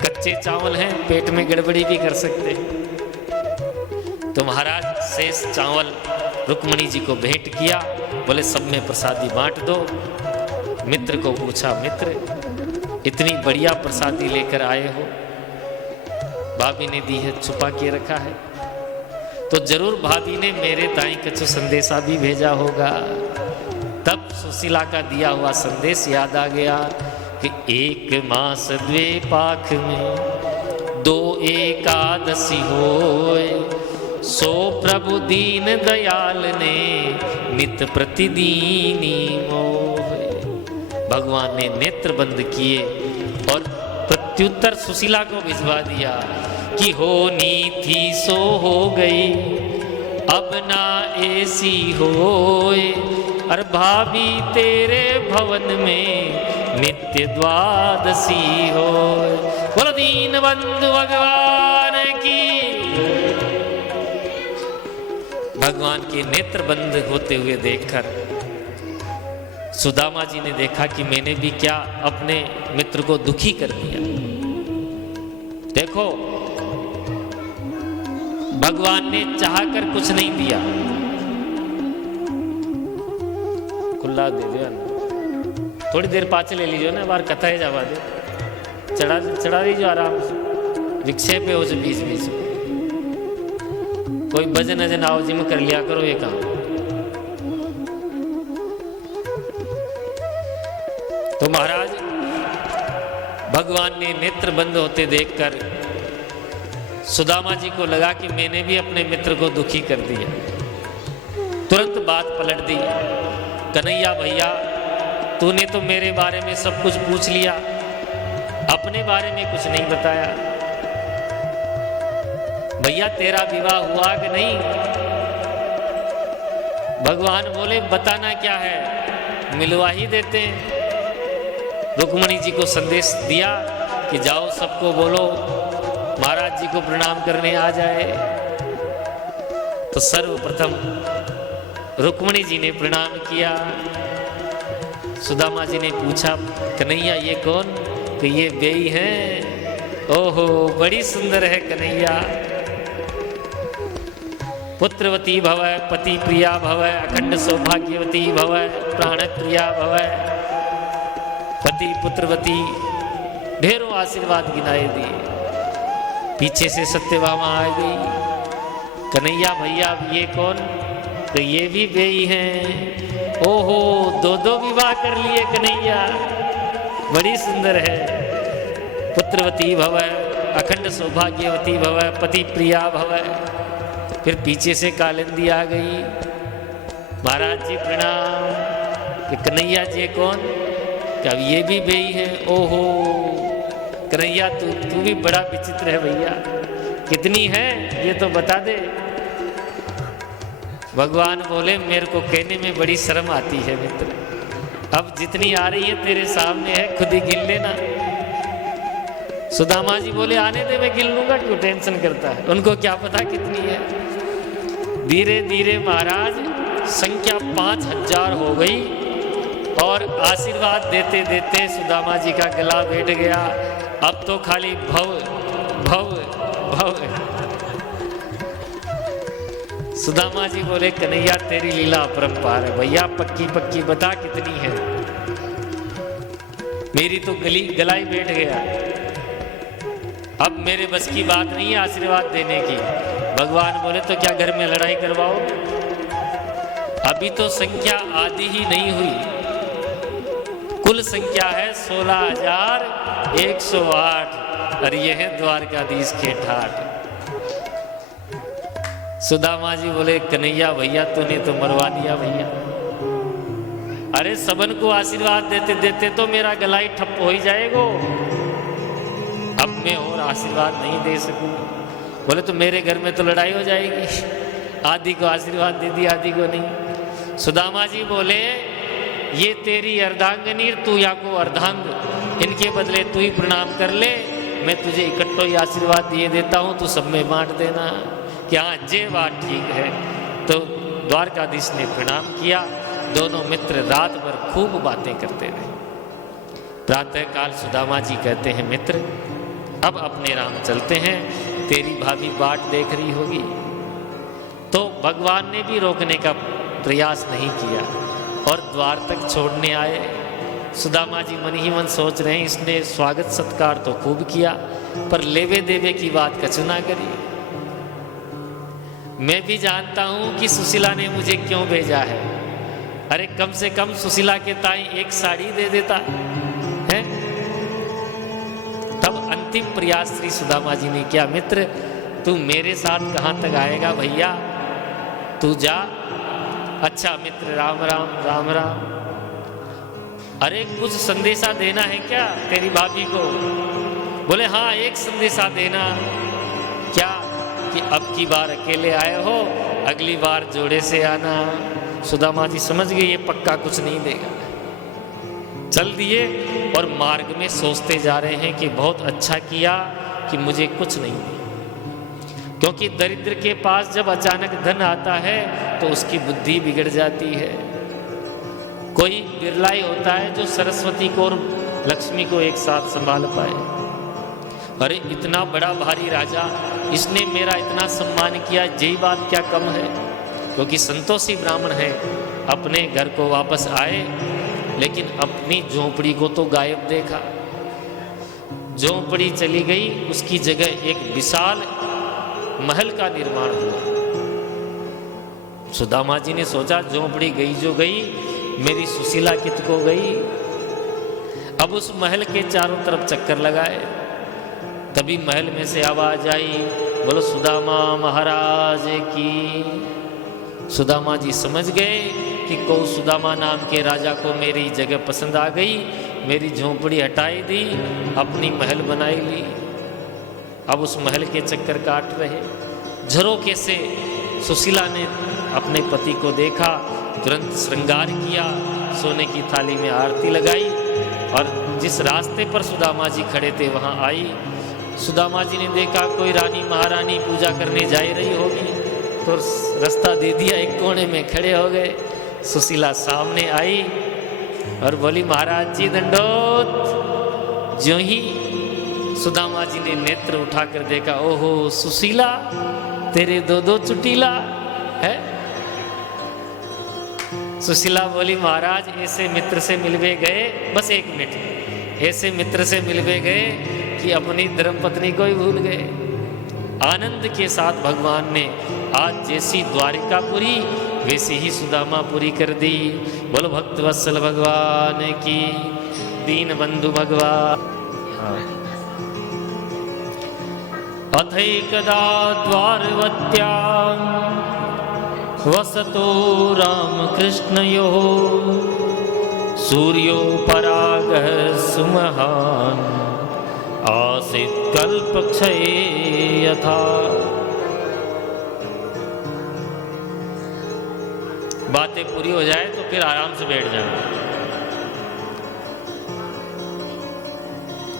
कच्चे चावल हैं, पेट में गड़बड़ी भी कर सकते हैं। तो महाराज शेष चावल रुक्मणी जी को भेंट किया। बोले सब में प्रसादी बांट दो। मित्र को पूछा मित्र इतनी बढ़िया प्रसादी लेकर आए हो, भाभी ने दी है, छुपा के रखा है, तो जरूर भाभी ने मेरे ताई कछु संदेशा भी भेजा होगा। तब सुशीला का दिया हुआ संदेश याद आ गया कि एक मास द्वे पाख में दो एकादशी होए, सो प्रभु दीन दयाल ने नित प्रतिदीनी मोहे। भगवान ने नेत्र बंद किए और प्रत्युत्तर सुशीला को भिजवा दिया कि होनी थी सो हो गई, अब ना ऐसी होए, और भाभी तेरे भवन में नित्य द्वादशी हो। बोलो दीन बंधु भगवान की। भगवान के नेत्र बंद होते हुए देखकर सुदामा जी ने देखा कि मैंने भी क्या अपने मित्र को दुखी कर दिया। देखो भगवान ने चाहकर कुछ नहीं दिया। खुला दे दिया तो थोड़ी देर पाचे ले लीजिए ना, बार कथा है जावा दे, चढ़ा दीजिए आराम से, विक्षेप हो जो बीच बीच में, कोई भजन अजन आओ जी में कर लिया करो ये काम। तो महाराज भगवान ने नेत्र बंद होते देखकर सुदामा जी को लगा कि मैंने भी अपने मित्र को दुखी कर दिया। तुरंत बात पलट दी, कन्हैया भैया तूने तो मेरे बारे में सब कुछ पूछ लिया, अपने बारे में कुछ नहीं बताया। भैया तेरा विवाह हुआ कि नहीं? भगवान बोले बताना क्या है, मिलवा ही देते हैं। रुक्मणी जी को संदेश दिया कि जाओ सबको बोलो महाराज जी को प्रणाम करने आ जाए। तो सर्वप्रथम रुक्मणी जी ने प्रणाम किया। सुदामा जी ने पूछा कन्हैया ये कौन? कि ये बेई हैं। ओहो बड़ी सुंदर है कन्हैया। पुत्रवती भव, पति प्रिया भव, अखंड सौभाग्यवती भव, प्राण प्रिया भव, पति पुत्रवती, ढेरों आशीर्वाद गिनाए दिए। पीछे से सत्यभामा आ गई। कन्हैया भैया ये कौन? तो ये भी बेई हैं। ओहो दो दो विवाह कर लिए कन्हैया, बड़ी सुंदर है। पुत्रवती भव, अखंड सौभाग्यवती भव, पति प्रिया भव। फिर पीछे से कालिंदी आ गई। महाराज जी प्रणाम। कि कन्हैया जी कौन? कि अब ये भी बेई है। ओहो कन्हैया तू भी बड़ा विचित्र है भैया, कितनी है ये तो बता दे। भगवान बोले मेरे को कहने में बड़ी शर्म आती है मित्र, अब जितनी आ रही है तेरे सामने है, खुद ही गिन लेना। सुदामा जी बोले आने दे मैं गिन लूंगा, क्यों टेंशन करता है, उनको क्या पता कितनी है। धीरे धीरे महाराज संख्या 5000 हो गई और आशीर्वाद देते देते सुदामा जी का गला बैठ गया। अब तो खाली भव भव भव। सुदामा जी बोले कन्हैया तेरी लीला अपरंपार है, भैया पक्की पक्की बता कितनी है। मेरी तो गला ही बैठ गया, अब मेरे बस की बात नहीं है आशीर्वाद देने की। भगवान बोले तो क्या घर में लड़ाई करवाओ? अभी तो संख्या आधी ही नहीं हुई, कुल संख्या है 16,108 और ये है द्वारकाधीश के ठाट। सुदामा जी बोले कन्हैया भैया तूने तो मरवा दिया भैया। अरे सबन को आशीर्वाद देते देते तो मेरा गला ही ठप्प हो ही जाएगा, अब मैं और आशीर्वाद नहीं दे सकूं। बोले तो मेरे घर में तो लड़ाई हो जाएगी, आदि को आशीर्वाद दे दी आदि को नहीं। सुदामा जी बोले ये तेरी अर्धांगनी, तू या को अर्धांग, इनके बदले तू ही प्रणाम कर ले, मैं तुझे इकट्ठो ही आशीर्वाद दिए देता हूँ, तू सब में बांट देना। क्या जे बात ठीक है। तो द्वारकाधीश ने प्रणाम किया। दोनों मित्र रात भर खूब बातें करते रहे। प्रातःकाल सुदामा जी कहते हैं मित्र अब अपने राम चलते हैं, तेरी भाभी बाट देख रही होगी। तो भगवान ने भी रोकने का प्रयास नहीं किया और द्वार तक छोड़ने आए। सुदामा जी मन ही मन सोच रहे हैं इसने स्वागत सत्कार तो खूब किया पर लेवे देवे की बात कछु ना करी। मैं भी जानता हूं कि सुशीला ने मुझे क्यों भेजा है। अरे कम से कम सुशीला के ताई एक साड़ी दे देता है। तब अंतिम प्रयास श्री सुदामा जी ने किया, मित्र तू मेरे साथ कहां तक आएगा भैया, तू जा। अच्छा मित्र राम राम राम राम। अरे कुछ संदेशा देना है क्या तेरी भाभी को? बोले हाँ एक संदेशा देना। क्या? कि अब की बार अकेले आए हो, अगली बार जोड़े से आना। सुदामा जी समझ गए ये पक्का कुछ नहीं देगा। चल दिए और मार्ग में सोचते जा रहे हैं कि बहुत अच्छा किया कि मुझे कुछ नहीं दिया, क्योंकि दरिद्र के पास जब अचानक धन आता है तो उसकी बुद्धि बिगड़ जाती है। कोई बिरला ही होता है जो सरस्वती को और लक्ष्मी को एक साथ संभाल पाए। अरे इतना बड़ा भारी राजा, इसने मेरा इतना सम्मान किया, यही बात क्या कम है? क्योंकि संतोषी ब्राह्मण है, अपने घर को वापस आए लेकिन अपनी झोपड़ी को तो गायब देखा। झोपड़ी चली गई, उसकी जगह एक विशाल महल का निर्माण हुआ। सुदामा जी ने सोचा झोपड़ी गई जो गई, मेरी सुशीला कित को गई। अब उस महल के चारों तरफ चक्कर लगाए, तभी महल में से आवाज आई, बोलो सुदामा महाराज की। सुदामा जी समझ गए कि को सुदामा नाम के राजा को मेरी जगह पसंद आ गई, मेरी झोपड़ी हटाई दी, अपनी महल बनाई ली। अब उस महल के चक्कर काट रहे। झरोखे से सुशीला ने अपने पति को देखा, तुरंत श्रृंगार किया, सोने की थाली में आरती लगाई और जिस रास्ते पर सुदामा जी खड़े थे वहां आई। सुदामा जी ने देखा कोई रानी महारानी पूजा करने जा रही होगी, तो रास्ता दे दिया, एक कोने में खड़े हो गए। सुशीला सामने आई और बोली, महाराज जी दंडोत। ज्यों ही सुदामा जी ने नेत्र उठाकर देखा, ओहो सुशीला, तेरे दो दो चुटीला है। सुशीला बोली, महाराज ऐसे मित्र से मिलवे गए, बस 1 मिनट, ऐसे मित्र से मिलवे गए कि अपनी धर्मपत्नी को ही भूल गए। आनंद के साथ भगवान ने आज जैसी द्वारिकापुरी वैसी ही सुदामापुरी कर दी। बोलो भक्त वत्सल भगवान की, दीन बंधु भगवान। अथैकदा द्वारवत्यां वसतो रामकृष्णयोः सूर्यो परागः सुमहान् आसीत् कल्पक्षये यथा। बातें पूरी हो जाए तो फिर आराम से बैठ जाना।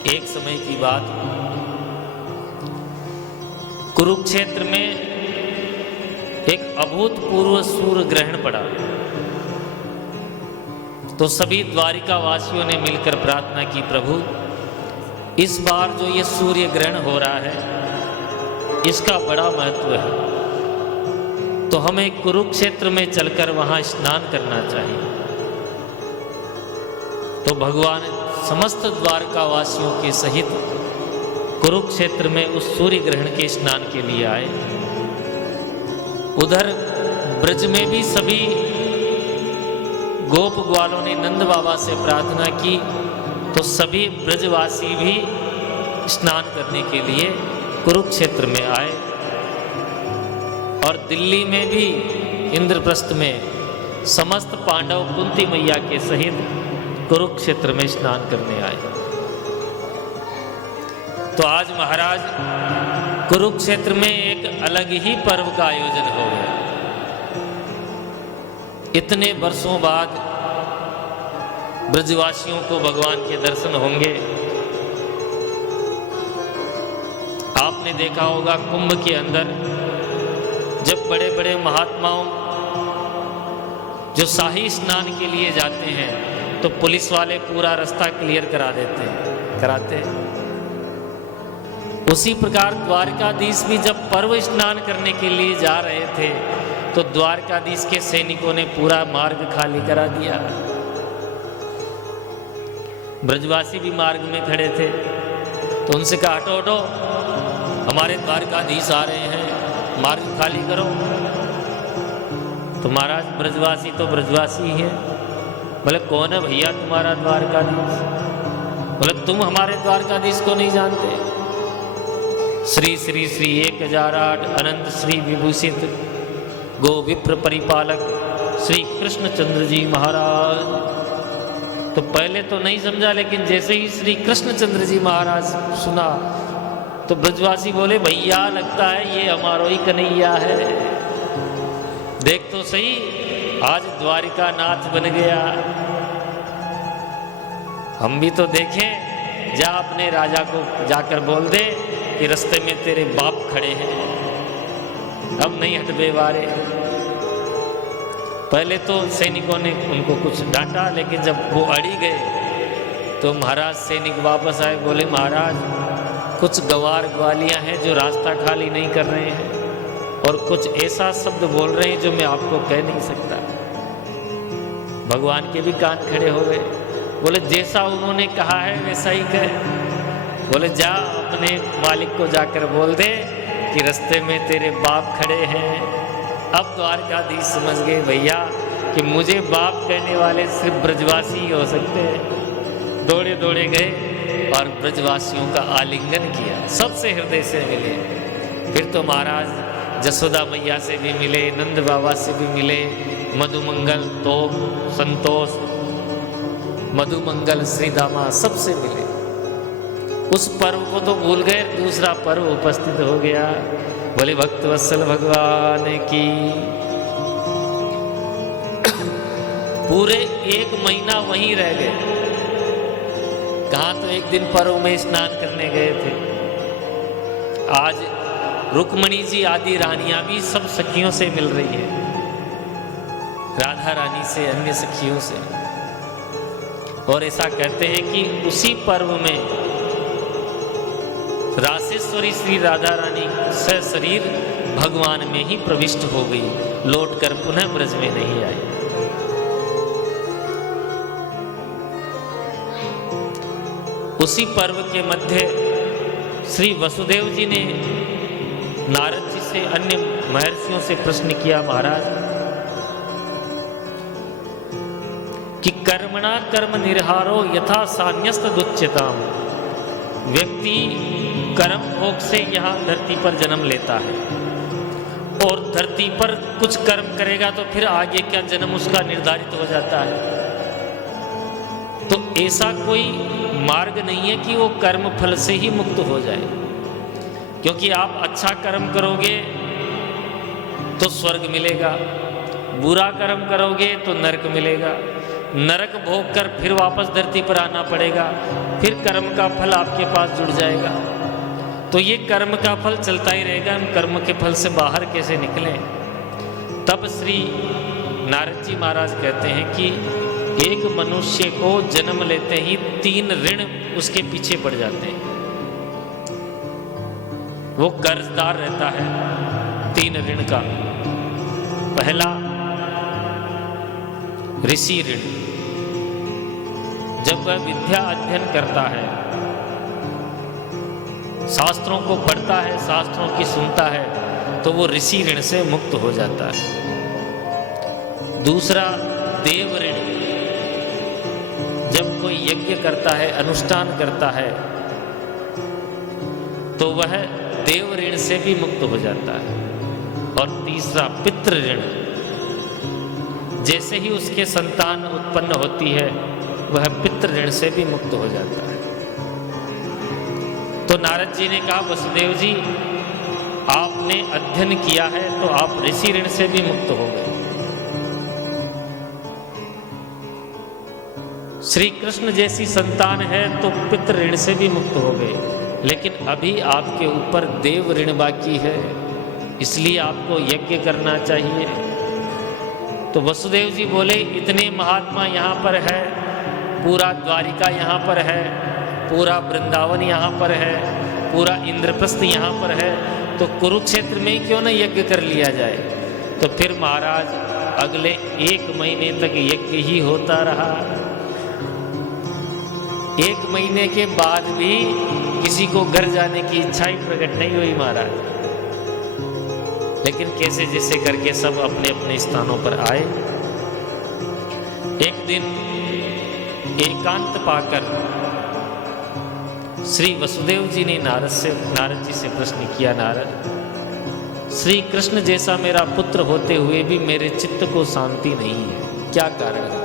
एक समय की बात, कुरुक्षेत्र में एक अभूतपूर्व सूर्य ग्रहण पड़ा, तो सभी द्वारिका वासियों ने मिलकर प्रार्थना की, प्रभु इस बार जो ये सूर्य ग्रहण हो रहा है इसका बड़ा महत्व है, तो हमें कुरुक्षेत्र में चलकर वहां स्नान करना चाहिए। तो भगवान समस्त द्वारका वासियों के सहित कुरुक्षेत्र में उस सूर्य ग्रहण के स्नान के लिए आए। उधर ब्रज में भी सभी गोप ग्वालों ने नंद बाबा से प्रार्थना की, तो सभी ब्रजवासी भी स्नान करने के लिए कुरुक्षेत्र में आए। और दिल्ली में भी इंद्रप्रस्थ में समस्त पांडव कुंती मैया के सहित कुरुक्षेत्र में स्नान करने आए। तो आज महाराज कुरुक्षेत्र में एक अलग ही पर्व का आयोजन हो गया। इतने वर्षों बाद ब्रजवासियों को भगवान के दर्शन होंगे। आपने देखा होगा कुंभ के अंदर जब बड़े बड़े महात्माओं जो शाही स्नान के लिए जाते हैं तो पुलिस वाले पूरा रास्ता क्लियर कराते हैं। उसी प्रकार द्वारकाधीश भी जब पर्व स्नान करने के लिए जा रहे थे तो द्वारकाधीश के सैनिकों ने पूरा मार्ग खाली करा दिया। ब्रजवासी भी मार्ग में खड़े थे, तो उनसे कहा हटो हटो, हमारे द्वारकाधीश आ रहे हैं, मार्ग खाली करो। तो महाराज ब्रजवासी तो ब्रजवासी हैं। बोले कौन है भैया तुम्हारा द्वारकाधीश? बोले तुम हमारे द्वारकाधीश को नहीं जानते? श्री श्री श्री 1008 अनंत श्री विभूषित गो विप्र परिपालक श्री कृष्णचंद्र जी महाराज। तो पहले तो नहीं समझा, लेकिन जैसे ही श्री कृष्णचंद्र जी महाराज सुना तो ब्रजवासी बोले भैया लगता है ये हमारो ही कन्हैया है। देख तो सही, आज द्वारिका नाथ बन गया। हम भी तो देखें, जा अपने राजा को जाकर बोल दे कि रास्ते में तेरे बाप खड़े हैं, अब नहीं हटबे वारे। पहले तो सैनिकों ने उनको कुछ डांटा, लेकिन जब वो अड़ी गए तो महाराज सैनिक वापस आए, बोले महाराज कुछ गवार ग्वालियां हैं जो रास्ता खाली नहीं कर रहे हैं और कुछ ऐसा शब्द बोल रहे हैं जो मैं आपको कह नहीं सकता। भगवान के भी कान खड़े हो गए। बोले जैसा उन्होंने कहा है वैसा ही कर। बोले जा अपने मालिक को जाकर बोल दे कि रास्ते में तेरे बाप खड़े हैं। अब द्वारकाधीश समझ गए भैया कि मुझे बाप कहने वाले सिर्फ ब्रजवासी ही हो सकते हैं। दौड़े दौड़े गए और ब्रजवासियों का आलिंगन किया, सबसे हृदय से मिले। फिर तो महाराज जसोदा मैया से भी मिले, नंद बाबा से भी मिले, मधुमंगल तो संतोष, मधुमंगल श्रीदामा सबसे मिले। उस पर्व को तो भूल गए, दूसरा पर्व उपस्थित हो गया। बोले भक्त वत्सल भगवान की। पूरे 1 महीना वहीं रह गए। कहाँ तो एक दिन पर्व में स्नान करने गए थे। आज रुक्मणी जी आदि रानियां भी सब सखियों से मिल रही है, राधा रानी से, अन्य सखियों से। और ऐसा कहते हैं कि उसी पर्व में रासेश्वरी श्री राधा रानी सशरीर भगवान में ही प्रविष्ट हो गई, लौटकर पुनः ब्रज में नहीं आई। उसी पर्व के मध्य श्री वसुदेव जी ने नारद जी से, अन्य महर्षियों से प्रश्न किया, महाराज कि कर्मणा कर्म निर्हारो यथा सान्यस्त दुच्यताम। व्यक्ति कर्म भोग से यहाँ धरती पर जन्म लेता है और धरती पर कुछ कर्म करेगा तो फिर आगे क्या जन्म उसका निर्धारित हो जाता है। तो ऐसा कोई मार्ग नहीं है कि वो कर्म फल से ही मुक्त हो जाए, क्योंकि आप अच्छा कर्म करोगे तो स्वर्ग मिलेगा, बुरा कर्म करोगे तो नरक मिलेगा, नरक भोग कर फिर वापस धरती पर आना पड़ेगा, फिर कर्म का फल आपके पास जुड़ जाएगा। तो ये कर्म का फल चलता ही रहेगा, हम कर्म के फल से बाहर कैसे निकलें। तब श्री नारद जी महाराज कहते हैं कि एक मनुष्य को जन्म लेते ही 3 ऋण उसके पीछे पड़ जाते हैं। वो कर्जदार रहता है 3 ऋण का। पहला ऋषि ऋण, जब वह विद्या अध्ययन करता है, शास्त्रों को पढ़ता है, शास्त्रों की सुनता है, तो वो ऋषि ऋण से मुक्त हो जाता है। दूसरा देव ऋण, जब कोई यज्ञ करता है, अनुष्ठान करता है, तो वह देव ऋण से भी मुक्त हो जाता है। और तीसरा पितृ ऋण, जैसे ही उसके संतान उत्पन्न होती है वह पितृ ऋण से भी मुक्त हो जाता है। तो नारद जी ने कहा, वसुदेव जी आपने अध्ययन किया है तो आप ऋषि ऋण से भी मुक्त हो गए। श्री कृष्ण जैसी संतान है तो पितृ ऋण से भी मुक्त हो गए, लेकिन अभी आपके ऊपर देव ऋण बाकी है, इसलिए आपको यज्ञ करना चाहिए। तो वसुदेव जी बोले, इतने महात्मा यहाँ पर है, पूरा द्वारिका यहाँ पर है, पूरा वृंदावन यहाँ पर है, पूरा इंद्रप्रस्थ यहाँ पर है, तो कुरुक्षेत्र में ही क्यों न यज्ञ कर लिया जाए। तो फिर महाराज अगले 1 महीने तक यज्ञ ही होता रहा। 1 महीने के बाद भी किसी को घर जाने की इच्छा ही प्रकट नहीं हुई महाराज। लेकिन कैसे जैसे करके सब अपने अपने स्थानों पर आए। एक दिन एकांत पाकर श्री वसुदेव जी ने नारद जी से प्रश्न किया, नारद, श्री कृष्ण जैसा मेरा पुत्र होते हुए भी मेरे चित्त को शांति नहीं है, क्या कारण है?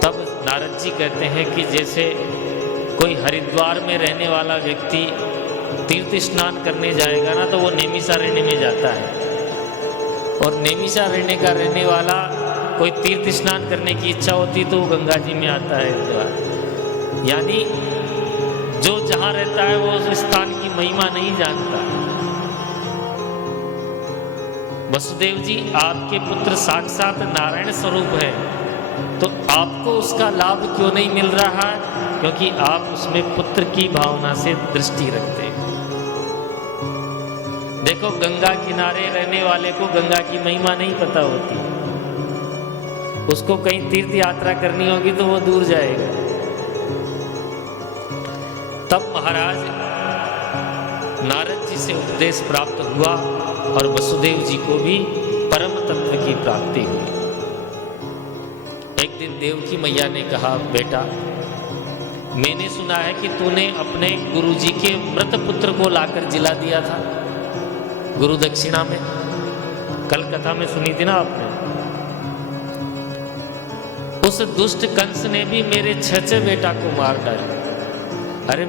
तब नारद जी कहते हैं कि जैसे कोई हरिद्वार में रहने वाला व्यक्ति तीर्थ स्नान करने जाएगा ना, तो वो नैमिषारण्य में जाता है, और नैमिषारण्य का रहने वाला कोई तीर्थ स्नान करने की इच्छा होती तो वो गंगा जी में आता है हरिद्वार। यानी जो जहाँ रहता है वो उस स्थान की महिमा नहीं जानता। वसुदेव जी आपके पुत्र साक्षात नारायण स्वरूप है, तो आपको उसका लाभ क्यों नहीं मिल रहा है? क्योंकि आप उसमें पुत्र की भावना से दृष्टि रखते हैं। देखो, गंगा किनारे रहने वाले को गंगा की महिमा नहीं पता होती, उसको कहीं तीर्थ यात्रा करनी होगी तो वो दूर जाएगा। तब महाराज नारद जी से उपदेश प्राप्त हुआ और वसुदेव जी को भी परम तत्व की प्राप्ति हुई। एक दिन देवकी मैया ने कहा, बेटा मैंने सुना है कि तूने अपने गुरुजी के मृत पुत्र को लाकर जिला दिया था गुरु दक्षिणा में। कल कथा में सुनी थी ना आपने। उस दुष्ट कंस ने भी मेरे छह बेटा को मार डाला। अरे